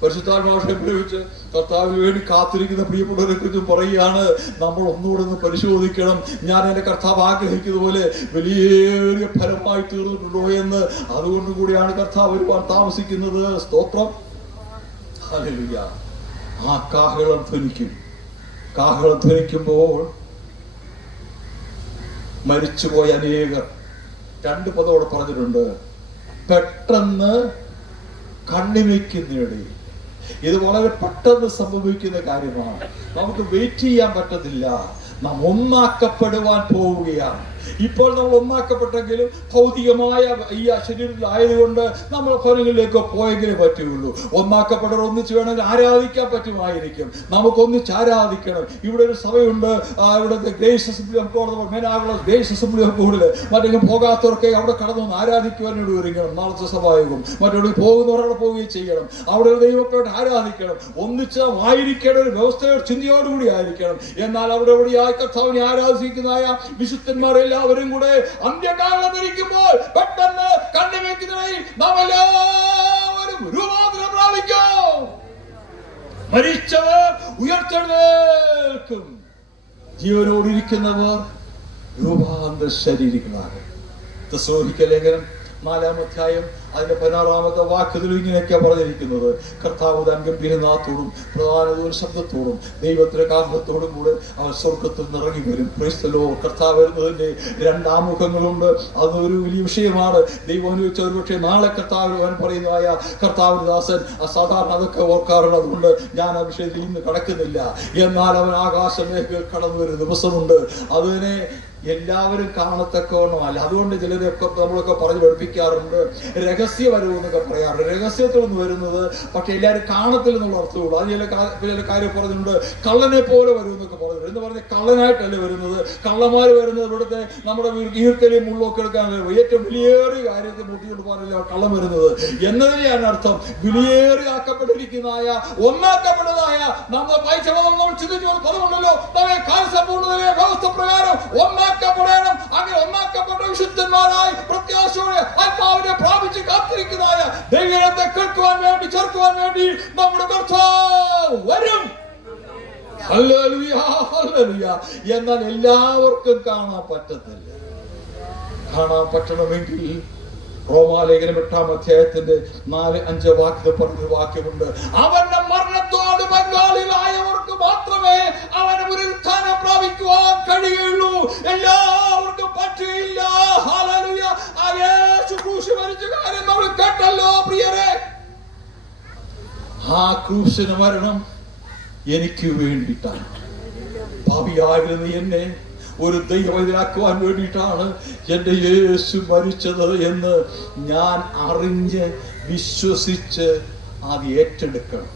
പരിശുദ്ധാത്മാവിനെ പ്രയോഗിച്ച് കർത്താവിന് വേണ്ടി കാത്തിരിക്കുന്ന പ്രിയപ്പെട്ടവരെ കുറിച്ച് പറയുകയാണ്. നമ്മൾ ഒന്നുകൂടെ ഒന്ന് പരിശോധിക്കണം. ഞാൻ എന്റെ കർത്താവ് ആഗ്രഹിക്കുന്ന പോലെ വലിയ ഫലമായി തീർന്നിട്ടുണ്ടോ എന്ന്. അതുകൊണ്ട് കൂടിയാണ് കർത്താവ് ഒരുപാട് താമസിക്കുന്നത്. സ്തോത്രം. ഹല്ലേലൂയ. ആ കാഹളം ധ്വനിക്കും. കാഹളം ധ്വനിക്കുമ്പോൾ മരിച്ചുപോയ അനേകർ, 2 പദം അവിടെ പറഞ്ഞിട്ടുണ്ട്, പെട്ടെന്ന് കണ്ണിമയ്ക്കുന്നിടയിൽ. ഇത് വളരെ പെട്ടെന്ന് സംഭവിക്കുന്ന കാര്യമാണ്. നമുക്ക് വെയിറ്റ് ചെയ്യാൻ പറ്റത്തില്ല. നാം ഒന്നാക്കപ്പെടുവാൻ പോവുകയാണ്. ഇപ്പോൾ നമ്മൾ ഒന്നാക്കപ്പെട്ടെങ്കിലും ഭൗതികമായ ഈ ശരീരത്തിലായതുകൊണ്ട് നമ്മൾ ഭവനങ്ങളിലേക്ക് പോയെങ്കിലേ പറ്റുകയുള്ളൂ. ഒന്നാക്കപ്പെട്ടവർ ഒന്നിച്ച് വേണമെങ്കിൽ ആരാധിക്കാൻ പറ്റുമായിരിക്കും. നമുക്ക് ഒന്നിച്ച് ആരാധിക്കണം. ഇവിടെ ഒരു സഭയുണ്ട്, ഇവിടുത്തെ ഗ്രേസ് അസംബ്ലി ഓഫ് ഗോഡ്, മേനാകുള്ള ഗ്രേസ് അസംബ്ലി ഓഫ് ഗോഡില് മറ്റെങ്കിലും പോകാത്തവർക്ക് അവിടെ കടന്നു ആരാധിക്കുവാനോട് ഒരുങ്ങണം. നാളത്തെ സഭായോഗം മറ്റൊരു പോകുന്നവരവിടെ പോവുകയും ചെയ്യണം. അവിടെ ഒരു ദൈവത്തോട് ആരാധിക്കണം. ഒന്നിച്ച് ആയിരിക്കണം. ഒരു വ്യവസ്ഥയോട് ചിന്തയോടുകൂടി ആയിരിക്കണം. എന്നാൽ അവിടെ എവിടെയായി കർത്താവിനെ ആരാധിക്കുന്നതായ വിശുദ്ധന്മാരെല്ലാം അവരും കൂടെ അന്ത്യകാലം ധരിക്കുമ്പോൾ പെട്ടെന്ന് കണ്ണുവെക്കുന്നതായി നാം എല്ലാവരും രൂപാന്തരം പ്രാപിക്കും. മരിച്ചവർ ഉയർത്തെഴുന്നേൽക്കും. ജീവനോടിരിക്കുന്നവർ രൂപാന്തര ശരീരികളാകും. തെസ്സലോനിക്ക ലേഖനം 4-ാം അധ്യായം അതിന്റെ 16-ാമത്തെ വാക്യത്തിൽ ഇങ്ങനെയൊക്കെയാ പറഞ്ഞിരിക്കുന്നത്: കർത്താവ് താൻ ഗംഭീരനാഥത്തോടും പ്രധാന ശബ്ദത്തോടും ദൈവത്തിന്റെ കാരണത്തോടും കൂടെ അവൻ സ്വർഗത്തിൽ നിറങ്ങി വരും. Praise the Lord. കർത്താവ് വരുന്നതിന്റെ 2 ആമുഖങ്ങളുണ്ട്. അതൊരു വലിയ വിഷയമാണ്. ദൈവം അനുവദിച്ച ഒരു പക്ഷേ നാളെ കർത്താവ് അവൻ പറയുന്നതായ കർത്താവിന്റെ ദാസൻ സാധാരണ അതൊക്കെ ഓർക്കാറുണ്ട്. അതുകൊണ്ട് ഞാൻ ആ വിഷയത്തിൽ ഇന്ന് കടക്കുന്നില്ല. എന്നാൽ അവൻ ആകാശമേഖല കടന്നു വരുന്ന ദിവസമുണ്ട്. അതിനെ എല്ലാവരും കാണത്തക്കവണ്ണമല്ല. അതുകൊണ്ട് ചിലരൊക്കെ നമ്മളൊക്കെ പറഞ്ഞു പഠിപ്പിക്കാറുണ്ട്, രഹസ്യ വരവ് എന്നൊക്കെ പറയാറുണ്ട്. രഹസ്യത്തിൽ നിന്ന് വരുന്നത് പക്ഷെ എല്ലാവരും കാണത്തില്ലെന്നുള്ള അർത്ഥമുള്ളൂ. അത് ചില കാര്യം പറഞ്ഞിട്ടുണ്ട്, കള്ളനെ പോലെ വരും എന്നൊക്കെ പറഞ്ഞിട്ടുണ്ട്. എന്ന് പറഞ്ഞാൽ കള്ളനായിട്ടല്ലേ വരുന്നത്. കള്ളന്മാർ വരുന്നത് ഇവിടുത്തെ നമ്മുടെ ഈർക്കലിയും മുള്ളൊക്കെ എടുക്കാനല്ലേ. ഏറ്റവും വിലയേറിയ കാര്യത്തെ മുട്ടിക്കൊണ്ട് പോകാനല്ലേ കള്ളം വരുന്നത് എന്നതിനെയാണ് അർത്ഥം. വിലയേറിയാക്കപ്പെട്ടിരിക്കുന്നതായ ഒന്നാക്കപ്പെട്ടതായ നമ്മൾ വായിച്ച നമ്മൾ ചിന്തിച്ചു പദമുണ്ടല്ലോ, കാലസമ്പൂർണ്ണതയിലെ വ്യവസ്ഥ പ്രകാരം ഒന്നാക്കപ്പെടണം. അങ്ങനെ ഒന്നാക്കപ്പെട്ട വിശുദ്ധന്മാരായി പ്രത്യാശയോടെ ആത്മാവിനെ പ്രാപിച്ച് കാത്തിരിക്കുന്നതായ ദൈവത്തെ കേൾക്കുവാൻ വേണ്ടി ചേർക്കുവാൻ വേണ്ടി നമ്മുടെ കർത്താവ് വരും. Hallelujah, hallelujah. എന്നാൽ എല്ലാവർക്കും കാണാൻ പറ്റത്തില്ല. കാണാൻ പറ്റണമെങ്കിൽ റോമാലേഖനം 8-ാം അധ്യായത്തിന്റെ 4-5 വാക്യം പറഞ്ഞൊരു വാക്യമുണ്ട്: അവന്റെ മരണത്തോട് പങ്കാളികളായവർക്ക് മാത്രമേ അവന് പുനരുത്ഥാനം പ്രാപിക്കുവാൻ കഴിയുള്ളൂ. എല്ലാവർക്കും പറ്റില്ല. ഹല്ലേലൂയ. ആ യേശു ക്രൂശിൽ മരിച്ച കാര്യം നമ്മൾ കേട്ടല്ലോ പ്രിയരെ. ആ ക്രൂശിന് മരണം എനിക്ക് വേണ്ടിയിട്ടാണ്. പാപിയായിരുന്ന എന്നെ ഒരു ദൈവവൈദ്യനാക്കുവാൻ വേണ്ടിയിട്ടാണ് എൻ്റെ യേശു മരിച്ചത് എന്ന് ഞാൻ അറിഞ്ഞ് വിശ്വസിച്ച് അത് ഏറ്റെടുക്കണം.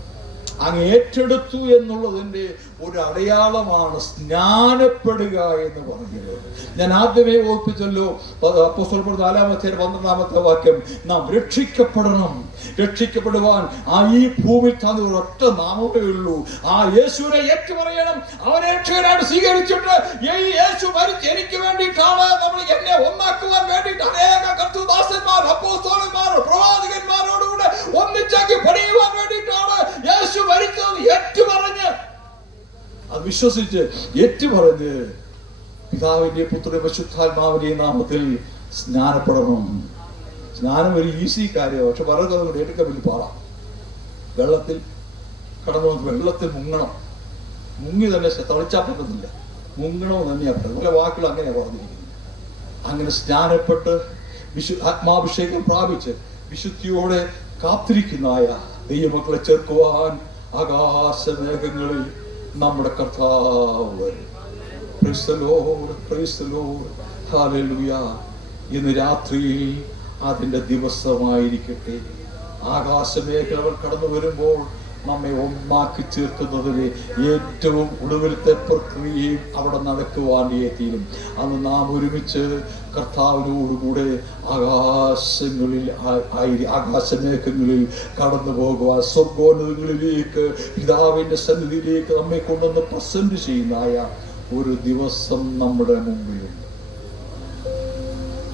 അങ്ങ് ഏറ്റെടുത്തു എന്നുള്ളതിൻ്റെ ഒരു അടയാളമാണ് സ്നാനപ്പെടുക എന്ന് പറഞ്ഞത്. ഞാൻ ആദ്യമേ ഓർപ്പിച്ചല്ലോ, അപ്പോസ്തലർ 4-ാം അധ്യായം 12-ാമത്തെ വാക്യം, നാം രക്ഷിക്കപ്പെടണം. രക്ഷിക്കപ്പെടുവാൻ ഈ ഭൂമിയിൽ തന്നെ ഒരൊറ്റ നാമമേ ഉള്ളൂ. ആ യേശുവിനെ ഏറ്റുപറയണം. അവനെ രക്ഷകനായിട്ട് സ്വീകരിച്ചിട്ട് ഈ യേശു മരിച്ച് എനിക്ക് വേണ്ടിയിട്ടാണ്, നമ്മൾ എന്നെ ഒന്നാക്കുവാൻ വേണ്ടിയിട്ട് അനേക കർത്തൃദാസന്മാർ, അപ്പോസ്തലന്മാർ, പ്രവാചകന്മാരോടുകൂടെ ഒന്നിച്ചാക്കി പണിയുവാൻ വേണ്ടിയിട്ടാണ് യേശു മരിച്ചത് ഏറ്റുപറഞ്ഞ് അത് വിശ്വസിച്ച് ഏറ്റുപറഞ്ഞ് പിതാവിന്റെ പുത്രന്റെ പരിശുദ്ധാത്മാവിന്റെ നാമത്തിൽ സ്നാനപ്പെടണം. സ്നാനം ഒരു ഈസി കാര്യമാണ്. പക്ഷെ പറയുന്നത് എടുക്കാൻ വലിയ പാടാം. വെള്ളത്തിൽ കടന്നു വെള്ളത്തിൽ മുങ്ങണം. മുങ്ങി തന്നെ തളിച്ചാൽ പറ്റത്തില്ല. മുങ്ങണമെന്ന് തന്നെയാണ് പറയുന്നത്. പല വാക്കുകൾ അങ്ങനെയാണ് പറഞ്ഞിരിക്കുന്നത്. അങ്ങനെ സ്നാനപ്പെട്ട് ആത്മാഭിഷേകം പ്രാപിച്ച് വിശുദ്ധിയോടെ കാത്തിരിക്കുന്നതായ ദൈവമക്കളെ ചേർക്കുവാൻ ആകാശമേഘങ്ങളിൽ നമ്മുടെ കർത്താവ് വരും. Praise the Lord, praise the Lord, hallelujah. ഇന്ന് രാത്രിയിൽ അതിൻ്റെ ദിവസമായിരിക്കട്ടെ. ആകാശമേഖലകൾ കടന്നു വരുമ്പോൾ നമ്മെ ഒന്നാക്കി ചേർക്കുന്നതിന് ഏറ്റവും ഒടുവിലത്തെ പ്രക്രിയയും അവിടെ നടക്കുവാൻ തീരും. അന്ന് നാം ഒരുമിച്ച് കർത്താവിനോടുകൂടെ ആകാശമേഘങ്ങളിൽ കടന്നു പോകുവാൻ, സ്വർഗോന്നതങ്ങളിലേക്ക് പിതാവിൻ്റെ സന്നിധിയിലേക്ക് നമ്മെ കൊണ്ടുവന്ന് പ്രസന്റ് ചെയ്യുന്നതായ ഒരു ദിവസം നമ്മുടെ മുമ്പിലുണ്ട്.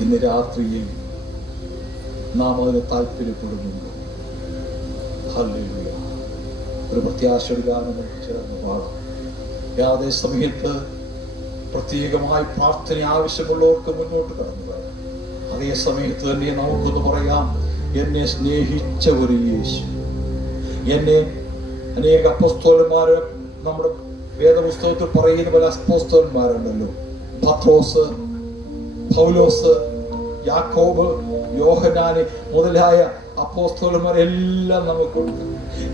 ഇന്ന് രാത്രിയിൽ നാം അതിന് താല്പര്യപ്പെടുന്നുണ്ട്. ഹല്ലേലൂയ. ഒരു പ്രത്യാശയുടെ ഗാനം ചേർന്ന് പാടാം. അതേ സമയത്ത് പ്രത്യേകമായി പ്രാർത്ഥന ആവശ്യമുള്ളവർക്ക് മുന്നോട്ട് കടന്നു വരാം. അതേ സമയത്ത് തന്നെ നമുക്കൊന്ന് പറയാം, എന്നെ സ്നേഹിച്ച ഒരു യേശു. എന്നെ അനേക അപ്പോസ്തലന്മാര് നമ്മുടെ വേദപുസ്തകത്തിൽ പറയുന്ന പല അപ്പോസ്തലന്മാരുണ്ടല്ലോ. പത്രോസ്, പൗലോസ്, യാക്കോബ്, യോഹന്നാന് മുതലായ അപ്പോസ്തലന്മാരെല്ലാം നമുക്കുണ്ട്.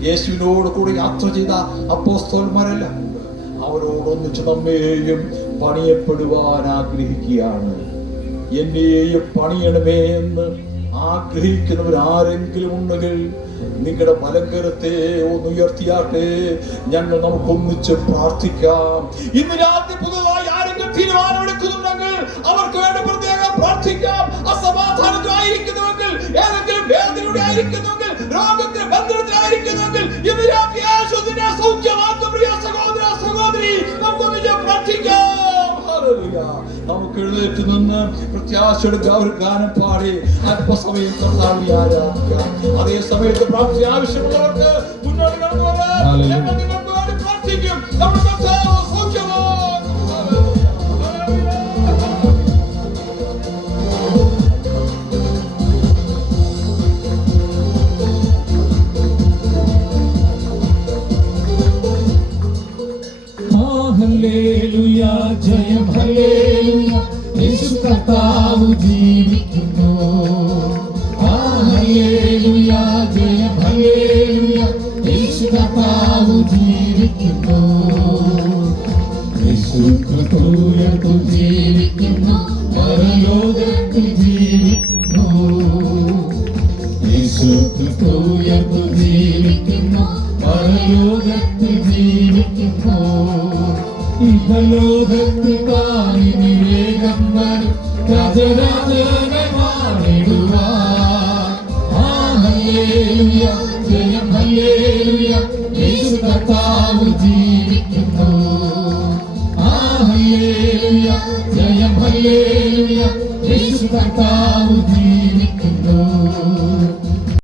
യേശുവിനോട് കൂടി യാത്ര ചെയ്ത അപ്പോസ്തലന്മാരെല്ലാം ഉണ്ട്. അവരോടൊന്നിച്ച് നമ്മെയും പണിയപ്പെടുവാൻ ആഗ്രഹിക്കുകയാണ്. എന്നെയും പണിയണമേ എന്ന് ആഗ്രഹിക്കുന്നവരാരെങ്കിലും ഉണ്ടെങ്കിൽ നിങ്ങളുടെ മലങ്കരത്തെ ഒന്ന് ഉയർത്തിയാട്ടെ. ഞങ്ങൾ നമുക്കൊന്നിച്ച് പ്രാർത്ഥിക്കാം. ഇന്ന് രാത്രി പുതുതായി ആരെങ്കിലും തീരുമാനമെടുക്കുന്നുണ്ടെങ്കിൽ അവർക്ക് വേണ്ടി പ്രത്യേകം പ്രാർത്ഥിക്കാം. അസമാധാനത്തിലായിരിക്കുന്നുവെങ്കിൽ, ഏതെങ്കിലും വേദനയുടെ ആയിരിക്കുന്നുവെങ്കിൽ, രോഗത്തിന് ബന്ധനത്തിലായിരിക്കുന്നുവെങ്കിൽ ഇന്ന് രാത്രി യേശുവിനെ സൗഖ്യമാക്കും. പ്രിയ സഹോദര സഹോദരി, നമുക്കൊന്നിച്ച് പ്രാർത്ഥിക്കാം. നമുക്ക് എഴുന്നേറ്റ് നിന്ന് പ്രത്യാശയുടെ ഗാനം പാടി അല്പസമയം കർത്താവിനെ ആരാധിക്കാം. അതേ സമയത്ത് പ്രാർത്ഥന ആവശ്യമുള്ളവർക്ക് മുന്നോട്ട് കടന്നു വരാം. ഞങ്ങൾ നിങ്ങൾക്ക് വേണ്ടി പ്രാർത്ഥിക്കും. നമ്മുടെ കർത്താവ് സൗഖ്യമാക്കും. ജയം ഹല്ലേലൂയ യേശു കർത്താവ് ജീവിക്കുന്നു. ഹല്ലേലൂയ ജയം ഹല്ലേലൂയ യേശു കർത്താവ് ജീവിക്കുന്നു. യേശു ക്രിസ്തുവിൽ ജീവിക്കുന്നു, പരലോകത്തിൽ ജീവിക്കുന്നു. യേശു ക്രിസ്തുവിൽ ജീവിക്കുന്നു, പരലോകത്തിൽ ജീവിക്കുന്നു. ഇഹലോകത്തിൽ കാലിനി വേഗം വരും രാജരാജനെ വാണിടുവാൻ. ഹല്ലേലൂയ ജയം ഹല്ലേലൂയ യേശു കർത്താവ് ജീവിക്കുന്നു. ഹല്ലേലൂയ ജയം ഹല്ലേലൂയ യേശു കർത്താവ് ജീവിക്കുന്നു.